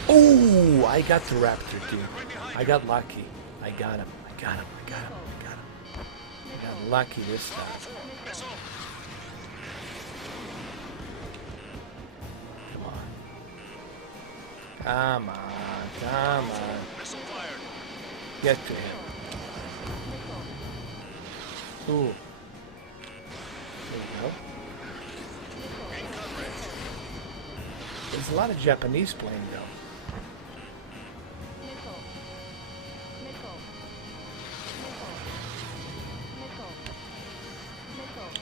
Oh, I got the Raptor, dude. I got lucky. I got him. I got him. I got him. I got him. I got lucky this time. Come on. Come on. Come on. Get to him. Ooh. There you go. There's a lot of Japanese playing though.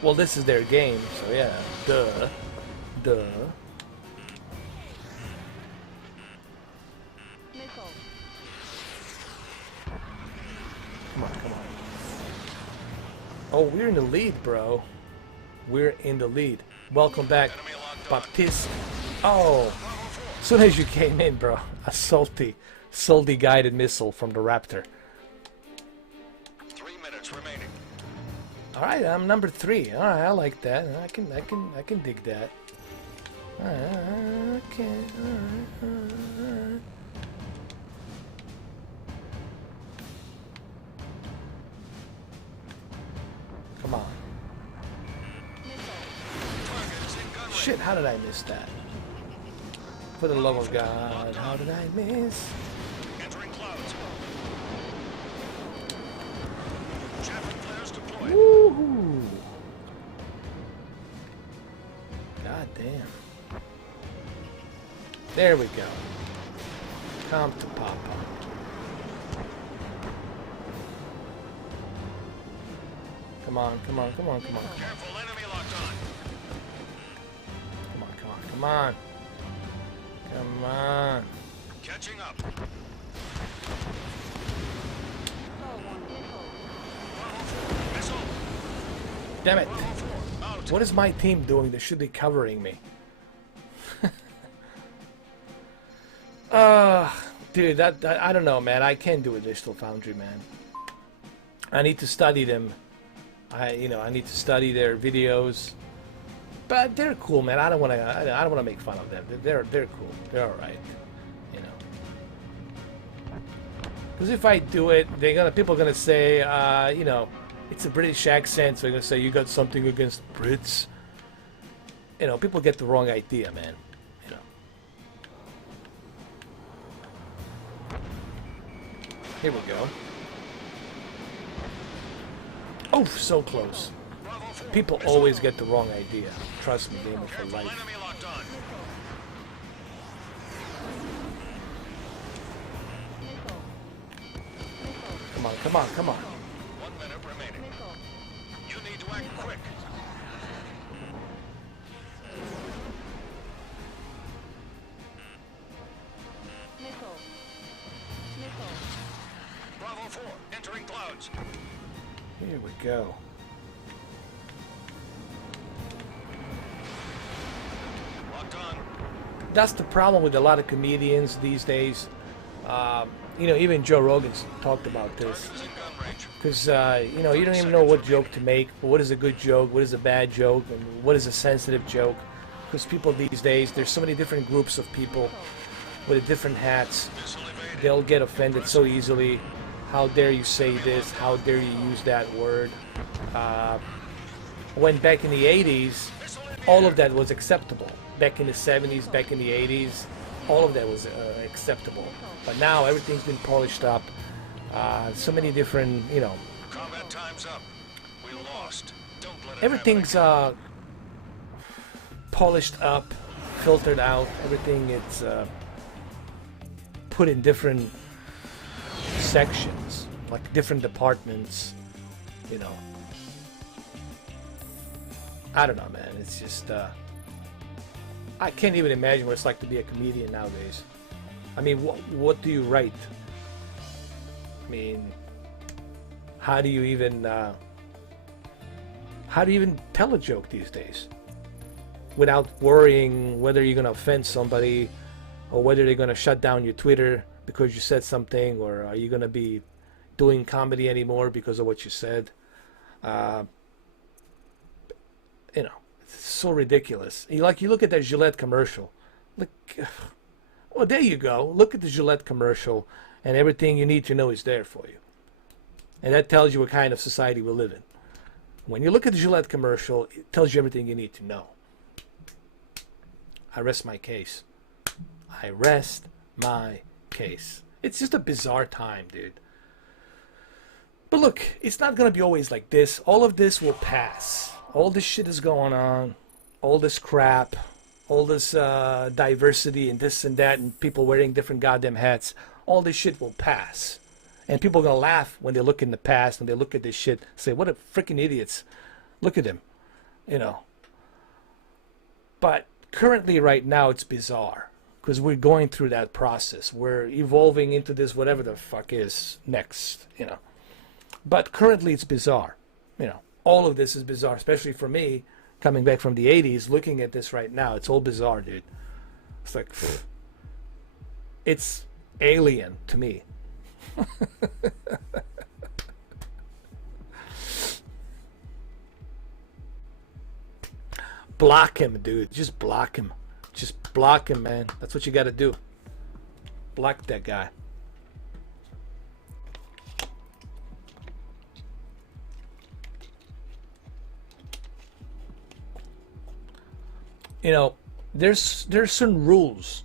Well, this is their game, so yeah. Duh. Duh. Oh, we're in the lead, bro. We're in the lead. Welcome back, Baptiste. Oh, as soon as you came in, bro, a salty guided missile from the Raptor. 3 minutes remaining. All right, I'm number 3. All right, I like that. I can dig that. All right, okay. All right. Come on. Shit, how did I miss that? For the love of God, how did I miss? Entering clouds. Javelin flares deployed. Woohoo! God damn. There we go. Come to Papa. Come on, come on, come on, come on. Careful, enemy locked on. Come on, come on, come on. Come on. Catching up. Missile. Damn it. Out. What is my team doing? They should be covering me. Dude, that I don't know, man. I can't do a Digital Foundry, man. I need to study them. I need to study their videos. But they're cool, man. I don't want to make fun of them. They're cool. They're all right, you know. Because if I do it, people are gonna say, it's a British accent. So they're gonna say you got something against Brits. You know, people get the wrong idea, man. You know. Here we go. Oh, so close. People always get the wrong idea. Trust me, gaming for life. Enemy locked on. Come on, come on, come on. 1 minute remaining. You need to act quick. Bravo 4, entering clouds. Here we go. Locked on. That's the problem with a lot of comedians these days. Even Joe Rogan's talked about this. Target is in gun range. Because, you don't even know what joke to make. What is a good joke? What is a bad joke? And what is a sensitive joke? Because people these days, there's so many different groups of people with different hats. Missile evaded. They'll get offended so easily. How dare you say this? How dare you use that word? When back in the 80s, all of that was acceptable. Back in the 70s, back in the 80s, all of that was acceptable. But now everything's been polished up. So many different, Combat time's up. We lost. Don't let it everything's happen polished up, filtered out. Everything it's put in different sections, like different departments. I don't know, man. It's just I can't even imagine what it's like to be a comedian nowadays. I mean, what do you write? I mean, how do you even tell a joke these days without worrying whether you're gonna offend somebody or whether they're gonna shut down your Twitter because you said something, or are you gonna be doing comedy anymore because of what you said? It's so ridiculous. You look at that Gillette commercial. Look, well, there you go. Look at the Gillette commercial, and everything you need to know is there for you. And that tells you what kind of society we live in. When you look at the Gillette commercial, it tells you everything you need to know. I rest my case. I rest my case. It's just a bizarre time, dude. But look, it's not going to be always like this. All of this will pass. All this shit is going on. All this crap. All this diversity and this and that and people wearing different goddamn hats. All this shit will pass. And people are going to laugh when they look in the past, when they look at this shit, say, what a freaking idiots. Look at them. But currently right now it's bizarre. Because we're going through that process. We're evolving into this whatever the fuck is next, But currently it's bizarre, all of this is bizarre, especially for me coming back from the 80s, looking at this right now. It's all bizarre, dude. It's like, it's alien to me. Block him, dude. Just block him. Just block him, man. That's what you got to do. Block that guy. You know, there's certain rules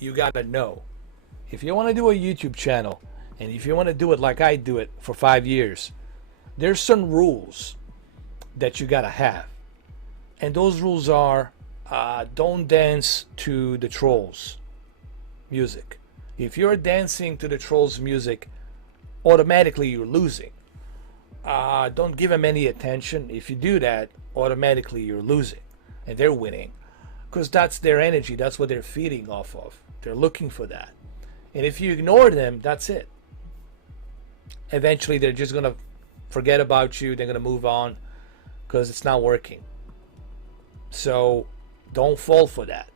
you got to know. If you want to do a YouTube channel, and if you want to do it like I do it for 5 years, there's some rules that you got to have. And those rules are, don't dance to the trolls music. If you're dancing to the trolls music, automatically you're losing. Don't give them any attention. If you do that, automatically you're losing and they're winning, because that's their energy. That's what they're feeding off of. They're looking for that. And if you ignore them, that's it. Eventually they're just going to forget about you. They're going to move on because it's not working. So don't fall for that.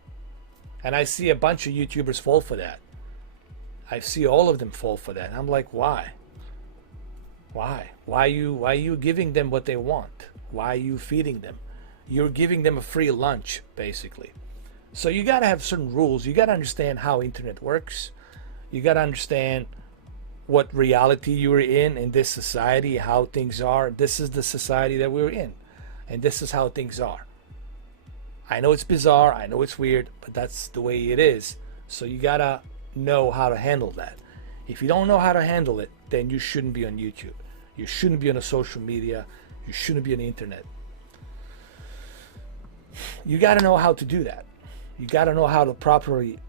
And I see a bunch of YouTubers fall for that. I see all of them fall for that. And I'm like, why? Why are you giving them what they want? Why are you feeding them? You're giving them a free lunch, basically. So you got to have certain rules. You got to understand how internet works. You got to understand what reality you're in this society, how things are. This is the society that we're in, and this is how things are. I know it's bizarre, I know it's weird, but that's the way it is. So you gotta know how to handle that. If you don't know how to handle it, then you shouldn't be on YouTube. You shouldn't be on a social media. You shouldn't be on the internet. You gotta know how to do that. You gotta know how to properly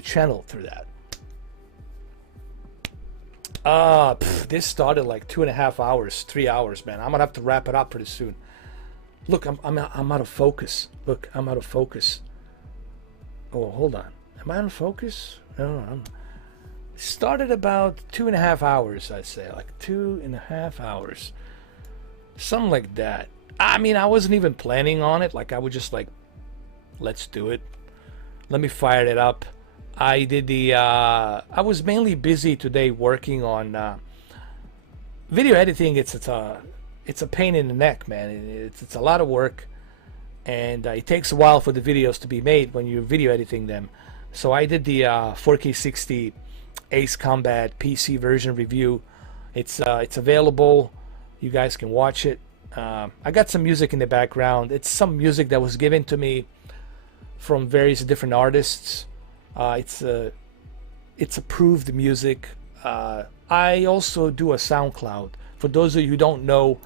channel through that. This started like 2.5 hours, 3 hours, man. I'm gonna have to wrap it up pretty soon. Look, I'm out of focus. Look, I'm out of focus. Oh, hold on. Am I out of focus? No. It started about 2.5 hours, I'd say. Like 2.5 hours. Something like that. I mean, I wasn't even planning on it. Like, I was just like, let's do it. Let me fire it up. I did the... I was mainly busy today working on video editing. It's a pain in the neck, man. It's a lot of work, and it takes a while for the videos to be made when you're video editing them. So I did the 4K 60 Ace Combat PC version review. It's available. You guys can watch it. I got some music in the background. It's some music that was given to me from various different artists. It's approved music. I also do a SoundCloud. For those of you who don't know,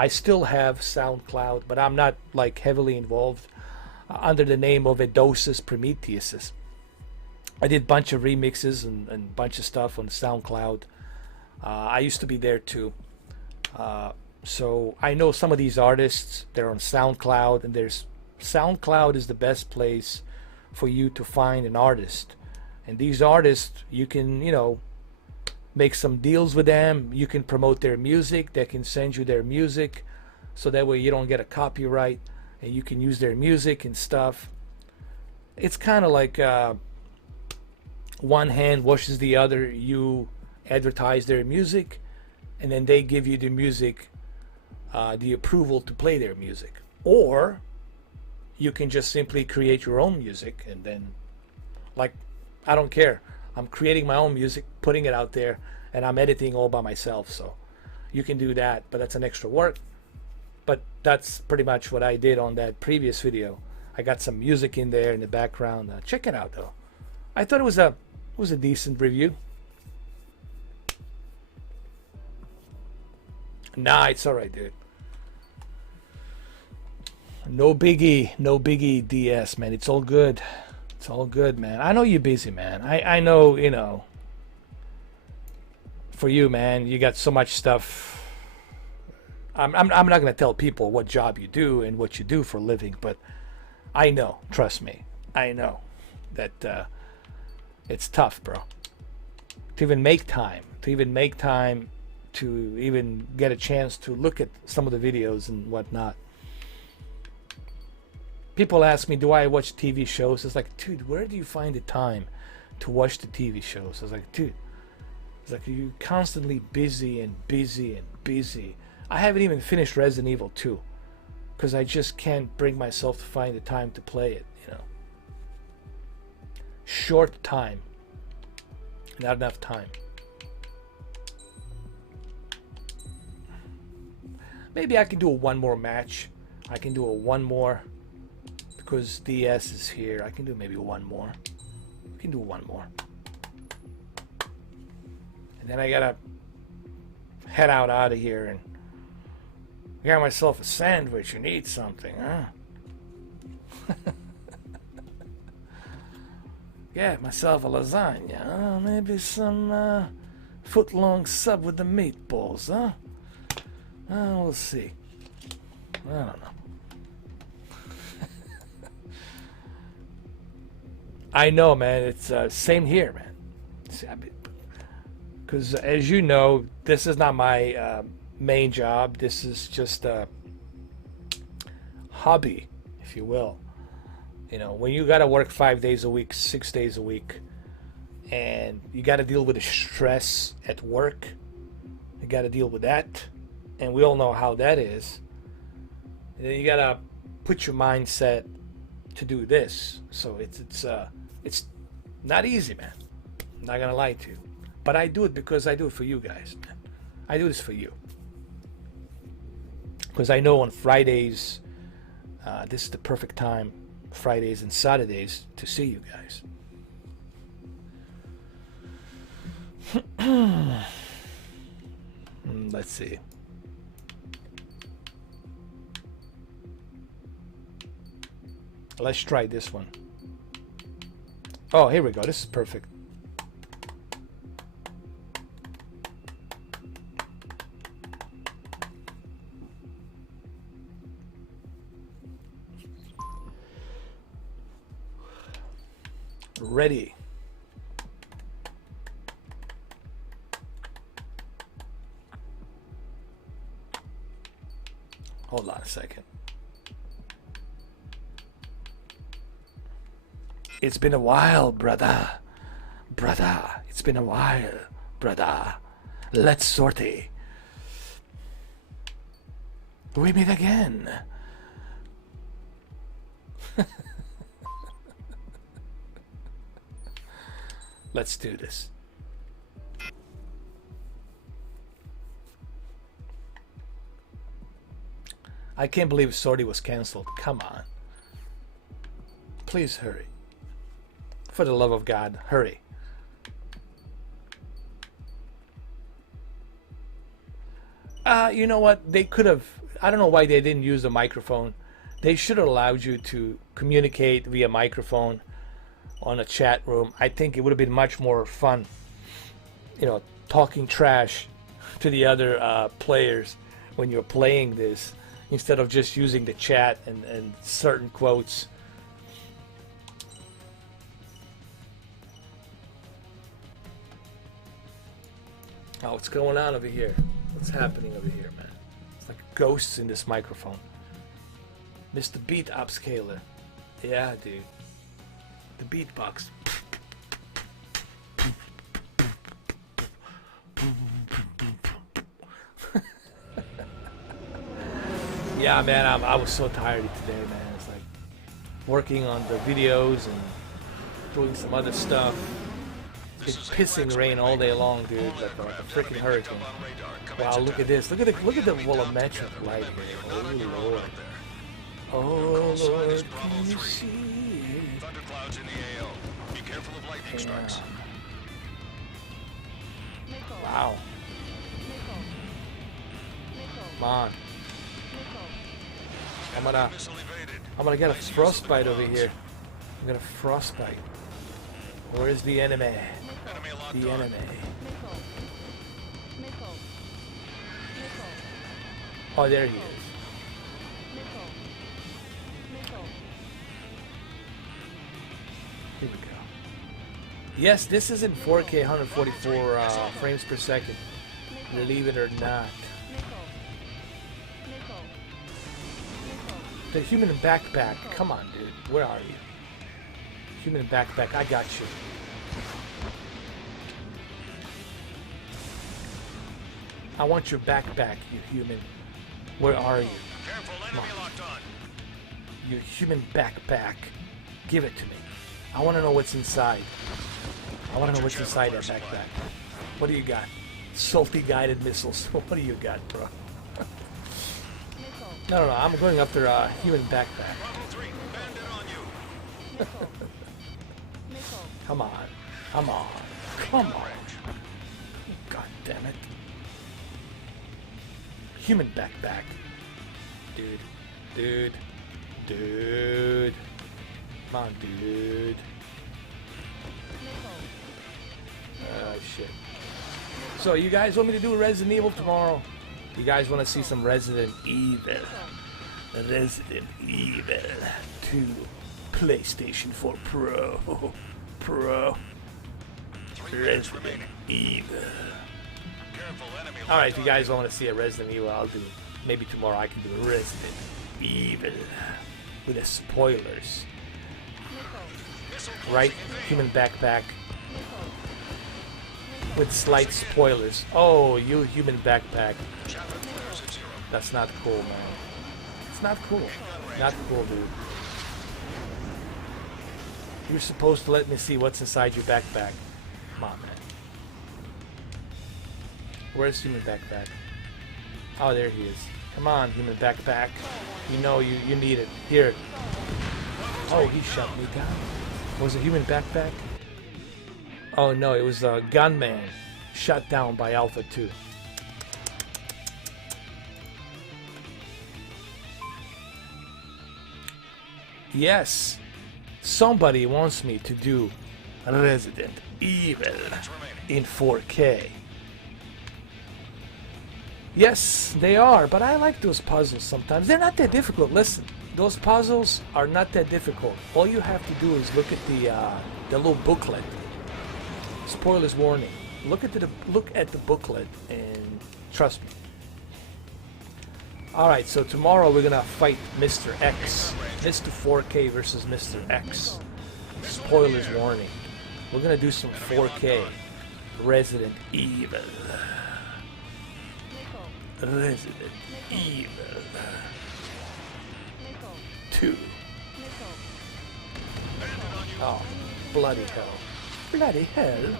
I still have SoundCloud, but I'm not like heavily involved, under the name of Edosis Prometheus. I did a bunch of remixes and a bunch of stuff on SoundCloud. I used to be there too. So I know some of these artists. They're on SoundCloud, and SoundCloud is the best place for you to find an artist. And these artists, you can, make some deals with them. You can promote their music. They can send you their music, so that way you don't get a copyright, and you can use their music and stuff. It's kind of like one hand washes the other. You advertise their music, and then they give you the music, the approval to play their music. Or you can just simply create your own music, and then, like, I don't care. I'm creating my own music, putting it out there, and I'm editing all by myself. So you can do that, but that's an extra work. But that's pretty much what I did on that previous video. I got some music in there in the background. Check it out, though. I thought it was a decent review. Nah, it's all right, dude. No biggie, DS, man. It's all good. It's all good, man. I know you're busy, man. I know, for you, man, you got so much stuff. I'm not going to tell people what job you do and what you do for a living, but I know, trust me. I know that it's tough, bro. To even make time to even get a chance to look at some of the videos and whatnot. People ask me, do I watch TV shows? It's like, dude, where do you find the time to watch the TV shows? I was like, dude, it's like you're constantly busy and busy and busy. I haven't even finished Resident Evil 2 because I just can't bring myself to find the time to play it, you know. Short time. Not enough time. Maybe I can do a one more match. I can do a one more because DS is here. I can do maybe one more. I can do one more. And then I gotta head out of here and get myself a sandwich and eat something, huh? Get myself a lasagna, huh? Maybe some foot-long sub with the meatballs, huh? We'll see. I don't know. I know, man. It's same here, man. Because as you know, this is not my main job. This is just a hobby, if you will. You know, when you got to work 5 days a week, 6 days a week, and you got to deal with the stress at work, you got to deal with that, and we all know how that is. And then you got to put your mindset to do this. So it's not easy, man. I'm not gonna lie to you, but I do it because I do it for you guys, man. I do this for you because I know on Fridays this is the perfect time, Fridays and Saturdays, to see you guys. Let's see. Let's try this one. Oh, here we go. This is perfect. Ready. Hold on a second. It's been a while, brother. Brother, it's been a while, brother. Let's sortie. We meet again. Let's do this. I can't believe sortie was cancelled. Come on. Please hurry. For the love of God, hurry. You know what? They could have... I don't know why they didn't use the microphone. They should have allowed you to communicate via microphone on a chat room. I think it would have been much more fun, you know, talking trash to the other players when you're playing this, instead of just using the chat and certain quotes. Oh, what's going on over here? What's happening over here, man? It's like ghosts in this microphone. Mr. Beat Upscaler. Yeah, dude. The beatbox. Yeah, man, I was so tired today, man. It's like working on the videos and doing some other stuff. It's pissing rain all day long, dude, like a freaking hurricane. Wow, look at this. Look at the volumetric light here. Oh Lord. Oh Lord, can you see it? Thunderclouds in the AO. Be careful of lightning strikes. Wow. Come on. I'm gonna get a frostbite over here. I'm gonna frostbite. Where's the enemy? The enemy. Oh, there he is. Here we go. Yes, this is in 4K, 144 frames per second. Believe it or not. The human backpack. Come on, dude. Where are you? Human backpack. I got you. I want your backpack, you human. Where are you? Careful, enemy locked on. Your human backpack. Give it to me. I want to know what's inside. I want to know what's inside that backpack. What do you got? Salty guided missiles. What do you got, bro? No. I'm going after a human backpack. Bravo 3, bandit on you. Come on. Come on. Come on. God damn it. Human backpack. Dude. Dude. Dude. Come on, dude. Oh, shit. So, you guys want me to do Resident Evil tomorrow? You guys want to see some Resident Evil? Resident Evil 2. PlayStation 4 Pro. Pro. Resident Evil. Careful, enemy locked Alright, if you on guys want to see a Resident Evil, I'll do. Maybe tomorrow I can do a Resident Evil. With the spoilers. Missile Right? closing in vain. Human backpack. With slight spoilers. Oh, you human backpack. Traffic flares at 0. That's not cool, man. It's not cool. Not cool, dude. You're supposed to let me see what's inside your backpack. Come on, man. Where's human backpack? Oh, there he is. Come on, human backpack. You know you need it. Here. Oh, he shot me down. Was it human backpack? Oh no, it was a gunman shot down by Alpha 2. Yes, somebody wants me to do Resident Evil in 4K. Yes, they are, but I like those puzzles sometimes. They're not that difficult. Listen, those puzzles are not that difficult. All you have to do is look at the little booklet. Spoilers warning. Look at the booklet and trust me. All right, so tomorrow we're gonna fight Mr. X, Mr. 4K versus Mr. X. Spoilers warning. We're gonna do some 4K Resident Evil. Resident Evil 2. Oh, bloody hell. Bloody hell.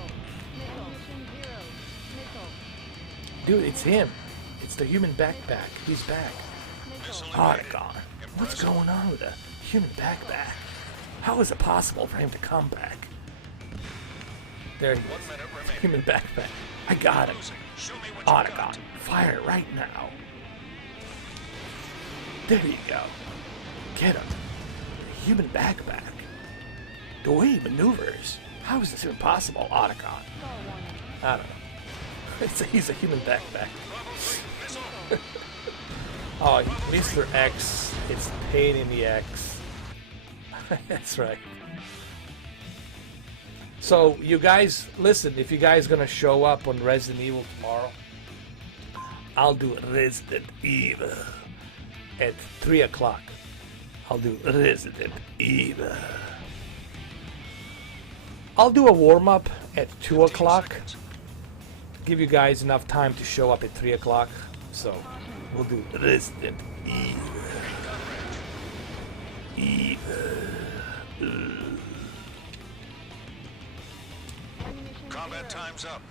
Dude, it's him. It's the human backpack. He's back. Oh, God. What's going on with the human backpack? How is it possible for him to come back? There he is. Human backpack. I got him. Show me what Oh, you got. God. Fire right now. There you go. Get him. The human backpack. The way he maneuvers. How is this even possible, Otacon? I don't know. He's a human backpack. Oh, Mr. X. It's pain in the X. That's right. So, you guys, listen, if you guys gonna show up on Resident Evil tomorrow, I'll do Resident Evil at 3 o'clock. I'll do Resident Evil. I'll do a warm-up at 2 o'clock. Give you guys enough time to show up at 3 o'clock. So, we'll do Resident Evil. Evil. Combat time's up.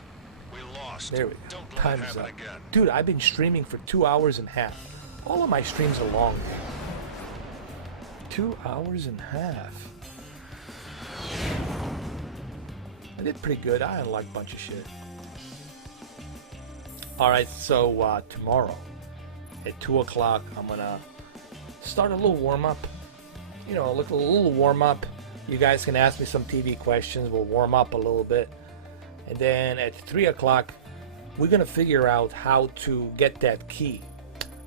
We lost. There we go. Don't let it Time's happen up. again. Dude, I've been streaming for 2 hours and a half. All of my streams are long. 2 hours and a half. I did pretty good. I unlocked a bunch of shit. Alright, so tomorrow at 2 o'clock, I'm gonna start a little warm-up. You know, a little warm-up. You guys can ask me some TV questions. We'll warm up a little bit. And then at 3 o'clock, we're gonna figure out how to get that key.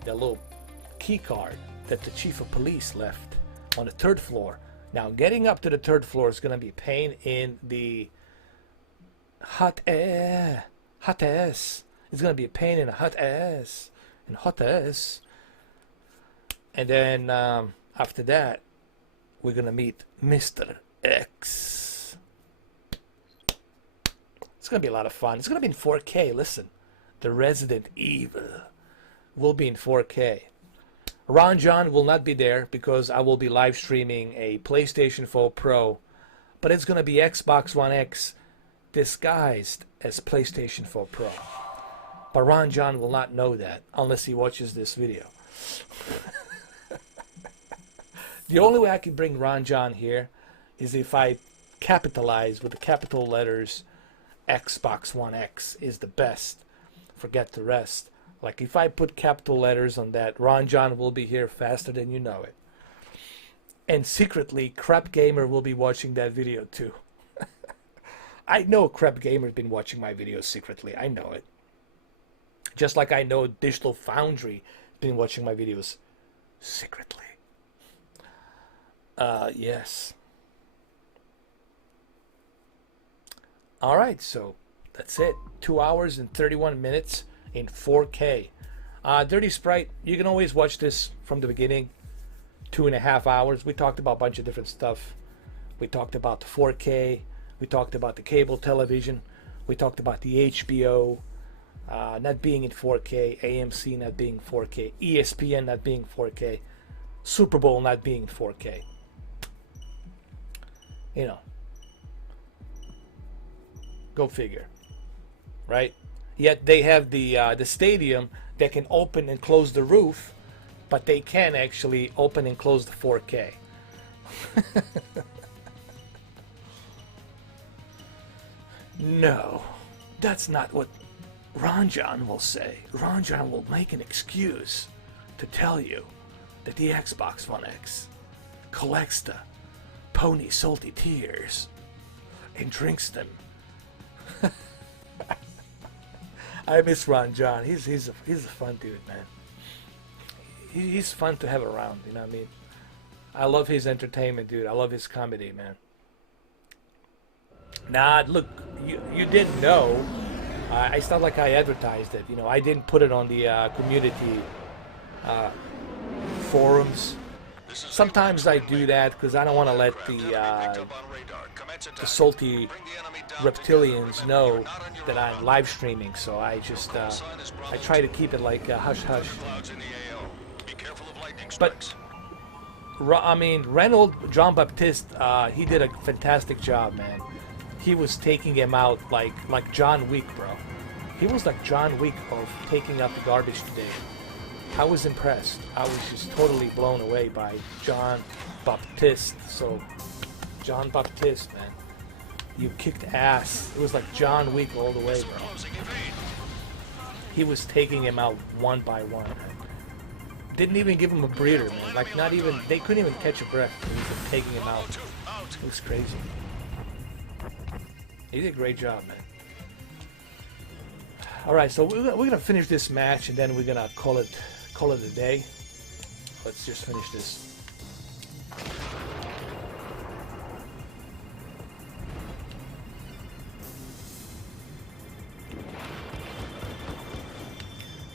That little key card that the chief of police left on the 3rd floor. Now, getting up to the 3rd floor is gonna be a pain in the hot ass. It's gonna be a pain in the hot ass. And hot ass. And then after that, we're gonna meet Mr. X. It's gonna be a lot of fun. It's gonna be in 4K. Listen, the Resident Evil will be in 4K. Ron John will not be there because I will be live streaming a PlayStation 4 Pro, but it's gonna be Xbox One X disguised as PlayStation 4 Pro. But Ron John will not know that unless he watches this video. The only way I can bring Ron John here is if I capitalize with the capital letters Xbox One X is the best. Forget the rest. Like if I put capital letters on that, Ron John will be here faster than you know it. And secretly, Crap Gamer will be watching that video too. I know Crap Gamer's been watching my videos secretly. I know it. Just like I know Digital Foundry been watching my videos secretly. Yes. Alright, so that's it. 2 hours and 31 minutes in 4K. Dirty Sprite, you can always watch this from the beginning. 2.5 hours. We talked about a bunch of different stuff. We talked about the 4K. We talked about the cable television. We talked about the HBO not being in 4K, AMC not being 4K, ESPN not being 4K, Super Bowl not being 4K. You know, go figure, right? Yet they have the stadium that can open and close the roof, but they can actually open and close the 4K. No, that's not what Ron John will say. Ron John will make an excuse to tell you that the Xbox One X collects the pony salty tears and drinks them. I miss Ron John. He's a fun dude, man. He's fun to have around. You know what I mean? I love his entertainment, dude. I love his comedy, man. Nah, look, you didn't know. It's not like I advertised it. You know, I didn't put it on the community forums. Sometimes I do that because I don't want to let the salty reptilians know that I'm live streaming. So I just I try to keep it like hush hush. But I mean, Reynold John Baptiste, he did a fantastic job, man. He was taking him out like John Wick, bro. He was like John Wick of taking out the garbage today. I was impressed. I was just totally blown away by John Baptiste. So, John Baptiste, man, you kicked ass. It was like John Wick all the way, bro. He was taking him out one by one, man. Didn't even give him a breather, man. Like, not even, they couldn't even catch a breath. He was taking him out. It was crazy. He did a great job, man. All right, so we're gonna finish this match and then we're gonna call it a day. Let's just finish this.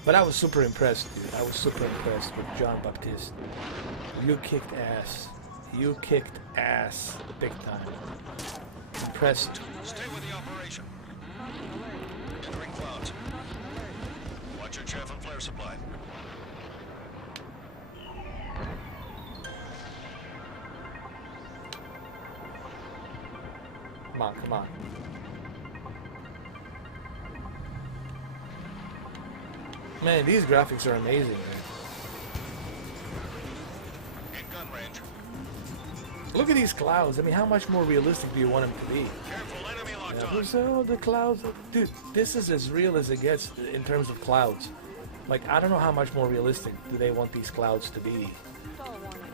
But I was super impressed, dude. I was super impressed with John Baptiste. You kicked ass. You kicked ass big time. Impressed. Stay with the operation. Entering clouds. Watch your chaff and flare supply. Come on, come on. Man, these graphics are amazing, man. In gun range. Look at these clouds. I mean, how much more realistic do you want them to be? Careful, enemy locked Yeah, on. so the clouds, dude, this is as real as it gets in terms of clouds. Like, I don't know how much more realistic do they want these clouds to be.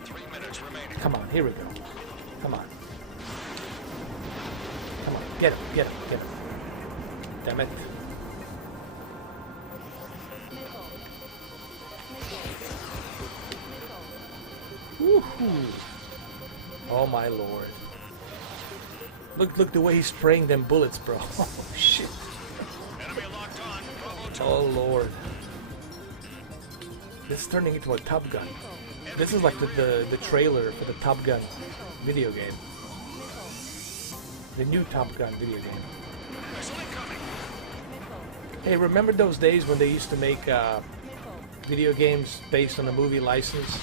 3 minutes remaining. Come on, here we go. Come on. Come on, get him, get him, get him. Damn it. Woohoo. Oh my lord. Look the way he's spraying them bullets, bro. Oh shit. Enemy locked on. Bravo Oh Lord. This is turning into a Top Gun. This is like the trailer for the Top Gun video game. The new Top Gun video game. Hey, remember those days when they used to make video games based on a movie license?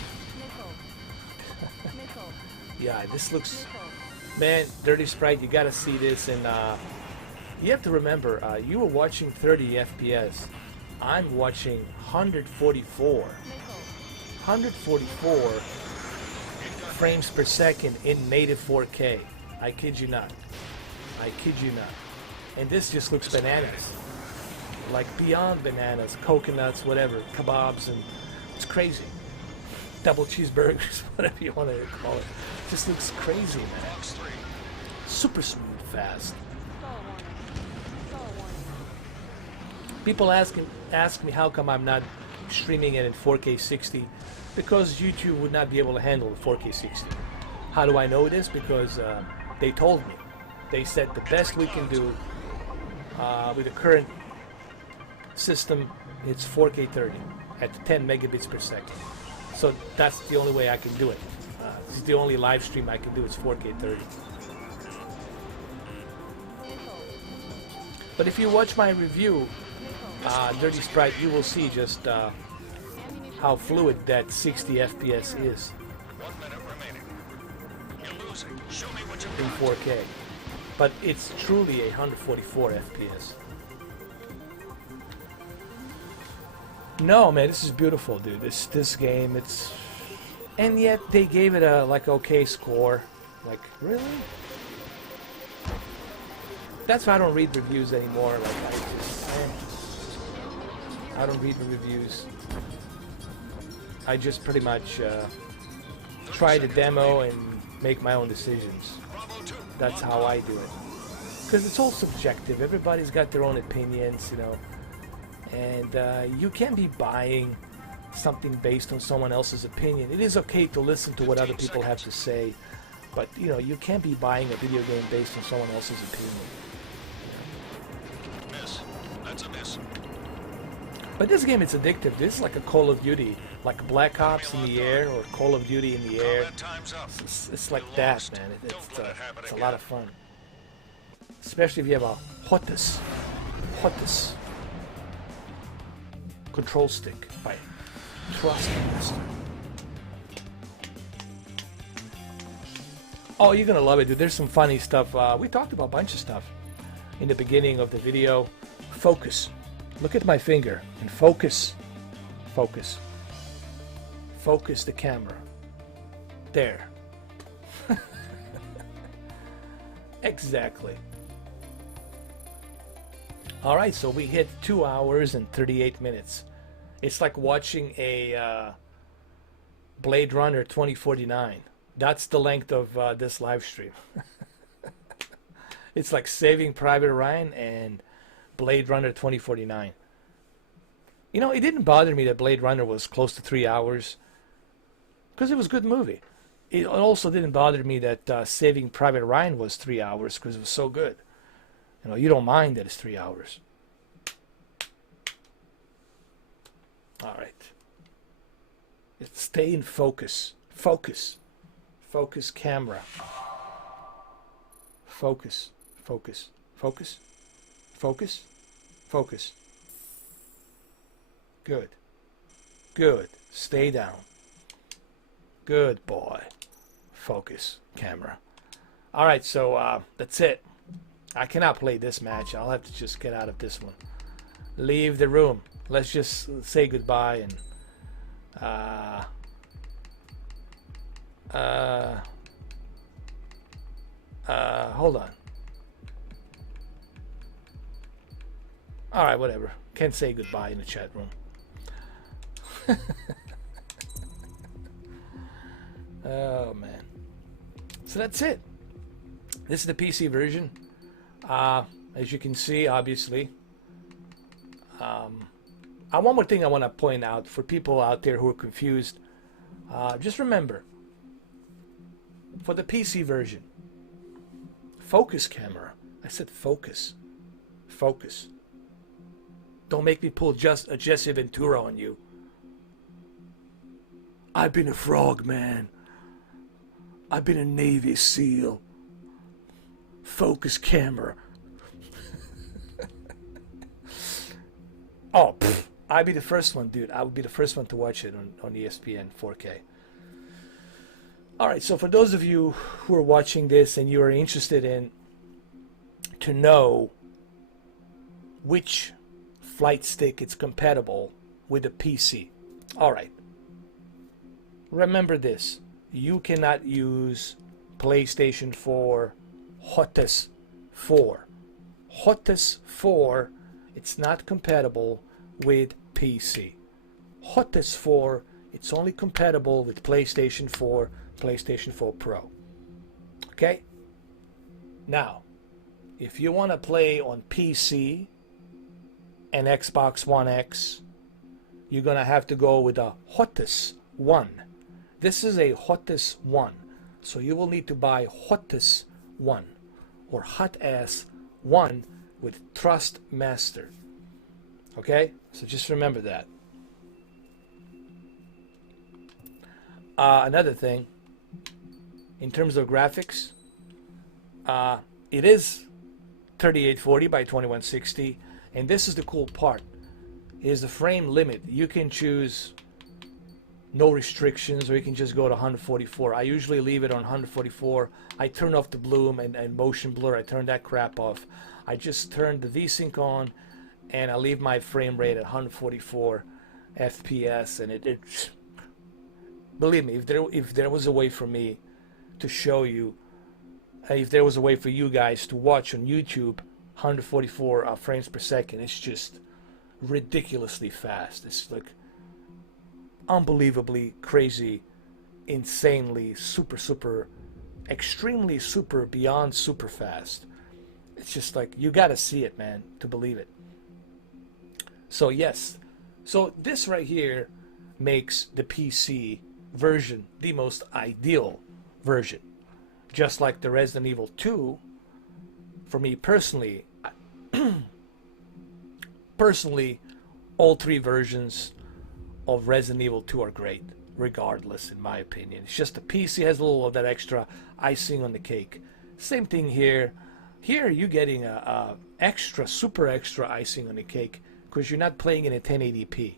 Yeah, this looks... Man, Dirty Sprite, you gotta see this, and you have to remember, you were watching 30 FPS. I'm watching 144. 144 frames per second in native 4K. I kid you not. I kid you not. And this just looks bananas. Like beyond bananas, coconuts, whatever, kebabs, and it's crazy. Double cheeseburgers, whatever you want to call it. Just looks crazy, man. Super smooth, fast. People ask me how come I'm not streaming it in 4K 60, because YouTube would not be able to handle the 4K 60. How do I know this? Because they told me. They said the best we can do with the current system, it's 4K 30 at 10 megabits per second. So that's the only way I can do it. This is the only live stream I can do. It's 4K 30. But if you watch my review, Dirty Sprite, you will see just how fluid that 60 FPS is 1 minute remaining. You're losing. Show me what you in 4K. But it's truly a 144 FPS. No, man, this is beautiful, dude. This game, it's... And yet they gave it a, like, okay score. Like, really? That's why I don't read reviews anymore. Like, I don't read the reviews. I just pretty much try the demo and make my own decisions. That's how I do it. Because it's all subjective. Everybody's got their own opinions, you know. And you can't be buying something based on someone else's opinion. It is okay to listen to what other people have to say, but you know, you can't be buying a video game based on someone else's opinion. miss. That's a miss. But this game, it's addictive. This is like a Call of Duty, like Black Ops in the air or Call of Duty in the air. Combat time's up. It's like You that, lost. man. Don't let it happen It's a again. lot of fun. Especially if you have a hottest control stick by Trustmaster. Oh, you're gonna love it, dude. There's some funny stuff. We talked about a bunch of stuff in the beginning of the video. Focus. Look at my finger and focus. Focus. Focus the camera. There. Exactly. All right, so we hit 2 hours and 38 minutes. It's like watching a Blade Runner 2049. That's the length of this live stream. It's like Saving Private Ryan and Blade Runner 2049. You know, it didn't bother me that Blade Runner was close to 3 hours because it was a good movie. It also didn't bother me that Saving Private Ryan was 3 hours because it was so good. You know, you don't mind that it's 3 hours. All right. Stay in focus. Focus. Focus camera. Focus. Focus. Focus. Focus. Focus. Good. Good. Stay down. Good boy. Focus camera. All right, so that's it. I cannot play this match. I'll have to just get out of this one. Leave the room. Let's just say goodbye and hold on. All right, whatever. Can't say goodbye in the chat room. Oh man. So that's it. This is the PC version. As you can see, obviously. One more thing I want to point out for people out there who are confused. Just remember, for the PC version, focus camera. I said focus. Focus. Don't make me pull just a Jesse Ventura on you. I've been a frog man. I've been a Navy SEAL. Focus camera. Oh, I'd be the first one, dude. I would be the first one to watch it on ESPN 4K. Alright, so for those of you who are watching this and you are interested in to know which flight stick is compatible with a PC. Alright. Remember this. You cannot use PlayStation 4 HOTAS 4. HOTAS 4, it's not compatible with PC. HOTAS 4, it's only compatible with PlayStation 4, PlayStation 4 Pro. Okay? Now, if you want to play on PC and Xbox One X, you're going to have to go with a HOTAS 1. This is a HOTAS 1. So you will need to buy HOTAS 1 or HOTAS 1 with Trust Master. Okay? So just remember that. Another thing, in terms of graphics, it is 3840 by 2160, and this is the cool part, is the frame limit. You can choose no restrictions, or you can just go to 144. I usually leave it on 144. I turn off the bloom and motion blur. I turn that crap off. I just turn the VSync on, and I leave my frame rate at 144 FPS, and it believe me, if there was a way for me to show you, if there was a way for you guys to watch on YouTube 144 frames per second, it's just ridiculously fast. It's like unbelievably crazy, insanely super, extremely super, beyond super fast. It's just like, you gotta see it, man, to believe it. So yes, so this right here makes the PC version the most ideal version. Just like the Resident Evil 2, for me personally, all three versions of Resident Evil 2 are great, regardless, in my opinion. It's just the PC has a little of that extra icing on the cake. Same thing here. Here you're getting a super extra icing on the cake, because you're not playing it in 1080p.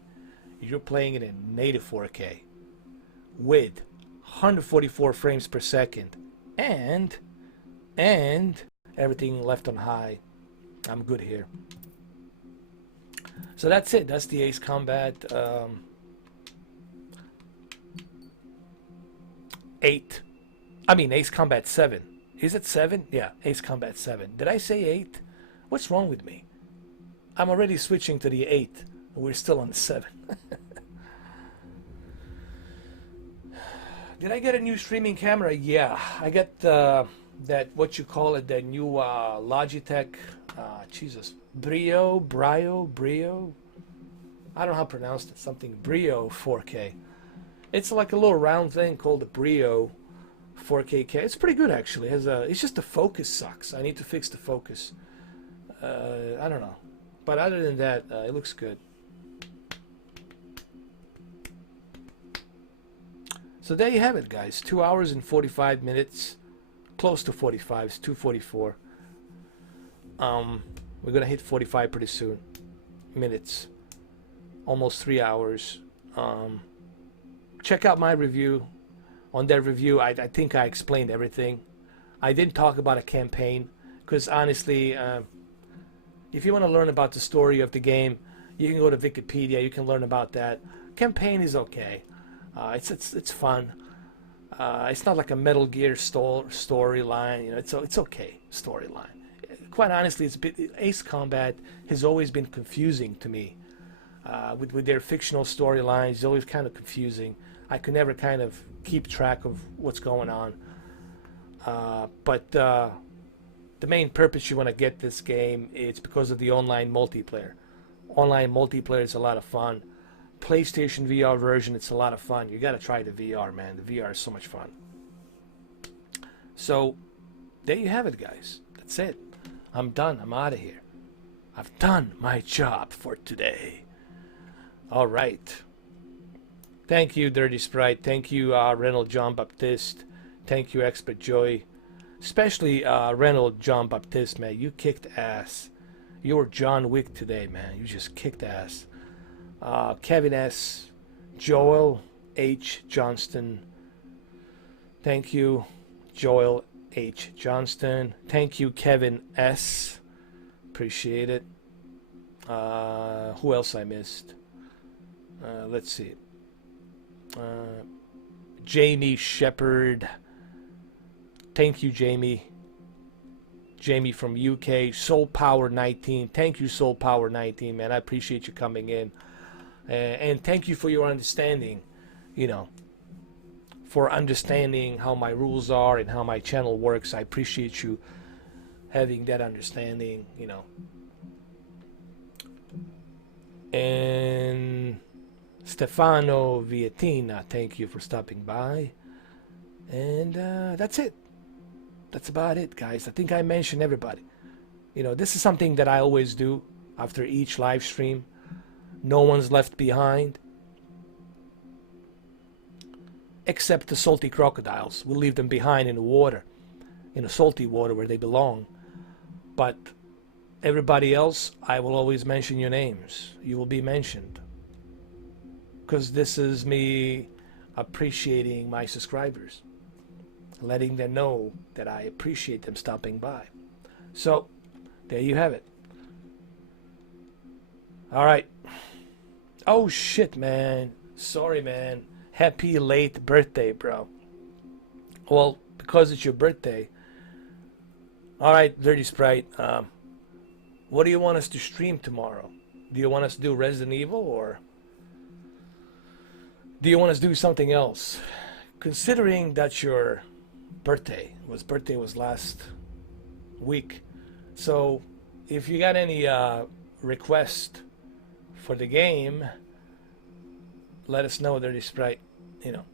You're playing it in native 4K with 144 frames per second and everything left on high. I'm good here. So that's it. That's the Ace Combat 8. I mean Ace Combat 7. Is it 7? Yeah, Ace Combat 7. Did I say 8? What's wrong with me? I'm already switching to the 8. We're still on 7. Did I get a new streaming camera? Yeah, I got that, what you call it, that new Logitech, Brio. I don't know how to pronounce it, something Brio 4K. It's like a little round thing called the Brio 4K. It's pretty good actually. It's just the focus sucks. I need to fix the focus. I don't know, but other than that, it looks good. So there you have it, guys. 2 hours and 45 minutes, close to 45. It's 2:44. We're gonna hit 45 pretty soon. Minutes, almost 3 hours. Check out my review. On that review, I think I explained everything. I didn't talk about a campaign, because honestly, if you want to learn about the story of the game, you can go to Wikipedia. You can learn about that. Campaign is okay. It's fun. It's not like a Metal Gear storyline. You know, it's okay storyline. Quite honestly, Ace Combat has always been confusing to me. With their fictional storylines, it's always kind of confusing. I could never kind of keep track of what's going on. But the main purpose you want to get this game is because of the online multiplayer. Online multiplayer is a lot of fun. PlayStation VR version, it's a lot of fun. You got to try the VR, man. The VR is so much fun. So there you have it, guys. That's it. I'm done. I'm out of here. I've done my job for today. All right. Thank you, Dirty Sprite. Thank you, Reynold John Baptiste. Thank you, Expert Joy. Especially Reynold John Baptiste, man. You kicked ass. You were John Wick today, man. You just kicked ass. Kevin S. Joel H. Johnston. Thank you, Joel H. Johnston. Thank you, Kevin S. Appreciate it. Who else I missed? Let's see. Jamie Shepherd. Thank you, Jamie. Jamie from UK. Soul Power 19. Thank you, Soul Power 19, man. I appreciate you coming in. And thank you for your understanding, you know, for understanding how my rules are and how my channel works. I appreciate you having that understanding, you know. And Stefano Vietina, thank you for stopping by. And that's it. That's about it, guys. I think I mentioned everybody. You know, this is something that I always do after each live stream. No one's left behind. Except the salty crocodiles. We'll leave them behind in the water. In the salty water where they belong. But everybody else, I will always mention your names. You will be mentioned. Because this is me appreciating my subscribers. Letting them know that I appreciate them stopping by. So, there you have it. Alright. Oh shit, man. Sorry, man. Happy late birthday, bro. Well, because it's your birthday. Alright, Dirty Sprite. What do you want us to stream tomorrow? Do you want us to do Resident Evil, or do you want us to do something else? Considering that your birthday was last week, so if you got any request for the game, let us know, Dirty Sprite, you know.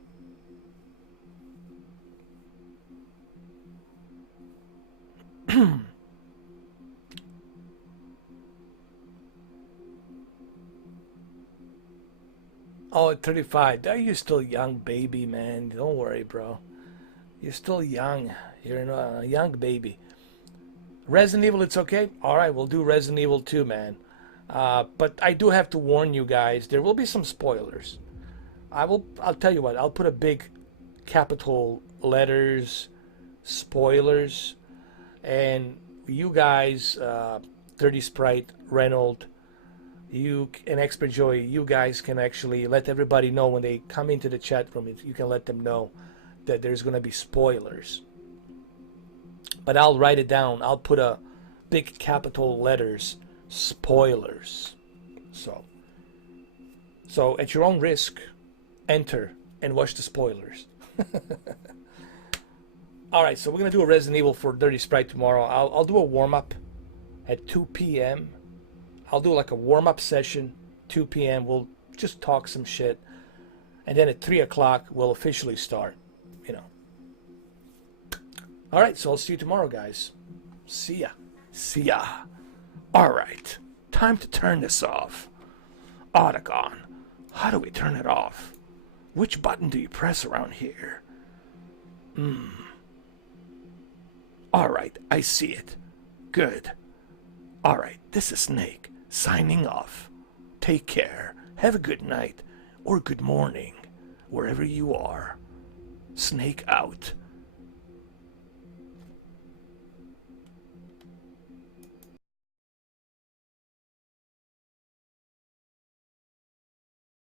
Oh, at 35. Are you still young, baby, man? Don't worry, bro. You're still young. You're a young baby. Resident Evil, it's okay? Alright, we'll do Resident Evil 2, man. But I do have to warn you guys, there will be some spoilers. I'll tell you what, I'll put a big capital letters, spoilers, and you guys, Dirty Sprite, Reynold, you and Expert Joy, you guys can actually let everybody know when they come into the chat room. You can let them know that there's going to be spoilers. But I'll write it down. I'll put a big capital letters, spoilers. So at your own risk, enter and watch the spoilers. Alright, so we're going to do a Resident Evil for Dirty Sprite tomorrow. I'll do a warm-up at 2 p.m. I'll do like a warm-up session, 2 p.m. We'll just talk some shit. And then at 3 o'clock, we'll officially start, you know. Alright, so I'll see you tomorrow, guys. See ya. See ya. Alright, time to turn this off. Autogon, how do we turn it off? Which button do you press around here? Alright, I see it. Good. Alright, this is Snake, signing off. Take care. Have a good night, or good morning, wherever you are. Snake out.